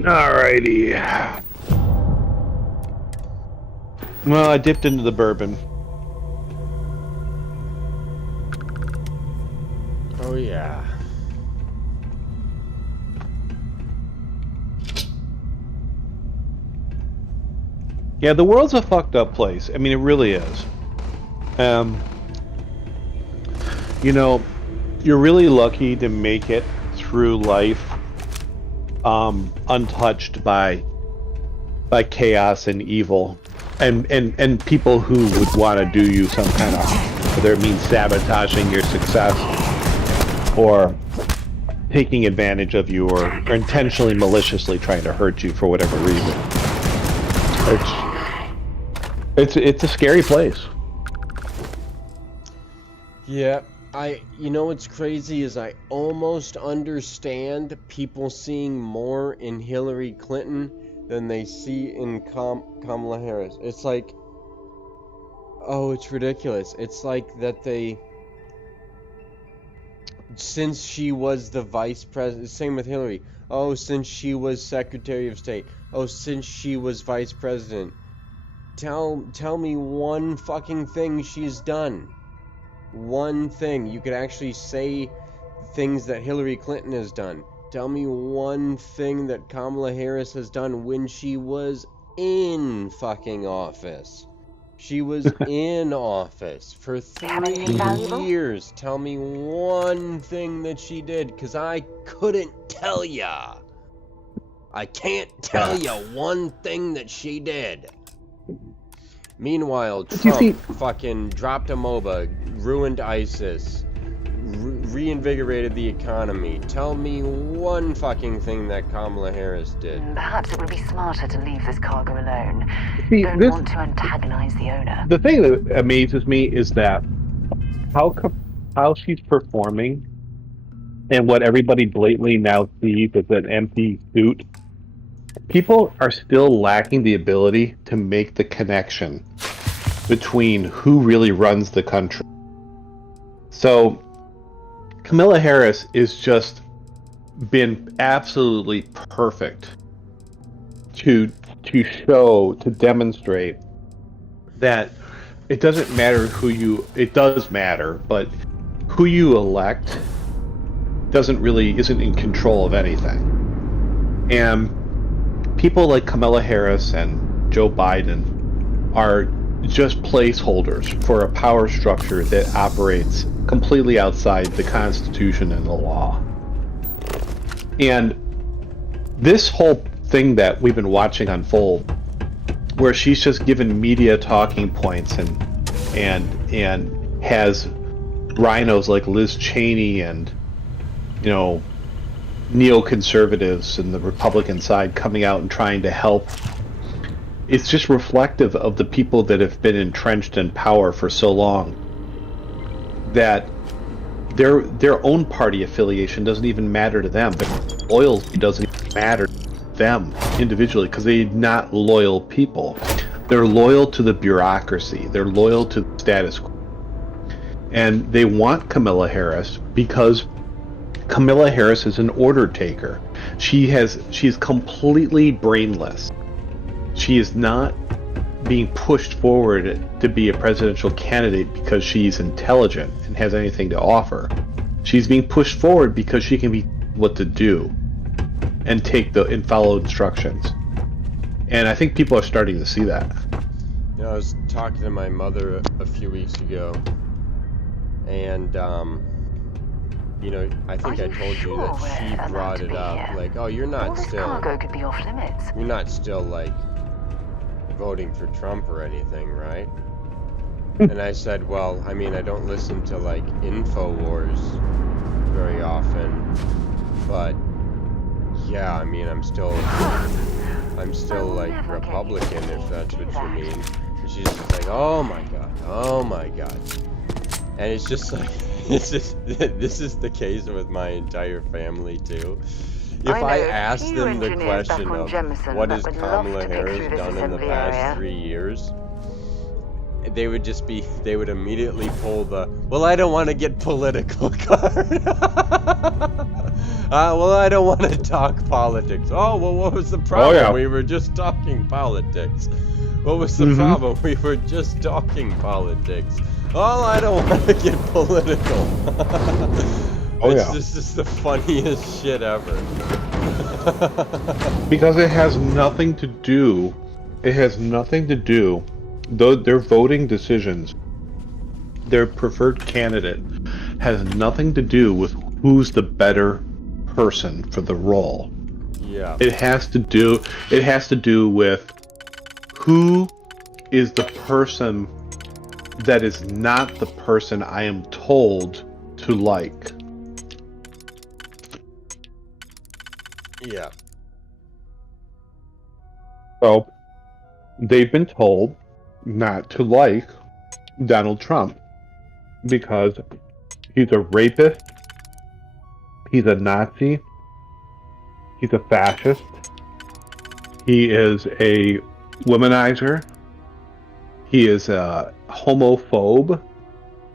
Alrighty. Well, I dipped into the bourbon. Oh yeah. Yeah, the world's a fucked up place. I mean, it really is. You know, you're really lucky to make it through life untouched by chaos and evil and people who would want to do you some kind of, whether it means sabotaging your success or taking advantage of you or intentionally maliciously trying to hurt you for whatever reason. It's a scary place. Yeah, you know what's crazy is I almost understand people seeing more in Hillary Clinton than they see in Kamala Harris. It's like, oh, it's ridiculous. It's like that since she was the vice president, same with Hillary. Oh, since she was Secretary of State. Oh, since she was vice president. Tell me one fucking thing she's done. One thing. You could actually say things that Hillary Clinton has done. Tell me one thing that Kamala Harris has done when she was in fucking office. She was in office for 3 years. Tell me one thing that she did, because I couldn't tell ya. I can't tell ya one thing that she did. Meanwhile, Trump fucking dropped a MOBA, ruined ISIS, reinvigorated the economy. Tell me one fucking thing that Kamala Harris did. Perhaps it would be smarter to leave this cargo alone. See, Don't want to antagonize the owner. the thing that amazes me is that how she's performing and what everybody blatantly now sees as an empty suit. People are still lacking the ability to make the connection between who really runs the country. So, Kamala Harris is just been absolutely perfect to demonstrate that it doesn't matter it does matter, but who you elect isn't in control of anything. And people like Kamala Harris and Joe Biden are just placeholders for a power structure that operates completely outside the Constitution and the law. And this whole thing that we've been watching unfold, where she's just given media talking points and has rhinos like Liz Cheney and neoconservatives and the Republican side coming out and trying to help. It's just reflective of the people that have been entrenched in power for so long that their own party affiliation doesn't even matter to them. Their loyalty doesn't even matter to them individually because they're not loyal people. They're loyal to the bureaucracy. They're loyal to the status quo. And they want Kamala Harris because Kamala Harris is an order taker. She's completely brainless. She is not being pushed forward to be a presidential candidate because she's intelligent and has anything to offer. She's being pushed forward because she can be what to do and follow instructions. And I think people are starting to see that. I was talking to my mother a few weeks ago, and I think I told you that she brought it up, like, oh, you're not still cargo could be off limits. You're not still like voting for Trump or anything, right? And I said, well, I mean, I don't listen to like InfoWars very often, but yeah, I mean, I'm still like Republican, if that's what you mean. And she's just like, oh my god, and it's just like, this is the case with my entire family too. If I asked them the question of what has Kamala Harris done in the past 3 years, they would immediately pull the, well, I don't want to get political card. Well, I don't want to talk politics. Oh, well, what was the problem? Oh, yeah. We were just talking politics. What was the problem? We were just talking politics. Oh, I don't want to get political. This is the funniest shit ever. Because it has nothing to do, though their voting decisions, their preferred candidate has nothing to do with who's the better person for the role. Yeah. It has to do with who is the person that is not the person I am told to like. Yeah. So, they've been told not to like Donald Trump because he's a rapist, he's a Nazi, he's a fascist, he is a womanizer, he is a homophobe,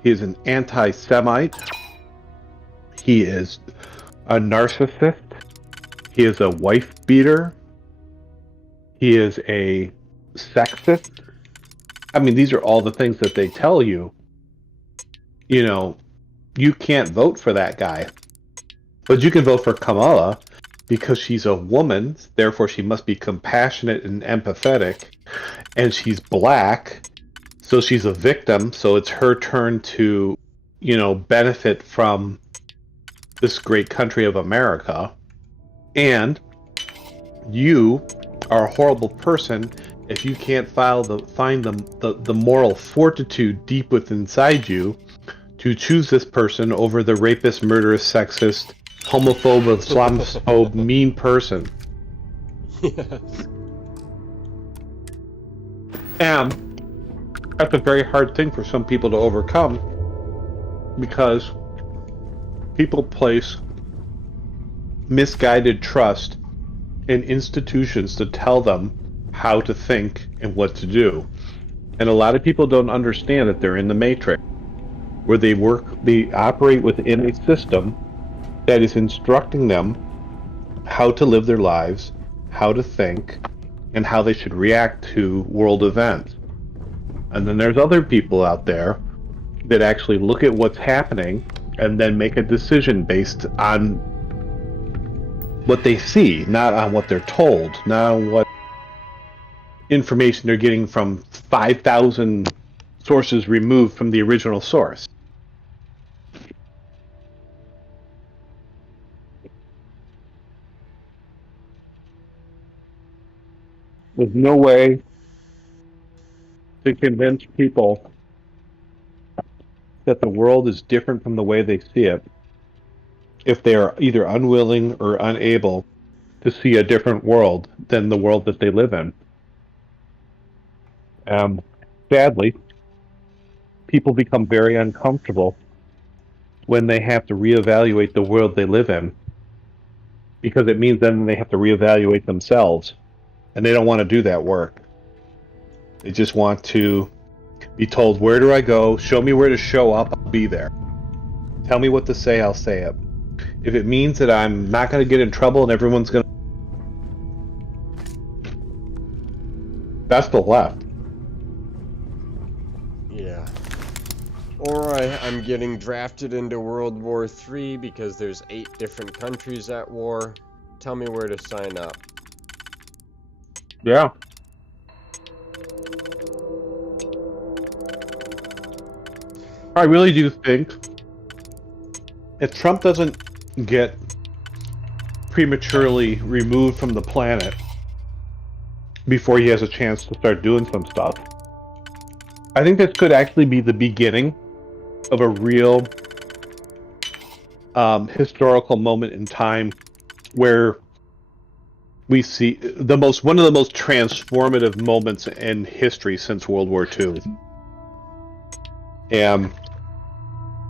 he is an anti-Semite, he is a narcissist, he is a wife beater, he is a sexist. I mean, these are all the things that they tell you. You can't vote for that guy. But you can vote for Kamala because she's a woman, therefore she must be compassionate and empathetic. And she's black, so she's a victim, so it's her turn to, benefit from this great country of America. And you are a horrible person if you can't find the moral fortitude deep within inside you to choose this person over the rapist, murderous, sexist, homophobe, Islamophobe, mean person. Yeah. And that's a very hard thing for some people to overcome, because people place misguided trust in institutions to tell them how to think and what to do. And a lot of people don't understand that they're in the matrix, where they operate within a system that is instructing them how to live their lives, how to think, and how they should react to world events. And then there's other people out there that actually look at what's happening and then make a decision based on what they see, not on what they're told, not on what information they're getting from 5,000 sources removed from the original source. There's no way to convince people that the world is different from the way they see it if they are either unwilling or unable to see a different world than the world that they live in. Sadly, people become very uncomfortable when they have to reevaluate the world they live in, because it means then they have to reevaluate themselves, and they don't want to do that work. They just want to be told, where do I go? Show me where to show up, I'll be there. Tell me what to say, I'll say it. If it means that I'm not going to get in trouble and everyone's going to... That's the left. Yeah. Or I'm getting drafted into World War III because there's 8 different countries at war. Tell me where to sign up. Yeah. I really do think if Trump doesn't get prematurely removed from the planet before he has a chance to start doing some stuff, I think this could actually be the beginning of a real historical moment in time where we see one of the most transformative moments in history since World War II. And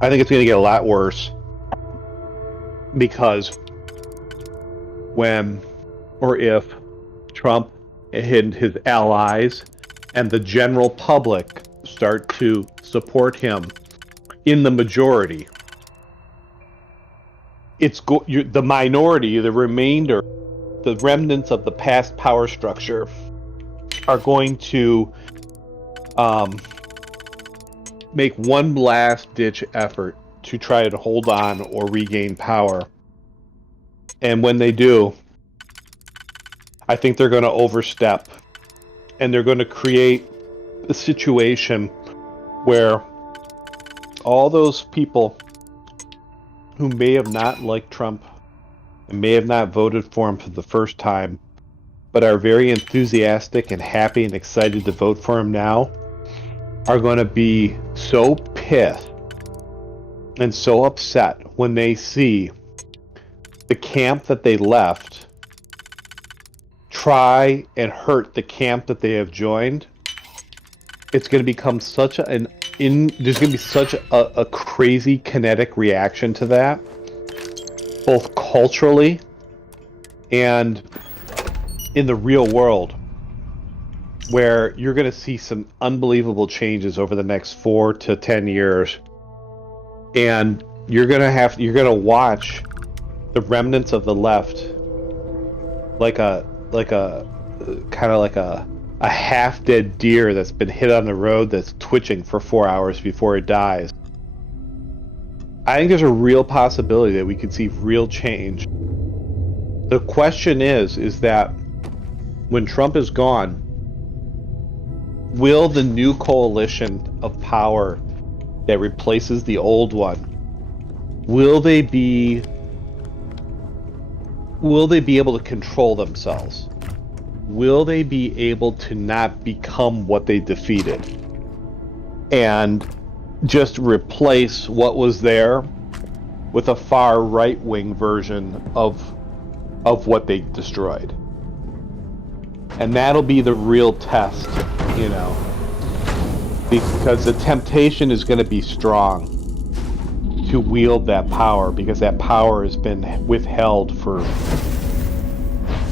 I think it's going to get a lot worse, because when or if Trump and his allies and the general public start to support him in the majority, the minority, the remainder, the remnants of the past power structure are going to make one last-ditch effort to try to hold on or regain power. And when they do, I think they're going to overstep. And they're going to create a situation where all those people who may have not liked Trump and may have not voted for him for the first time, but are very enthusiastic and happy and excited to vote for him now, are going to be so pissed and so upset when they see the camp that they left try and hurt the camp that they have joined. It's going to become such there's going to be such a crazy kinetic reaction to that, both culturally and in the real world, where you're going to see some unbelievable changes over the next 4 to 10 years, and you're going to watch the remnants of the left like a half-dead deer that's been hit on the road that's twitching for 4 hours before it dies. I think there's a real possibility that we could see real change. The question is that when Trump is gone, will the new coalition of power that replaces the old one, will they be able to control themselves? Will they be able to not become what they defeated? And just replace what was there with a far right-wing version of what they destroyed. And that'll be the real test, you know, because the temptation is going to be strong to wield that power, because that power has been withheld for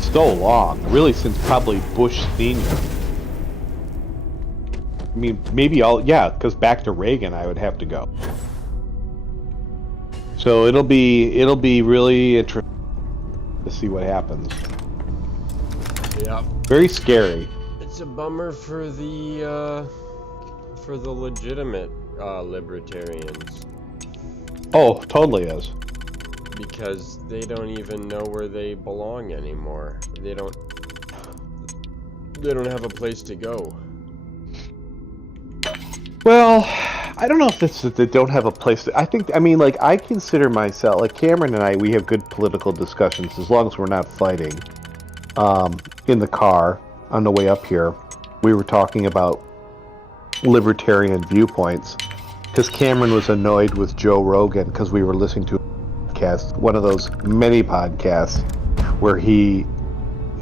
so long, really since probably Bush Sr. I mean, maybe because back to Reagan I would have to go. So it'll be really interesting to see what happens. Yeah. Very scary. It's a bummer for the legitimate libertarians. Oh, totally is. Because they don't even know where they belong anymore. They don't have a place to go. Well, I don't know if it's that they don't have a place to... I mean, like, I consider myself... Like, Cameron and I, we have good political discussions as long as we're not fighting. In the car, on the way up here, we were talking about libertarian viewpoints. Because Cameron was annoyed with Joe Rogan because we were listening to a podcast, one of those many podcasts, where he,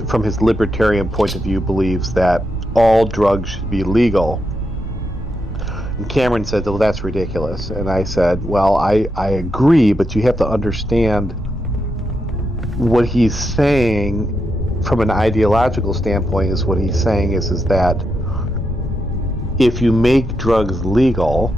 from his libertarian point of view, believes that all drugs should be legal. And Cameron said, well, that's ridiculous. And I said, well, I agree, but you have to understand what he's saying from an ideological standpoint. Is what he's saying is that if you make drugs legal,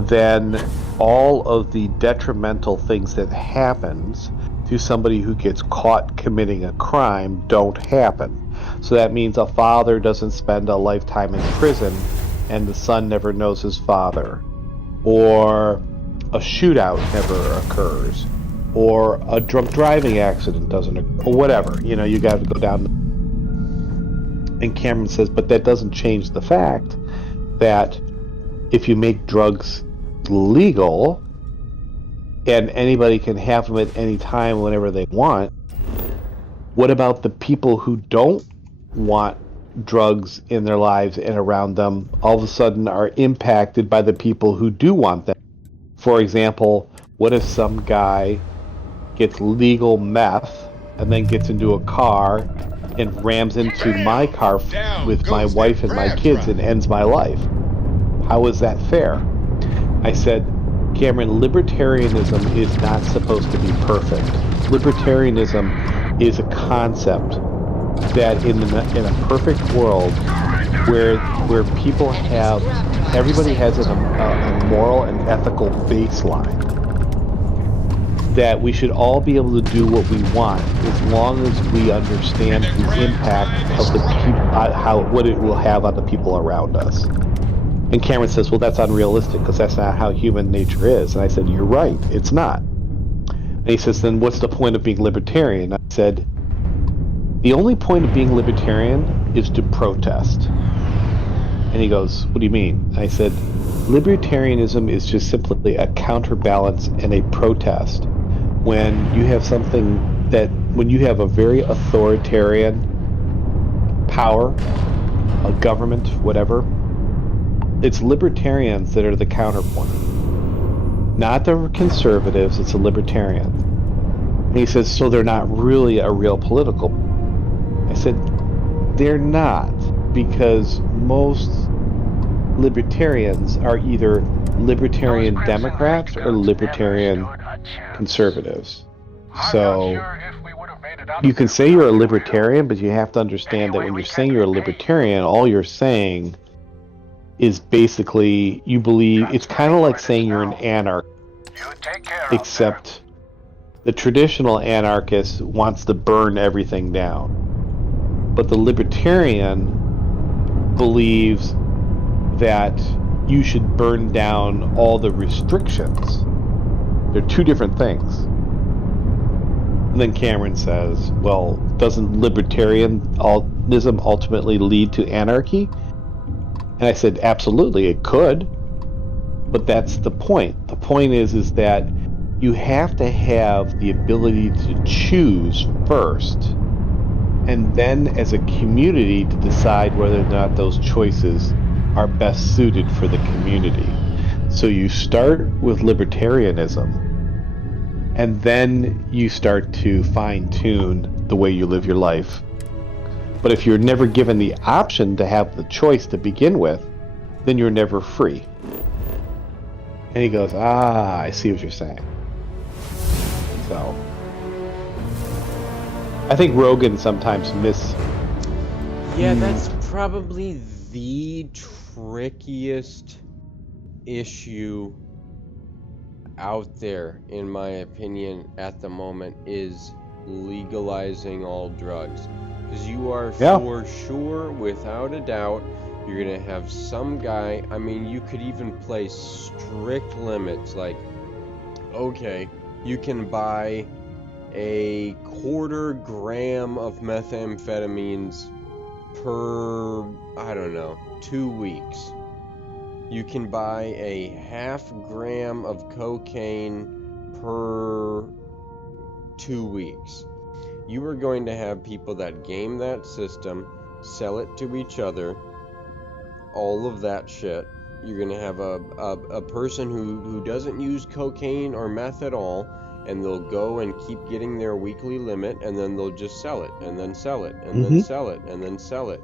then all of the detrimental things that happens to somebody who gets caught committing a crime don't happen. So that means a father doesn't spend a lifetime in prison and the son never knows his father, or a shootout never occurs, or a drunk driving accident doesn't occur, or whatever. You know, you got to go down. And Cameron says, but that doesn't change the fact that if you make drugs legal and anybody can have them at any time whenever they want, what about the people who don't want drugs in their lives and around them all of a sudden are impacted by the people who do want them? For example, what if some guy gets legal meth and then gets into a car and rams into my car with my wife and my kids and ends my life? How is that fair? I said, Cameron, libertarianism is not supposed to be perfect. Libertarianism is a concept that in a perfect world where people have, everybody has a moral and ethical baseline, that we should all be able to do what we want as long as we understand the impact of the people, what it will have on the people around us. And Cameron says, well, that's unrealistic because that's not how human nature is. And I said, you're right, it's not. And he says, then what's the point of being libertarian? I said, the only point of being libertarian is to protest. And he goes, what do you mean? And I said, libertarianism is just simply a counterbalance and a protest. When you have something that, when you have a very authoritarian power, a government, whatever, it's libertarians that are the counterpoint. Not the conservatives, it's a libertarian. And he says, so they're not really a real political. I said, they're not, because most libertarians are either libertarian Democrats or libertarian conservatives. So you can say you're a libertarian, but you have to understand that when you're saying you're a libertarian, all you're saying is basically you believe, it's kind of like saying you're an anarchist, except the traditional anarchist wants to burn everything down. But the libertarian believes that you should burn down all the restrictions. They're two different things. And then Cameron says, well, doesn't libertarianism ultimately lead to anarchy? And I said, absolutely, it could. But that's the point. The point is that you have to have the ability to choose first, and then as a community to decide whether or not those choices are best suited for the community. So you start with libertarianism, and then you start to fine-tune the way you live your life. But if you're never given the option to have the choice to begin with, then you're never free. And he goes, I see what you're saying. So, I think Rogan sometimes Yeah, that's probably the trickiest issue out there, in my opinion, at the moment, is legalizing all drugs. Because you are for sure, without a doubt, you're going to have some guy, I mean, you could even place strict limits, like, okay, you can buy a 1/4 gram of methamphetamines per, I don't know, 2 weeks. You can buy a 1/2 gram of cocaine per 2 weeks. You are going to have people that game that system, sell it to each other, all of that shit. You're going to have a person who doesn't use cocaine or meth at all, and they'll go and keep getting their weekly limit, and then they'll just sell it, and then sell it, and then sell it, and then sell it.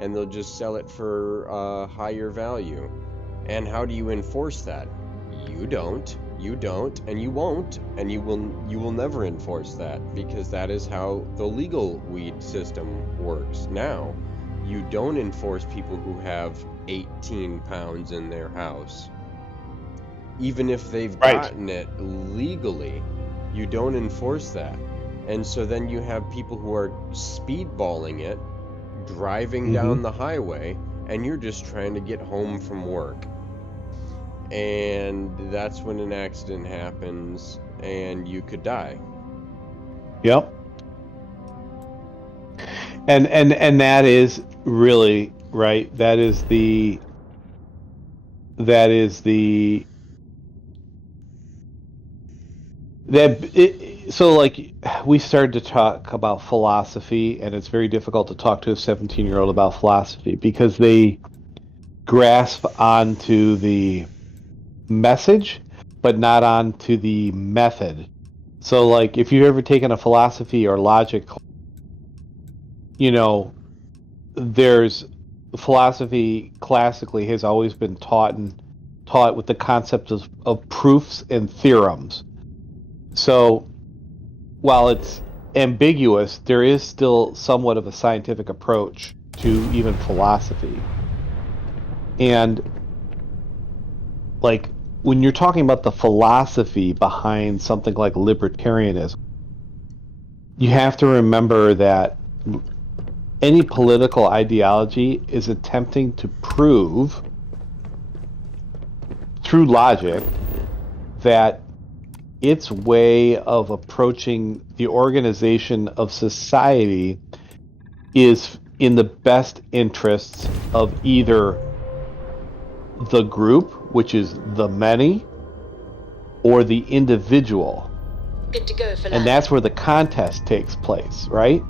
And they'll just sell it for a higher value. And how do you enforce that? You don't, and you won't, and you will never enforce that, because that is how the legal weed system works now. You don't enforce people who have 18 pounds in their house. Even if they've gotten it legally, you don't enforce that. And so then you have people who are speedballing it, driving down the highway, and you're just trying to get home from work. And that's when an accident happens, and you could die. Yep. And that is really right. So like we started to talk about philosophy, and it's very difficult to talk to a 17-year-old about philosophy because they grasp onto the message but not onto the method. So like if you've ever taken a philosophy or logic, you know, there's philosophy classically has always been taught with the concept of proofs and theorems. So while it's ambiguous, there is still somewhat of a scientific approach to even philosophy. And like when you're talking about the philosophy behind something like libertarianism, you have to remember that any political ideology is attempting to prove through logic that its way of approaching the organization of society is in the best interests of either the group, which is the many, or the individual. Good to go for and that's where the contest takes place, right?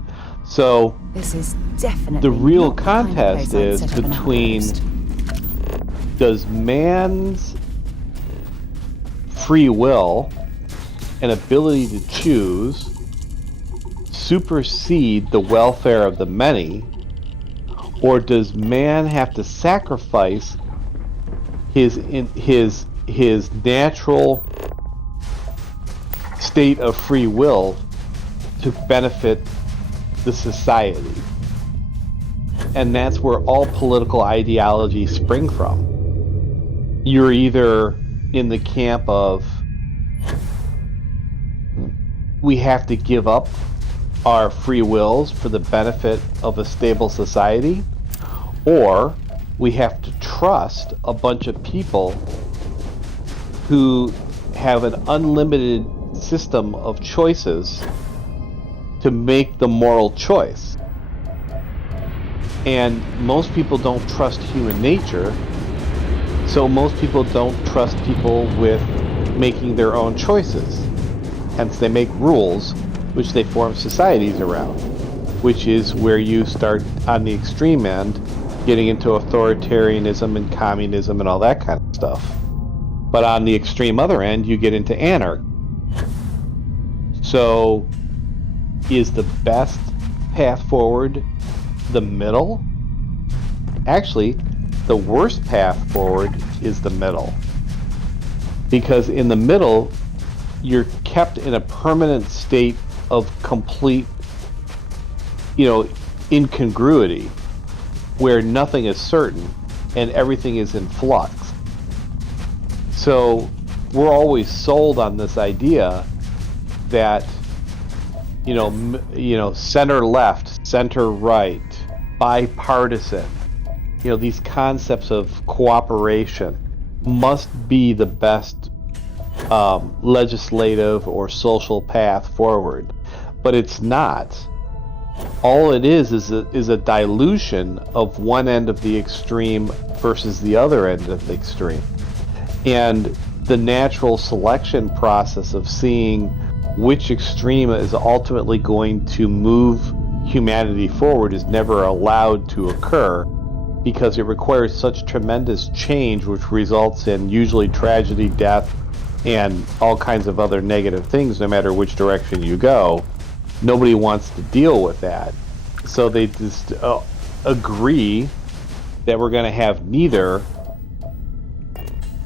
So this is definitely the real not the kind of contest place I'd is set up an between outpost. does man's free will and ability to choose supersede the welfare of the many, or does man have to sacrifice his natural state of free will to benefit the society? And that's where all political ideologies spring from. You're either in the camp of we have to give up our free wills for the benefit of a stable society, or we have to trust a bunch of people who have an unlimited system of choices to make the moral choice. And most people don't trust human nature, so most people don't trust people with making their own choices. Hence they make rules which they form societies around, which is where you start on the extreme end getting into authoritarianism and communism and all that kind of stuff. But on the extreme other end, you get into anarchy. So, is the best path forward the middle? Actually, the worst path forward is the middle. Because in the middle, you're kept in a permanent state of complete, incongruity, where nothing is certain and everything is in flux. So we're always sold on this idea that, center left, center right, bipartisan, these concepts of cooperation must be the best legislative or social path forward. But it's not. All it is a dilution of one end of the extreme versus the other end of the extreme. And the natural selection process of seeing which extreme is ultimately going to move humanity forward is never allowed to occur, because it requires such tremendous change, which results in usually tragedy, death, and all kinds of other negative things, no matter which direction you go. Nobody wants to deal with that. So they just agree that we're going to have neither,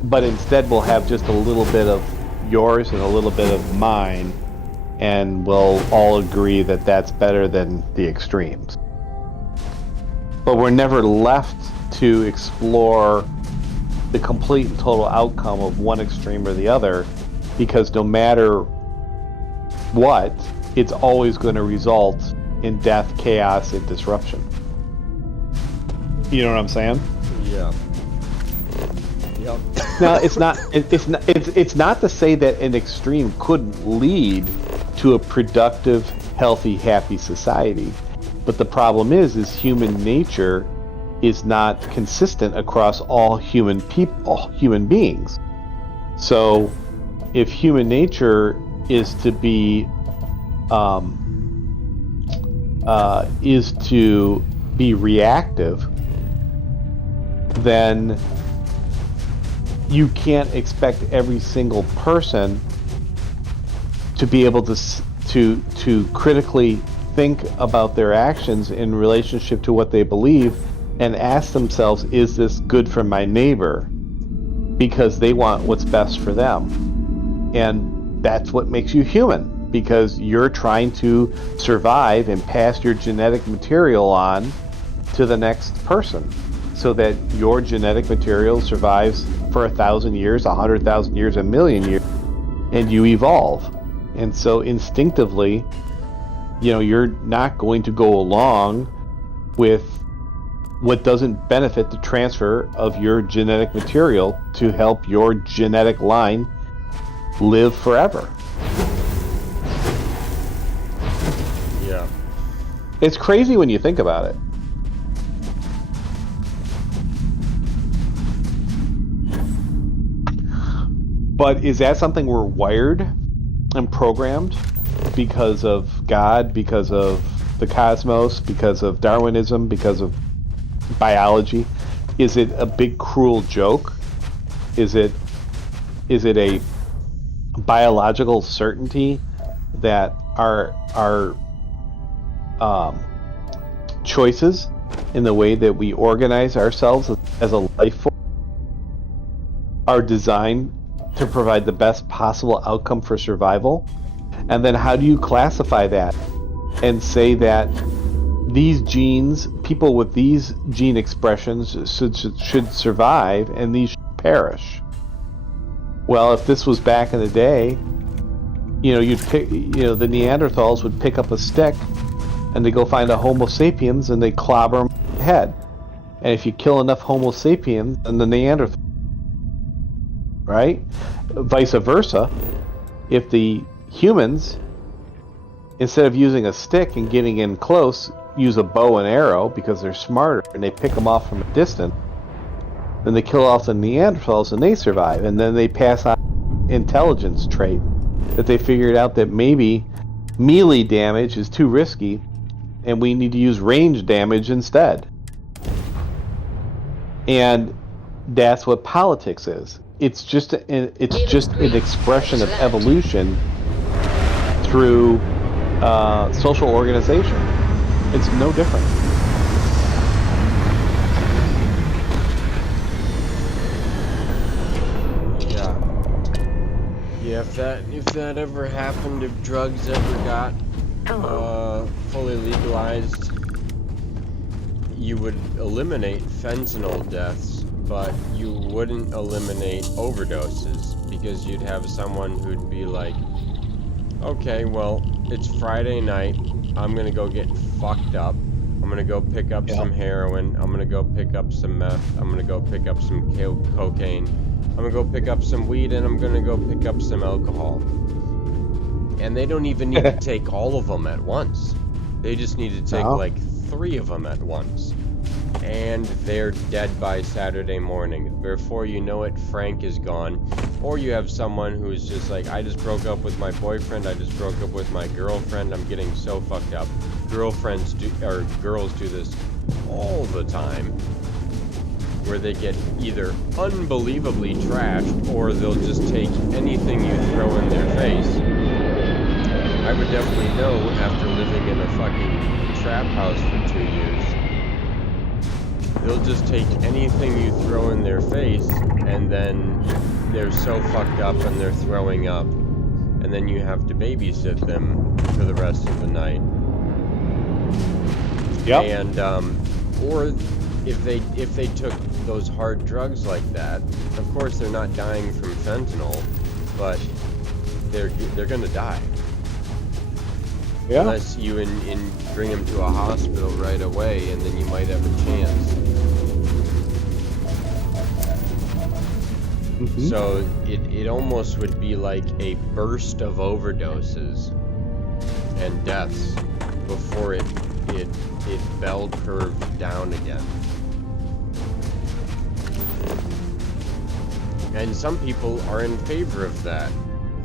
but instead we'll have just a little bit of yours and a little bit of mine, and we'll all agree that that's better than the extremes. But we're never left to explore the complete and total outcome of one extreme or the other, because no matter what, it's always going to result in death, chaos, and disruption. You know what I'm saying? Yeah. Yep. Now, it's not to say that an extreme couldn't lead to a productive, healthy, happy society. But the problem is human nature is not consistent across all human beings. So, if human nature is to be reactive, then you can't expect every single person to be able to critically think about their actions in relationship to what they believe and ask themselves, is this good for my neighbor? Because they want what's best for them. And that's what makes you human, because you're trying to survive and pass your genetic material on to the next person, so that your genetic material survives for 1,000 years, 100,000 years, 1,000,000 years, and you evolve. And so instinctively, you're not going to go along with what doesn't benefit the transfer of your genetic material to help your genetic line live forever. Yeah. It's crazy when you think about it. But is that something we're wired and programmed because of God, because of the cosmos, because of Darwinism, because of biology? Is it a big cruel joke? Is it a biological certainty that our choices in the way that we organize ourselves as a life form are designed to provide the best possible outcome for survival? And then how do you classify that and say that these genes, people with these gene expressions should survive and these should perish? Well, if this was back in the day, you'd pick, the Neanderthals would pick up a stick and they go find a Homo sapiens and they clobber him in the head. And if you kill enough Homo sapiens, then the Neanderthals, right? Vice versa, if the humans, instead of using a stick and getting in close, use a bow and arrow because they're smarter and they pick them off from a distance, then they kill off the Neanderthals and they survive, and then they pass on intelligence trait that they figured out that maybe melee damage is too risky and we need to use range damage instead. And that's what politics is. It's just an expression of evolution through social organization. It's no different. Yeah, if that ever happened, if drugs ever got fully legalized, you would eliminate fentanyl deaths, but you wouldn't eliminate overdoses, because you'd have someone who'd be like, okay, well, it's Friday night, I'm gonna go get fucked up, I'm gonna go pick up some heroin, I'm gonna go pick up some meth, I'm gonna go pick up some cocaine, I'm gonna go pick up some weed, and I'm gonna go pick up some alcohol. And they don't even need to take all of them at once. They just need to take like 3 of them at once. And they're dead by Saturday morning. Before you know it, Frank is gone. Or you have someone who's just like, I just broke up with my boyfriend, I just broke up with my girlfriend, I'm getting so fucked up. Girls do this all the time, where they get either unbelievably trashed, or they'll just take anything you throw in their face. I would definitely know after living in a fucking trap house for 2 years. They'll just take anything you throw in their face, and then they're so fucked up and they're throwing up, and then you have to babysit them for the rest of the night. Yep. And or if they took those hard drugs like that, of course they're not dying from fentanyl, but they're gonna die. Yeah. Unless you bring them to a hospital right away, and then you might have a chance. Mm-hmm. So it almost would be like a burst of overdoses and deaths before it bell curved down again. And some people are in favor of that.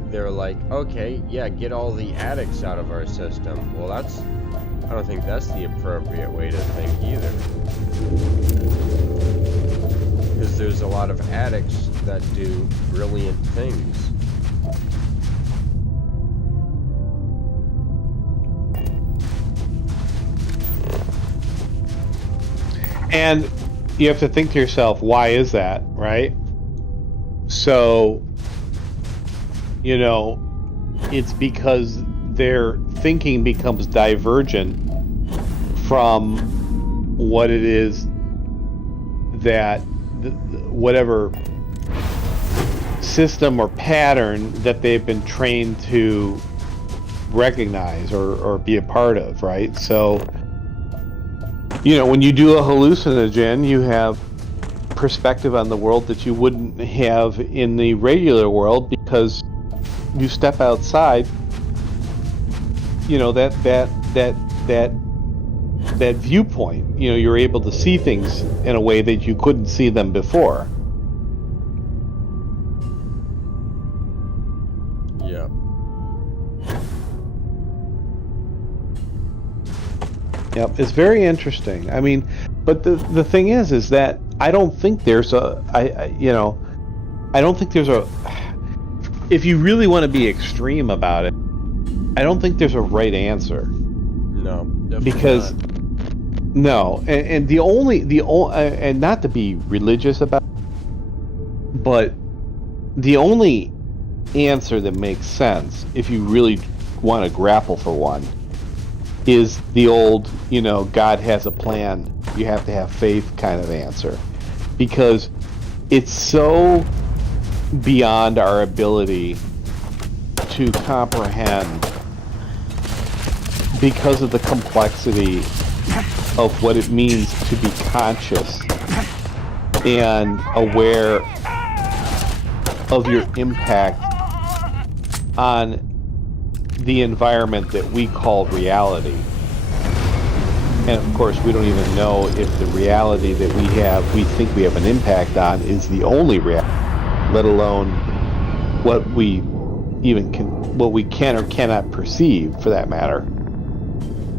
They're like, okay, yeah, get all the addicts out of our system. Well, I don't think that's the appropriate way to think either. Because there's a lot of addicts that do brilliant things. And you have to think to yourself, why is that, right? So, you know, it's because their thinking becomes divergent from what it is that whatever system or pattern that they've been trained to recognize or be a part of, right? So, you know, when you do a hallucinogen, you have perspective on the world that you wouldn't have in the regular world, because you step outside, you know, that viewpoint, you know, you're able to see things in a way that you couldn't see them before. Yeah. Yep, it's very interesting. I mean, but the thing is that I don't think there's I don't think there's a, if you really want to be extreme about it, I don't think there's a right answer. No, definitely because not. No, and the only and not to be religious about it, but the only answer that makes sense, if you really want to grapple for one, is the old, you know, God has a plan, you have to have faith kind of answer, because it's so beyond our ability to comprehend because of the complexity of what it means to be conscious and aware of your impact on the environment that we call reality. And of course, we don't even know if the reality that we think we have an impact on is the only reality, let alone what we can or cannot perceive, for that matter.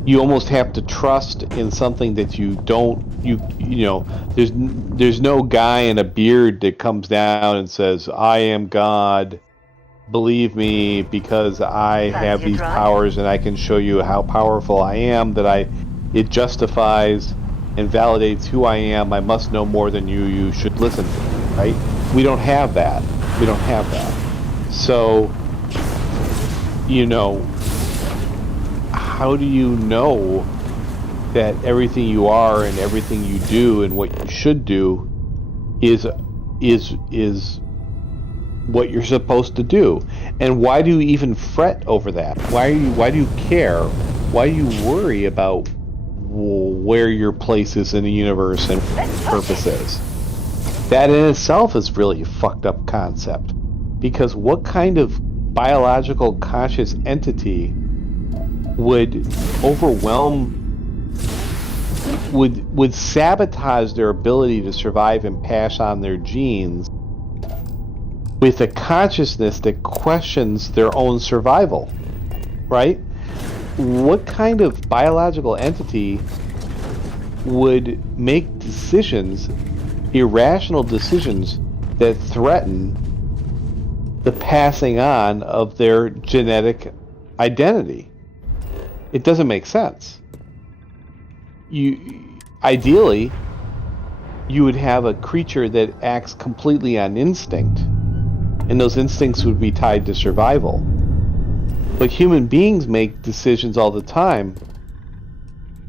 you almost have to trust in something that you don't. You know, there's no guy in a beard that comes down and says, "I am God. Believe me, because I have these powers and I can show you how powerful I am. It justifies and validates who I am. I must know more than you. You should listen to me." Right? We don't have that. We don't have that. So, you know, how do you know that everything you are and everything you do and what you should do is what you're supposed to do? And why do you even fret over that? Why do you care? Why do you worry about where your place is in the universe and what your purpose is? That in itself is really a fucked up concept. Because what kind of biological conscious entity would would sabotage their ability to survive and pass on their genes with a consciousness that questions their own survival, right? What kind of biological entity would make decisions, irrational decisions, that threaten the passing on of their genetic identity? It doesn't make sense. Ideally, you would have a creature that acts completely on instinct, and those instincts would be tied to survival. But human beings make decisions all the time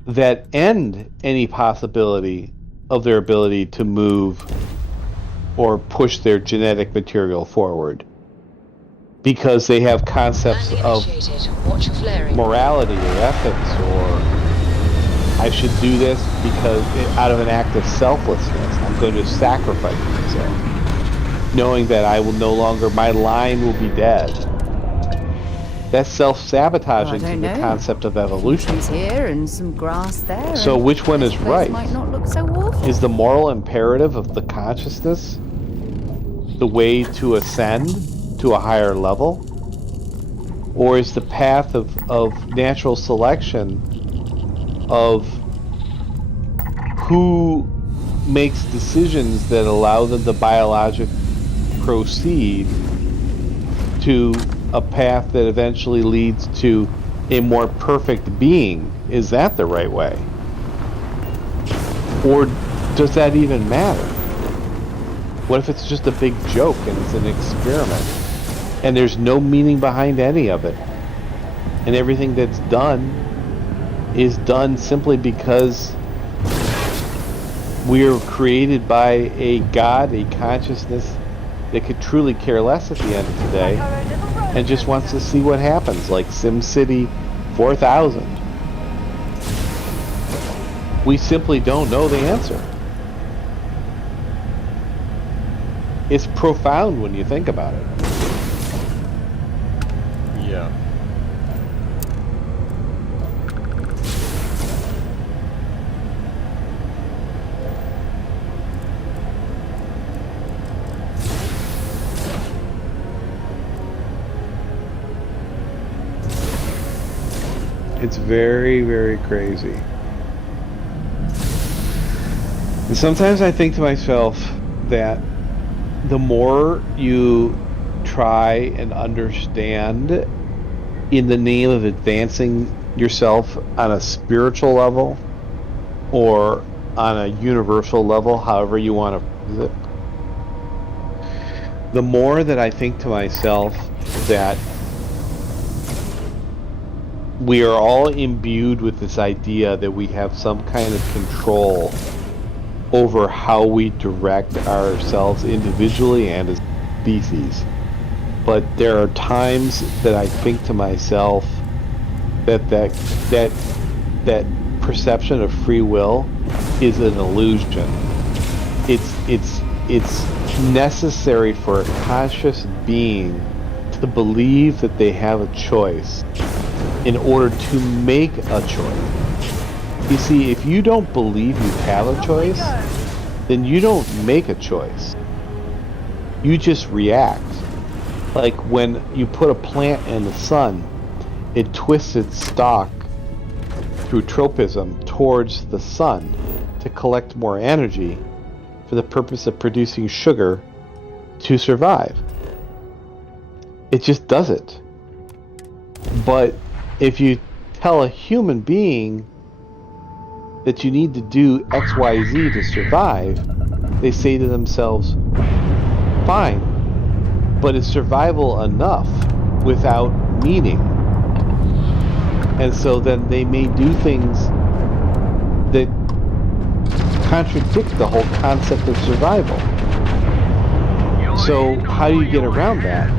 that end any possibility of their ability to move or push their genetic material forward, because they have concepts of morality or ethics, or I should do this because out of an act of selflessness, I'm going to sacrifice myself, knowing that I will no longer, my line will be dead. That's self-sabotaging to the concept of evolution. Trees here and some grass there. So which one is right? Might not look so awful. Is the moral imperative of the consciousness the way to ascend to a higher level? Or is the path of natural selection, of who makes decisions that allow them to biologically proceed to a path that eventually leads to a more perfect being, is that the right way? Or does that even matter? What if it's just a big joke and it's an experiment and there's no meaning behind any of it, and everything that's done is done simply because we are created by a God, a consciousness that could truly care less at the end of the day and just wants to see what happens, like SimCity 4000. We simply don't know the answer. It's profound when you think about it. Yeah. It's very, very crazy. And sometimes I think to myself that the more you try and understand in the name of advancing yourself on a spiritual level or on a universal level, however you want to phrase it, the more that I think to myself that we are all imbued with this idea that we have some kind of control over how we direct ourselves individually and as a species. But there are times that I think to myself that perception of free will is an illusion. It's necessary for a conscious being to believe that they have a choice in order to make a choice. You see, if you don't believe you have a choice, then you don't make a choice. You just react. Like when you put a plant in the sun, it twists its stalk through tropism towards the sun to collect more energy for the purpose of producing sugar to survive. It just does it. But if you tell a human being that you need to do X, Y, Z to survive, they say to themselves, fine, but is survival enough without meaning? And so then they may do things that contradict the whole concept of survival. So how do you get around that?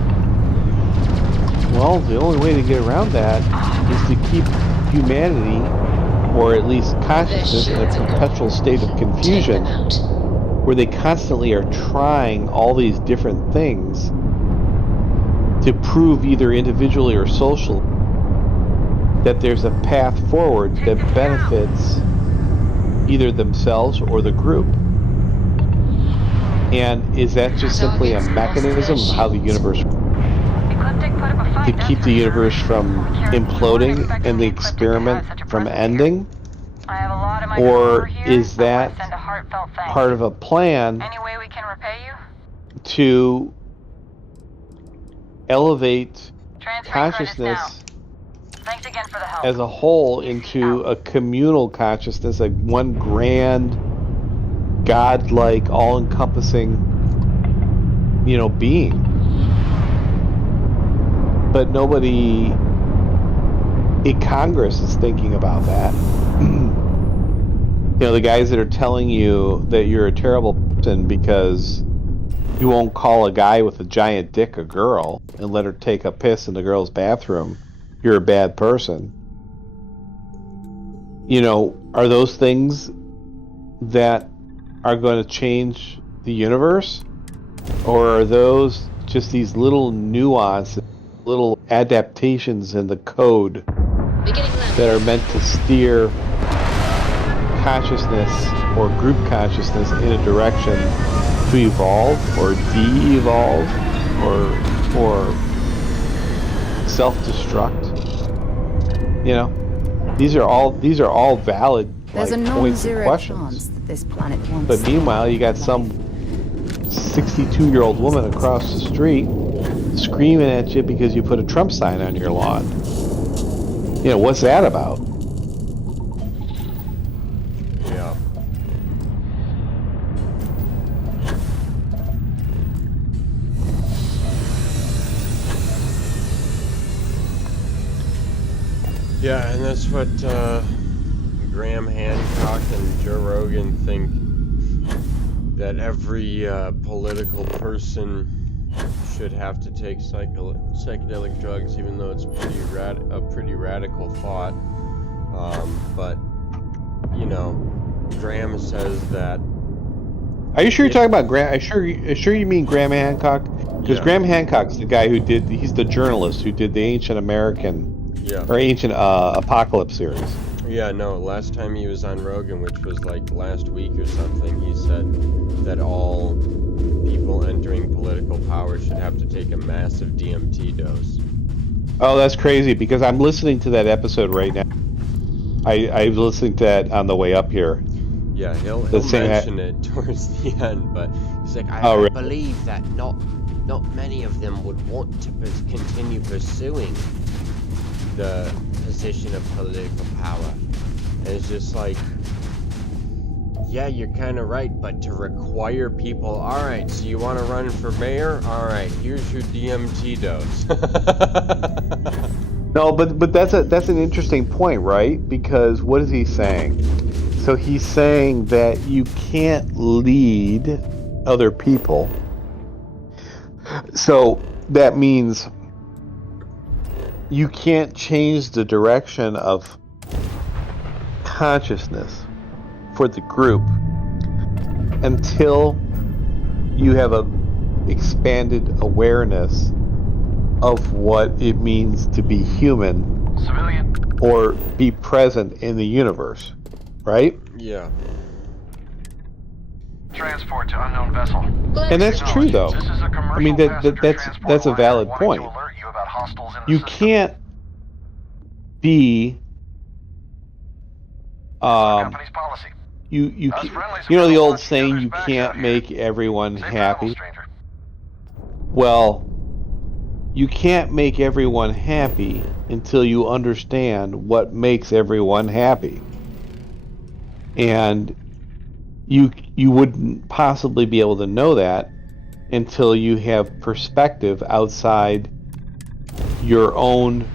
Well, the only way to get around that is to keep humanity, or at least consciousness, in a perpetual state of confusion, where they constantly are trying all these different things to prove either individually or socially that there's a path forward that benefits either themselves or the group. And is that just simply a mechanism of how the universe, to keep the universe from imploding and the experiment from ending? Or is that part of a plan to elevate consciousness as a whole into a communal consciousness, like one grand, godlike, all-encompassing, being? But nobody in Congress is thinking about that. The guys that are telling you that you're a terrible person because you won't call a guy with a giant dick a girl and let her take a piss in the girl's bathroom, you're a bad person. Are those things that are going to change the universe? Or are those just these little nuances, little adaptations in the code that are meant to steer consciousness or group consciousness in a direction to evolve or de-evolve or self-destruct? These are all valid There's a points and non-zero questions. chance that this planet wants. But meanwhile, you got some 62-year-old woman across the street screaming at you because you put a Trump sign on your lawn. What's that about? Yeah. Yeah, and that's what Graham Hancock and Joe Rogan think, that every political person should have to take psychedelic drugs, even though it's a pretty radical thought. But Graham says that. Are you sure you're talking about Graham? Are you sure you mean Graham Hancock? Because Yeah. Graham Hancock's the guy he's the journalist who did the Ancient American, or Ancient Apocalypse series. Yeah, no, last time he was on Rogan, which was like last week or something, he said that all people entering political power should have to take a massive DMT dose. Oh, that's crazy, because I'm listening to that episode right now. I was listening to that on the way up here. Yeah, he'll mention it towards the end, but he's like, I believe that not many of them would want to continue pursuing the position of political power. And it's just like, yeah, you're kind of right, but to require people, alright, so you want to run for mayor? Alright, here's your DMT dose. No, but that's an interesting point, right? Because what is he saying? So he's saying that you can't lead other people. So that means you can't change the direction of consciousness for the group until you have a expanded awareness of what it means to be human, Civilian, or be present in the universe, right? Yeah. transport to unknown vessel. And that's true, though. This is a commercial I mean, that's a valid point. You, about hostiles in the You system. can't be Company's policy. you Us friendlies you know the have old lots of saying, others you back can't out here. make everyone Safe happy. travels, stranger. Well, you can't make everyone happy until you understand what makes everyone happy. And you wouldn't possibly be able to know that until you have perspective outside your own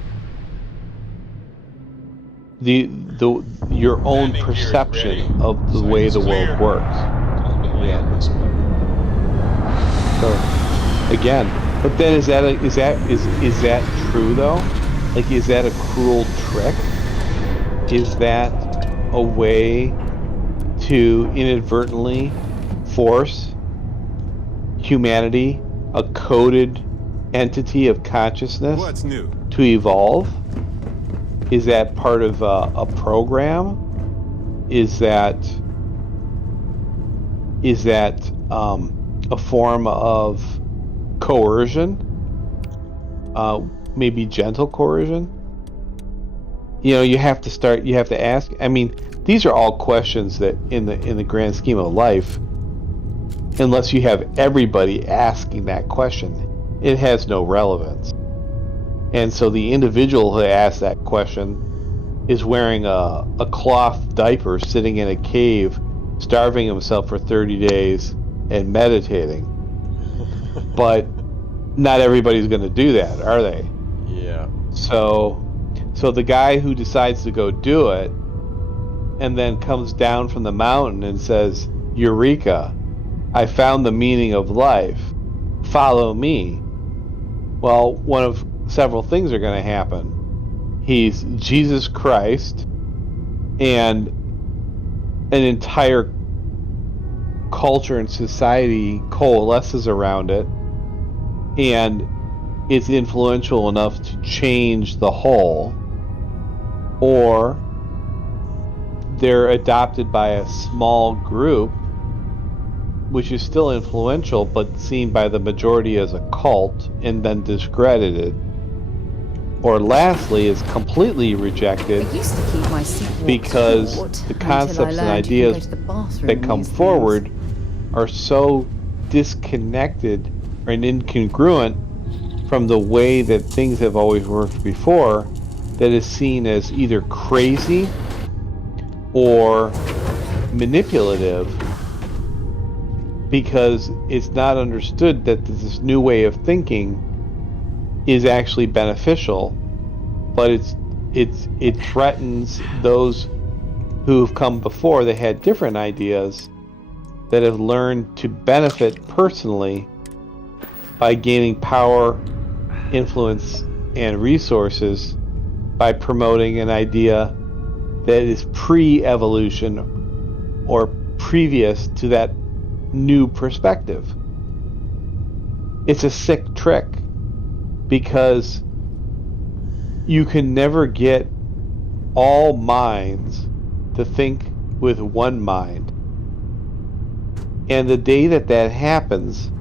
your own perception of the way the world works. Yeah. So again, but then is that true though? Like, is that a cruel trick? Is that a way to inadvertently force humanity, a coded entity of consciousness, What's new? to evolve? Is that part of a program? Is that a form of coercion? Maybe gentle coercion? You know, you have to ask. I mean, these are all questions that in the grand scheme of life, unless you have everybody asking that question, it has no relevance. And so the individual who asks that question is wearing a cloth diaper, sitting in a cave, starving himself for 30 days and meditating. But not everybody's going to do that, are they? Yeah. So the guy who decides to go do it and then comes down from the mountain and says, "Eureka, I found the meaning of life. Follow me." Well, one of several things are going to happen. He's Jesus Christ, and an entire culture and society coalesces around it, and it's influential enough to change the whole, or they're adopted by a small group, which is still influential, but seen by the majority as a cult and then discredited. Or lastly, is completely rejected because the concepts and ideas that come forward are so disconnected and incongruent from the way that things have always worked before, that is seen as either crazy or manipulative, because it's not understood that this new way of thinking is actually beneficial, but it threatens those who've come before that had different ideas, that have learned to benefit personally by gaining power, influence, and resources by promoting an idea that is pre-evolution or previous to that new perspective. It's a sick trick, because you can never get all minds to think with one mind. And the day that happens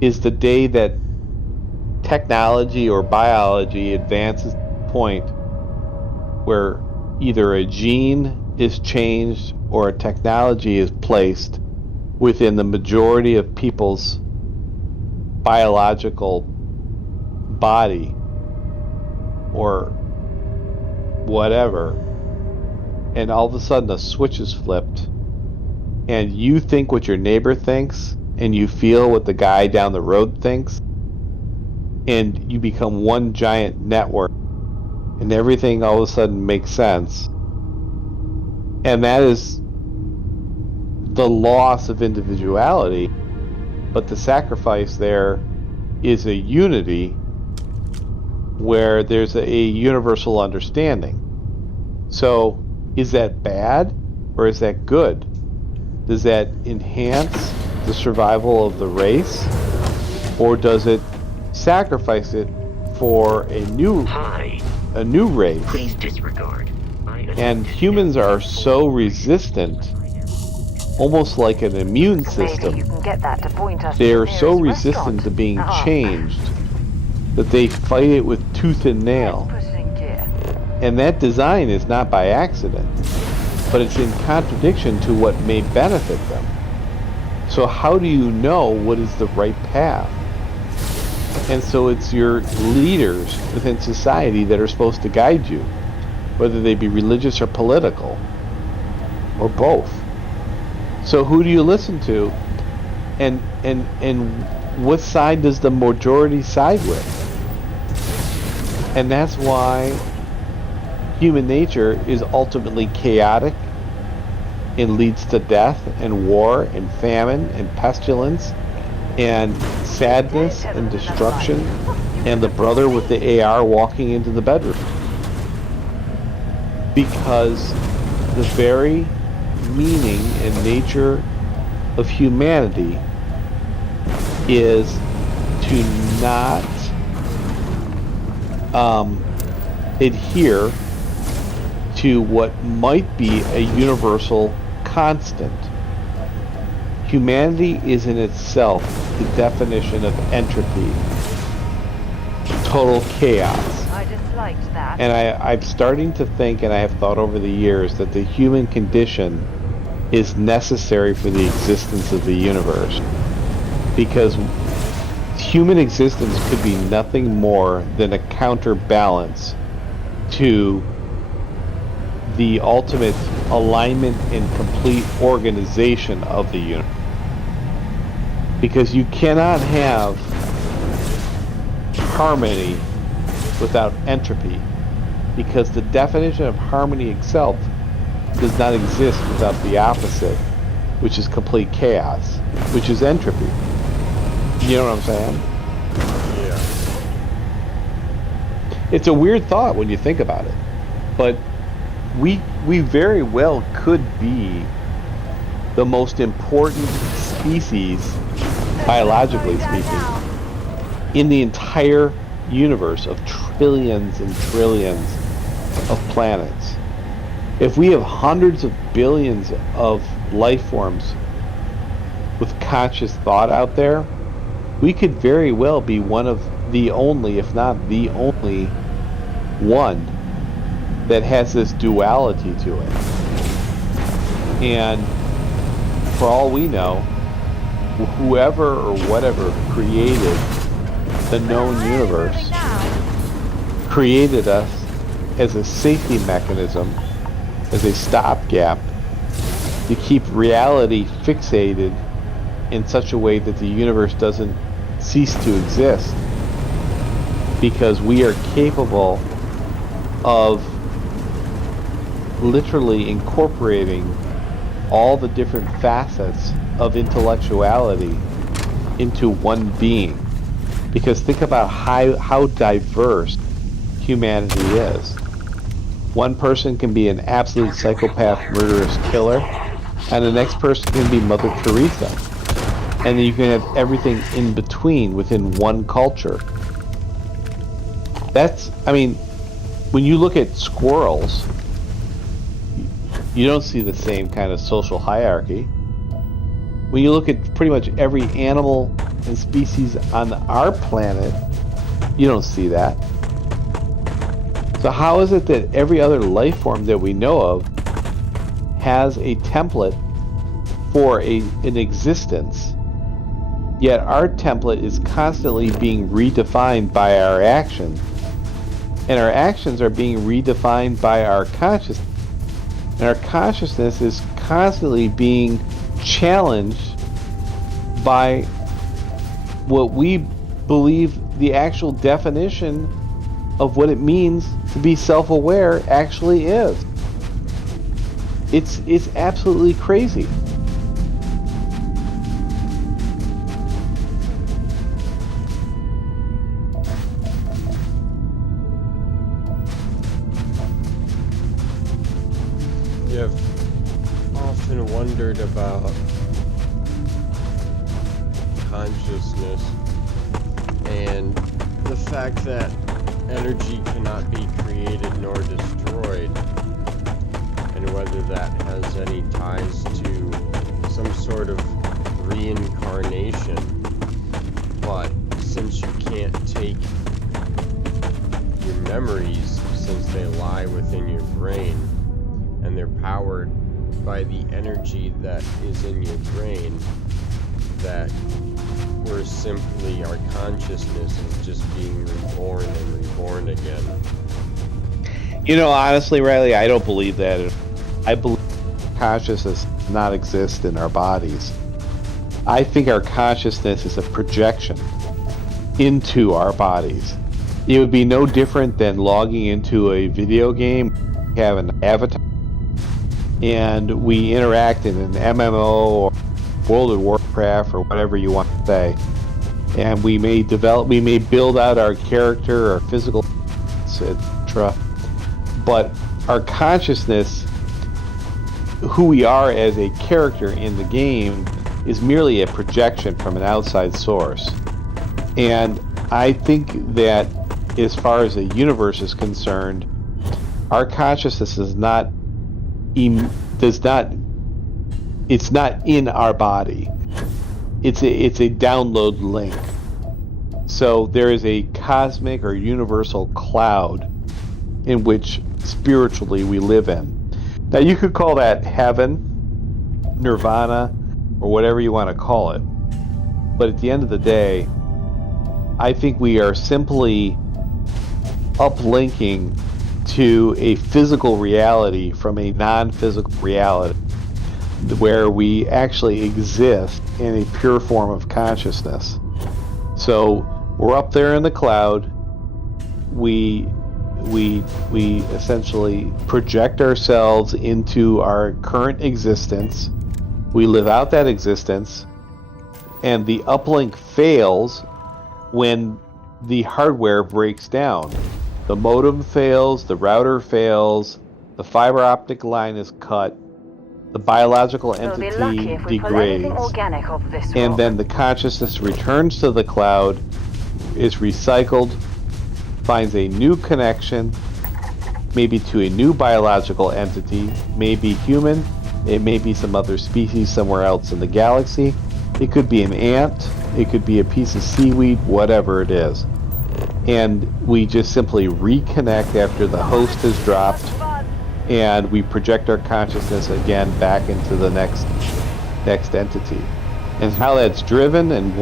is the day that technology or biology advances to the point where either a gene is changed or a technology is placed within the majority of people's biological body or whatever, and all of a sudden a switch is flipped and you think what your neighbor thinks and you feel what the guy down the road thinks, and you become one giant network, and everything all of a sudden makes sense. And that is the loss of individuality, but the sacrifice there is a unity where there's a universal understanding. So is that bad or is that good? Does that enhance the survival of the race, or does it sacrifice it for a new race? Please disregard. And humans are so resistant, almost like an immune system. They are so resistant to being changed that they fight it with tooth and nail. And that design is not by accident. but it's in contradiction to what may benefit them. So how do you know what is the right path? And so it's your leaders within society that are supposed to guide you, whether they be religious or political, or both. So who do you listen to? And what side does the majority side with? And that's why human nature is ultimately chaotic and leads to death and war and famine and pestilence and sadness and destruction, and the brother with the AR walking into the bedroom. Because the very meaning and nature of humanity is to not adhere to what might be a universal constant. Humanity is in itself the definition of entropy, total chaos. I disliked that. And I'm starting to think, and I have thought over the years, that the human condition is necessary for the existence of the universe. Because human existence could be nothing more than a counterbalance to the ultimate alignment and complete organization of the universe. Because you cannot have harmony without entropy, because the definition of harmony itself does not exist without the opposite, which is complete chaos, which is entropy. You know what I'm saying? Yeah. It's a weird thought when you think about it, but we very well could be the most important species, biologically speaking, in the entire universe of trillions and trillions of planets. If we have hundreds of billions of life forms with conscious thought out there, we could very well be one of the only, if not the only one that has this duality to it. And for all we know, whoever or whatever created the known universe created us as a safety mechanism, as a stopgap, to keep reality fixated in such a way that the universe doesn't cease to exist, because we are capable of literally incorporating all the different facets of intellectuality into one being. Because think about how diverse humanity is. One person can be an absolute psychopath, murderous killer, and the next person can be Mother Teresa. And then you can have everything in between within one culture. I mean, when you look at squirrels, you don't see the same kind of social hierarchy. When you look at pretty much every animal and species on our planet, you don't see that. So how is it that every other life form that we know of has a template for an existence, yet our template is constantly being redefined by our actions, and our actions are being redefined by our consciousness, and our consciousness is constantly being challenged by what we believe the actual definition of what it means to be self-aware actually is. It's absolutely crazy. I've often wondered about consciousness and the fact that energy cannot be created nor destroyed, and whether that has any ties to some sort of reincarnation. But since you can't take your memories, since they lie within your brain and they're powered by the energy that is in your brain, that we're simply, our consciousness is just being reborn and reborn again. You know, honestly, Riley, I don't believe that. I believe consciousness does not exist in our bodies. I think our consciousness is a projection into our bodies. It would be no different than logging into a video game, have an avatar, and we interact in an MMO or World of Warcraft or whatever you want to say. And we may build out our character, our physical, etc. But our consciousness, who we are as a character in the game, is merely a projection from an outside source. And I think that as far as the universe is concerned, our consciousness is it's not in our body. It's a download link. So there is a cosmic or universal cloud in which spiritually we live in. Now you could call that heaven, nirvana, or whatever you want to call it. But at the end of the day, I think we are simply uplinking to a physical reality from a non-physical reality where we actually exist in a pure form of consciousness. So we're up there in the cloud. We essentially project ourselves into our current existence. We live out that existence, and the uplink fails when the hardware breaks down. The modem fails, the router fails, the fiber optic line is cut, the biological entity degrades, and then the consciousness returns to the cloud, is recycled, finds a new connection, maybe to a new biological entity, maybe human, it may be some other species somewhere else in the galaxy, it could be an ant, it could be a piece of seaweed, whatever it is. And we just simply reconnect after the host has dropped, and we project our consciousness again back into the next entity. And how that's driven and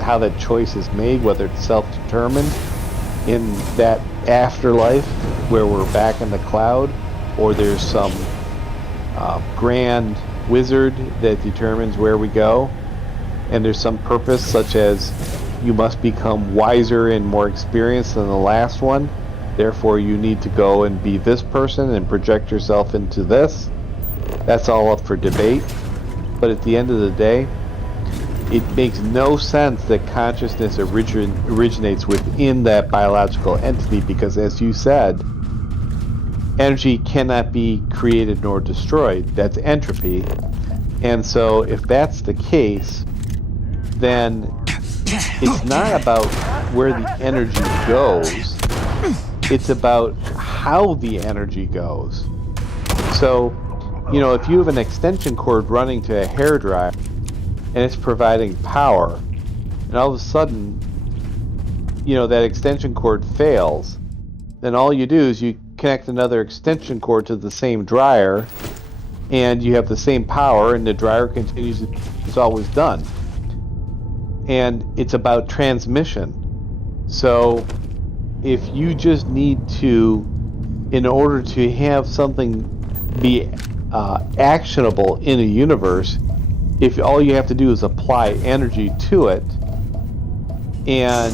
how that choice is made, whether it's self-determined in that afterlife where we're back in the cloud, or there's some grand wizard that determines where we go, and there's some purpose such as you must become wiser and more experienced than the last one, therefore you need to go and be this person and project yourself into this. That's all up for debate, but at the end of the day, it makes no sense that consciousness originates within that biological entity, because as you said, energy cannot be created nor destroyed. That's entropy. And so if that's the case, then it's not about where the energy goes, it's about how the energy goes. So, you know, if you have an extension cord running to a hairdryer and it's providing power, and all of a sudden, you know, that extension cord fails, then all you do is you connect another extension cord to the same dryer, and you have the same power, and the dryer continues, it's always done. And it's about transmission. So if you just need to, in order to have something be actionable in a universe, if all you have to do is apply energy to it, and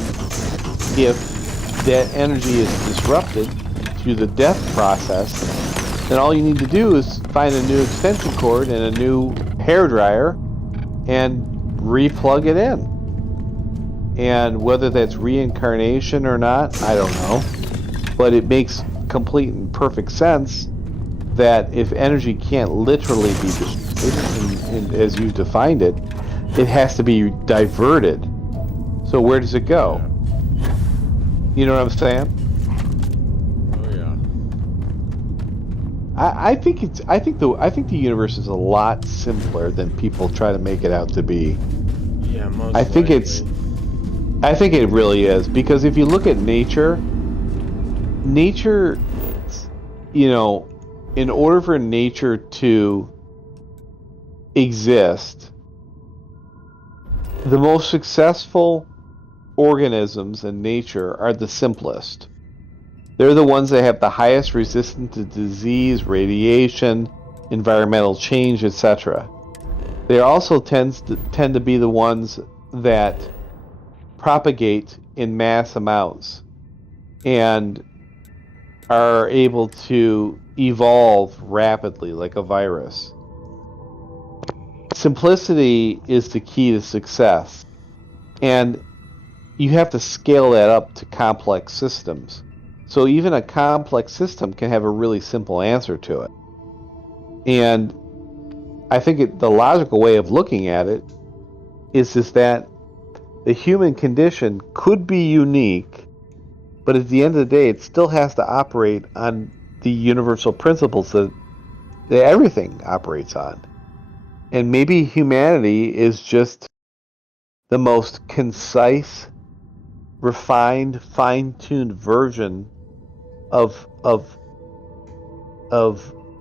if that energy is disrupted through the death process, then all you need to do is find a new extension cord and a new hairdryer and re-plug it in. And whether that's reincarnation or not, I don't know. But it makes complete and perfect sense that if energy can't literally be destroyed, as you defined it, it has to be diverted. So where does it go? You know what I'm saying? Oh yeah. I think the universe is a lot simpler than people try to make it out to be. Yeah, most I think it really is, because if you look at nature, you know, in order for nature to exist, the most successful organisms in nature are the simplest. They're the ones that have the highest resistance to disease, radiation, environmental change, etc. They also tend to be the ones that propagate in mass amounts and are able to evolve rapidly like a virus. Simplicity is the key to success, and you have to scale that up to complex systems. So even a complex system can have a really simple answer to it. And I think the logical way of looking at it is that the human condition could be unique, but at the end of the day, it still has to operate on the universal principles that everything operates on. And maybe humanity is just the most concise, refined, fine-tuned version of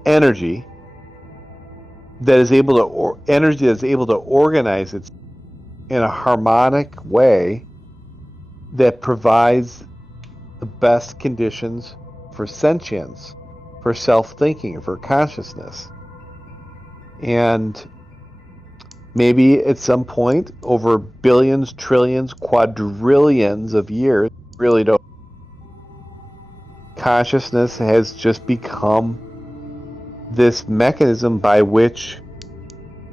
energy that is able to organize it in a harmonic way that provides the best conditions for sentience, for self-thinking, for consciousness. And maybe at some point, over billions, trillions, quadrillions of years, really don't, consciousness has just become this mechanism by which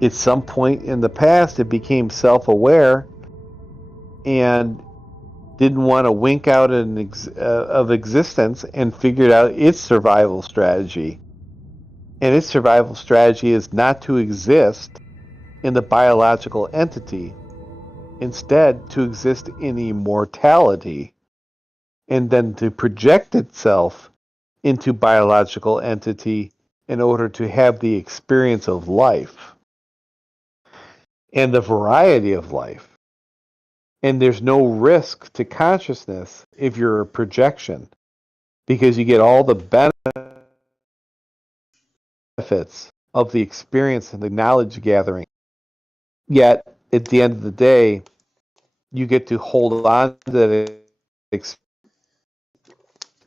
at some point in the past it became self-aware and didn't want to wink out of existence and figured out its survival strategy. And its survival strategy is not to exist in the biological entity, instead to exist in immortality, and then to project itself into biological entity in order to have the experience of life and the variety of life. And there's no risk to consciousness if you're a projection, because you get all the benefits of the experience and the knowledge gathering. Yet, at the end of the day, you get to hold on to that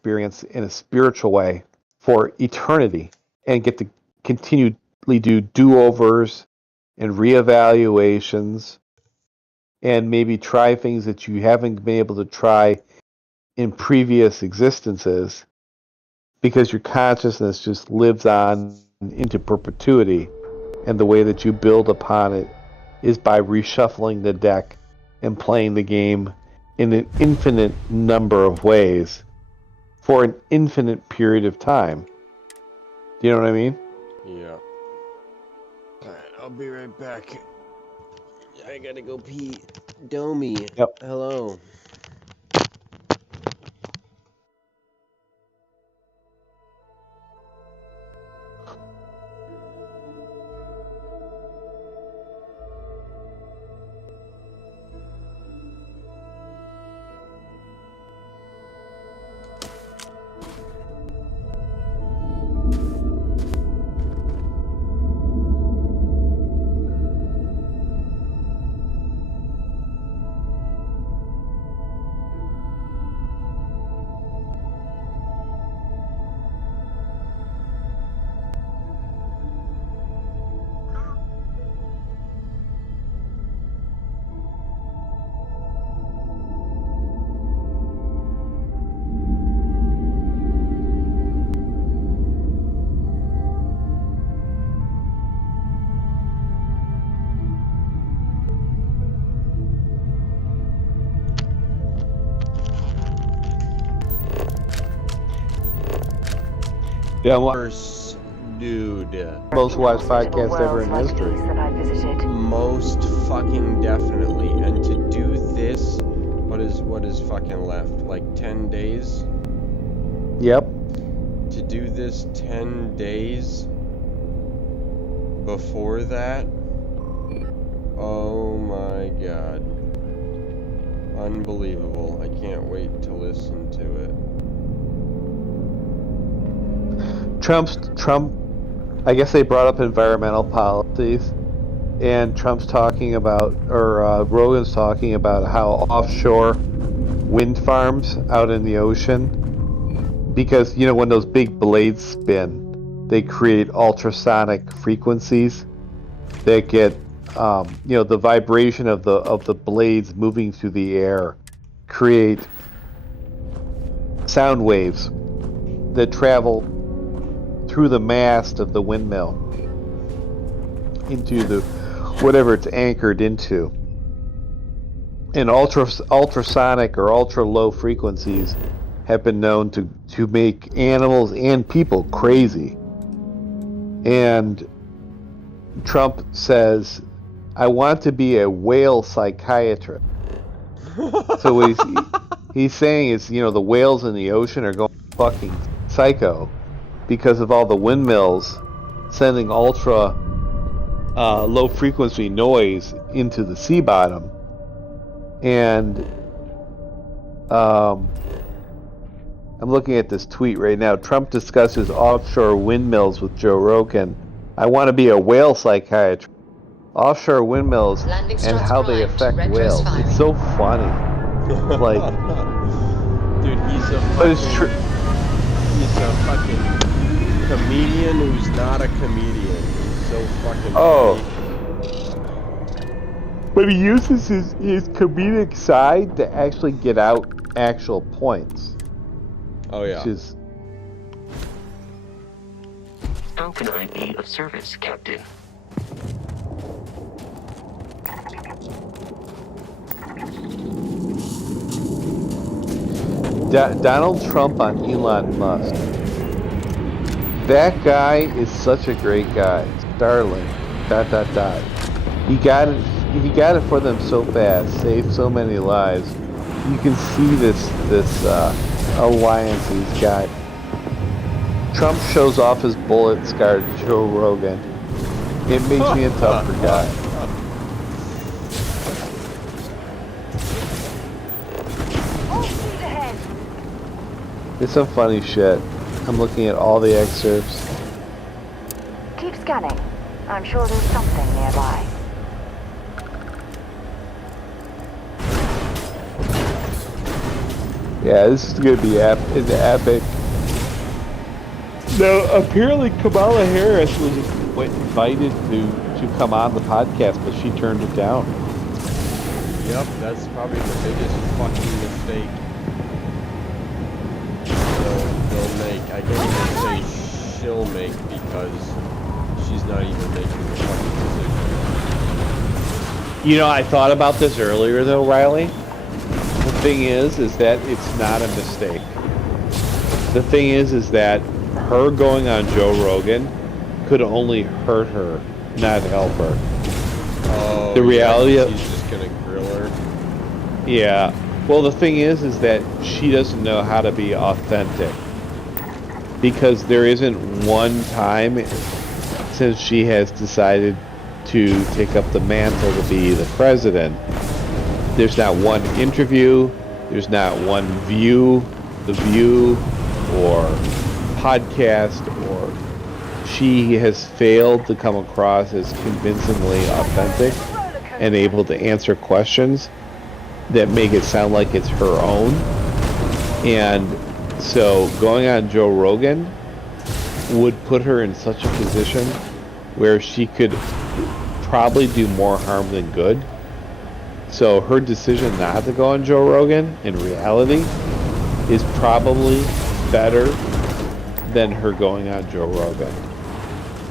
experience in a spiritual way for eternity and get to continually do do-overs and reevaluations and maybe try things that you haven't been able to try in previous existences, because your consciousness just lives on into perpetuity, and the way that you build upon it is by reshuffling the deck and playing the game in an infinite number of ways for an infinite period of time. Do you know what I mean? Yeah. Alright, I'll be right back. I gotta go pee. Domi. Yep. Hello. Yeah, Worst dude. most watched podcast ever in history. Most fucking definitely. And to do this, what is fucking left? Like 10 days? Yep. To do this 10 days before that? Oh my god. Unbelievable. I can't wait to listen to it. Trump, I guess they brought up environmental policies, and Trump's talking about, or Rogan's talking about how offshore wind farms out in the ocean, because when those big blades spin, they create ultrasonic frequencies that get the vibration of the blades moving through the air create sound waves that travel through the mast of the windmill into the whatever it's anchored into. And ultrasonic or ultra low frequencies have been known to make animals and people crazy. And Trump says, I want to be a whale psychiatrist. So what he's saying is, the whales in the ocean are going fucking psycho because of all the windmills sending ultra low frequency noise into the sea bottom. And I'm looking at this tweet right now. Trump discusses offshore windmills with Joe Rogan. I want to be a whale psychiatrist. Offshore windmills and how they affect whales. It's so funny. Like, dude, he's a fucking comedian who's not a comedian. He's so fucking funny. But he uses his comedic side to actually get out actual points. Oh yeah. Which is... How can I be of service, Captain? Donald Trump on Elon Musk. That guy is such a great guy. Starling. ... He got it for them so fast. Saved so many lives. You can see this alliance he's got. Trump shows off his bullet-scarred Joe Rogan. It makes me a tougher guy. It's some funny shit. I'm looking at all the excerpts. Keep scanning. I'm sure there's something nearby. Yeah, this is gonna be epic. Now, apparently Kamala Harris was invited to come on the podcast, but she turned it down. Yep, that's probably the biggest fucking mistake they'll make. I can't even say she'll make because she's not even making the fucking decision. I thought about this earlier though, Riley. The thing is that it's not a mistake. The thing is that her going on Joe Rogan could only hurt her, not help her. Oh, the reality of he's just gonna grill her. Yeah. Well, the thing is that she doesn't know how to be authentic. Because there isn't one time since she has decided to take up the mantle to be the president. There's not one interview, there's not one view, The View, or podcast, or she has failed to come across as convincingly authentic and able to answer questions that make it sound like it's her own. And so going on Joe Rogan would put her in such a position where she could probably do more harm than good. So her decision not to go on Joe Rogan, in reality, is probably better than her going on Joe Rogan.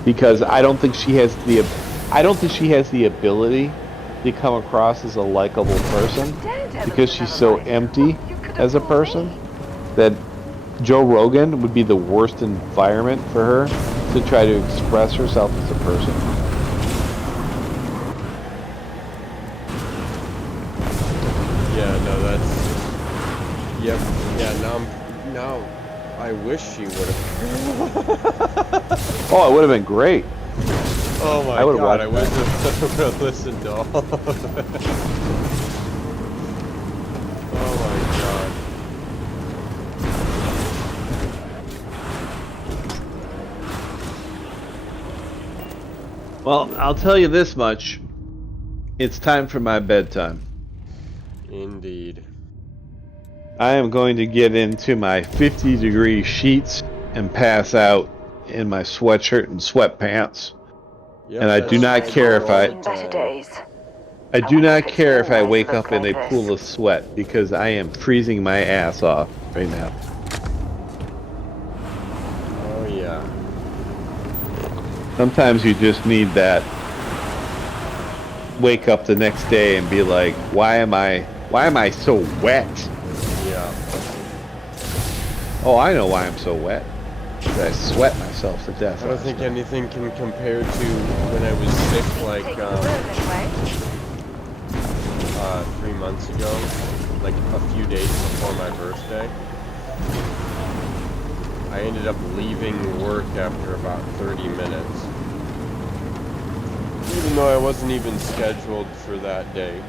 Because I don't think she has the ability to come across as a likable person, because she's so empty as a person that Joe Rogan would be the worst environment for her to try to express herself as a person. Yeah, no, that's... Yep, yeah, now I wish she would have... Oh, it would have been great. Oh my god, I wish I would have listened to all of it. Oh my god. Well, I'll tell you this much. It's time for my bedtime. Indeed. I am going to get into my 50-degree sheets and pass out in my sweatshirt and sweatpants. Yep, And I do not care if I do not care if I wake up in a pool of sweat because I am freezing my ass off right now. Oh yeah. Sometimes you just need that wake up the next day and be like, why am I so wet? Yeah. Oh, I know why I'm so wet. I sweat myself to death. I don't think anything can compare to when I was sick, like 3 months ago, like a few days before my birthday. I ended up leaving work after about 30 minutes. Even though I wasn't even scheduled for that day.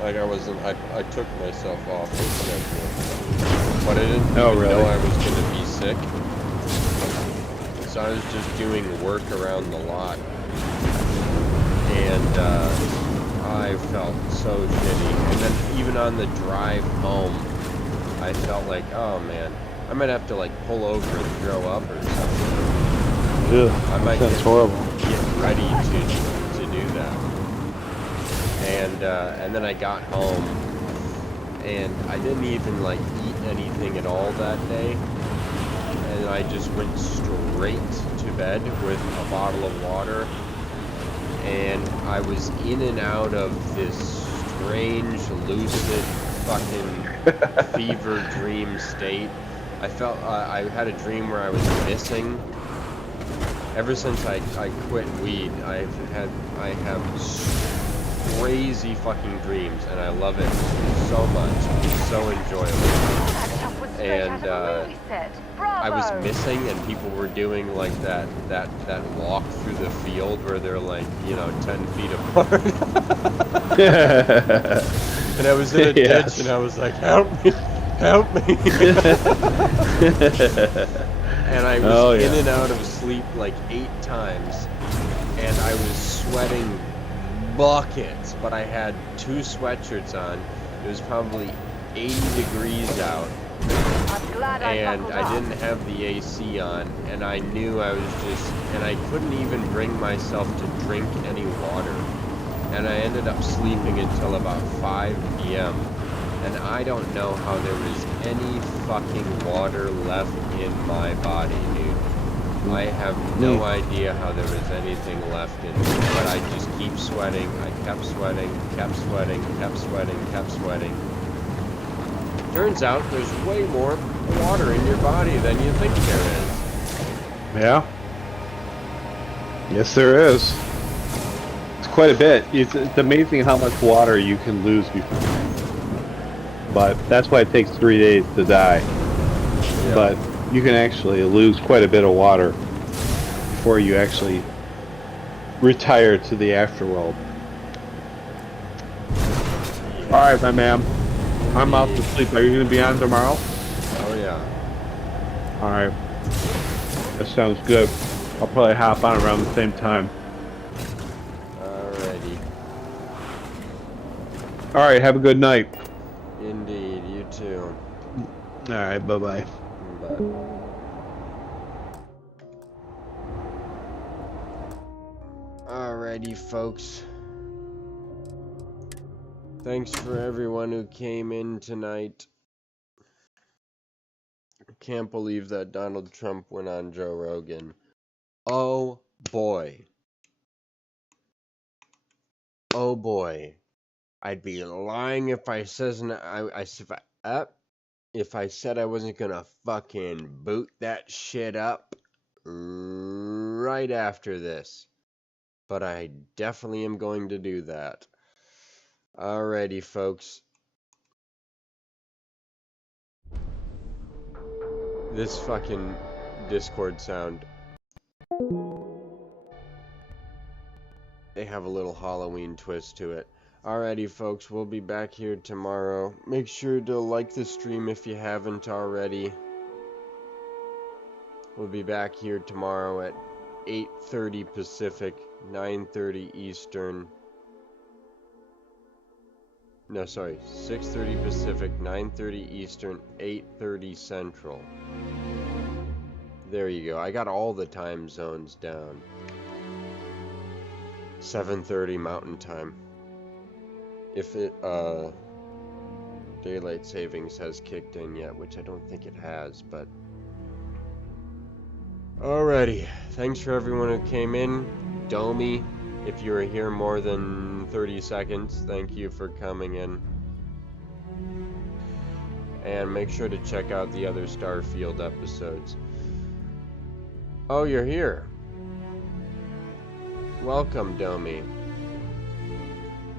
Like I took myself off the schedule. But I didn't even know I was going to be sick. So I was just doing work around the lot. And I felt so shitty. And then even on the drive home, I felt like, oh man, I might have to like pull over and throw up or something. Yeah, I might sounds horrible. Get ready to do that. And then I got home and I didn't even like eat anything at all that day. And I just went straight to bed with a bottle of water. And I was in and out of this strange, lucid, fucking fever dream state. I felt I had a dream where I was missing. Ever since I quit weed, I have crazy fucking dreams, and I love it so much. It's so enjoyable. And I was missing, and people were doing like that walk through the field where they're like, 10 feet apart. And I was in a ditch, and I was like, help me, help me. And I was in and out of sleep like 8 times, and I was sweating buckets, but I had 2 sweatshirts on. It was probably 80 degrees out, and I didn't have the AC on, and I knew I was and I couldn't even bring myself to drink any water, and I ended up sleeping until about 5 p.m. And I don't know how there was any fucking water left in my body, dude. I have no idea how there was anything left in me, but I just keep sweating. I kept sweating, kept sweating, kept sweating, kept sweating. Turns out there's way more water in your body than you think there is. Yeah. Yes, there is. It's quite a bit. It's amazing how much water you can lose before. But that's why it takes 3 days to die. Yeah. But you can actually lose quite a bit of water before you actually retire to the afterworld. Alright, my man. I'm off to sleep. Are you going to be on tomorrow? Oh, yeah. Alright. That sounds good. I'll probably hop on around the same time. Alrighty. Alright, have a good night. Indeed, you too. Alright, bye-bye. Bye. Alrighty, folks. Thanks for everyone who came in tonight. I can't believe that Donald Trump went on Joe Rogan. Oh boy. Oh boy. I'd be lying if I if I said I wasn't gonna fucking boot that shit up right after this. But I definitely am going to do that. Alrighty, folks. This fucking Discord sound. They have a little Halloween twist to it. Alrighty, folks, we'll be back here tomorrow. Make sure to like the stream if you haven't already. We'll be back here tomorrow at 8:30 Pacific, 9:30 Eastern. No, sorry, 6:30 Pacific, 9:30 Eastern, 8:30 Central. There you go. I got all the time zones down. 7:30 Mountain Time. If it, daylight savings has kicked in yet, which I don't think it has, but... Alrighty. Thanks for everyone who came in. Domi, if you were here more than 30 seconds, thank you for coming in. And make sure to check out the other Starfield episodes. Oh, you're here. Welcome, Domi.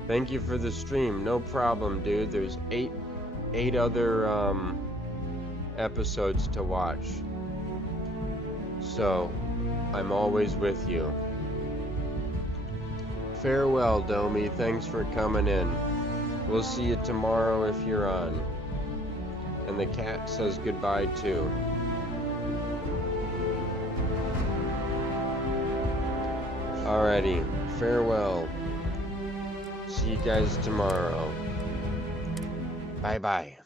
Thank you for the stream. No problem, dude. There's eight other episodes to watch. So, I'm always with you. Farewell, Domi. Thanks for coming in. We'll see you tomorrow if you're on. And the cat says goodbye too. Alrighty, farewell. See you guys tomorrow. Bye-bye.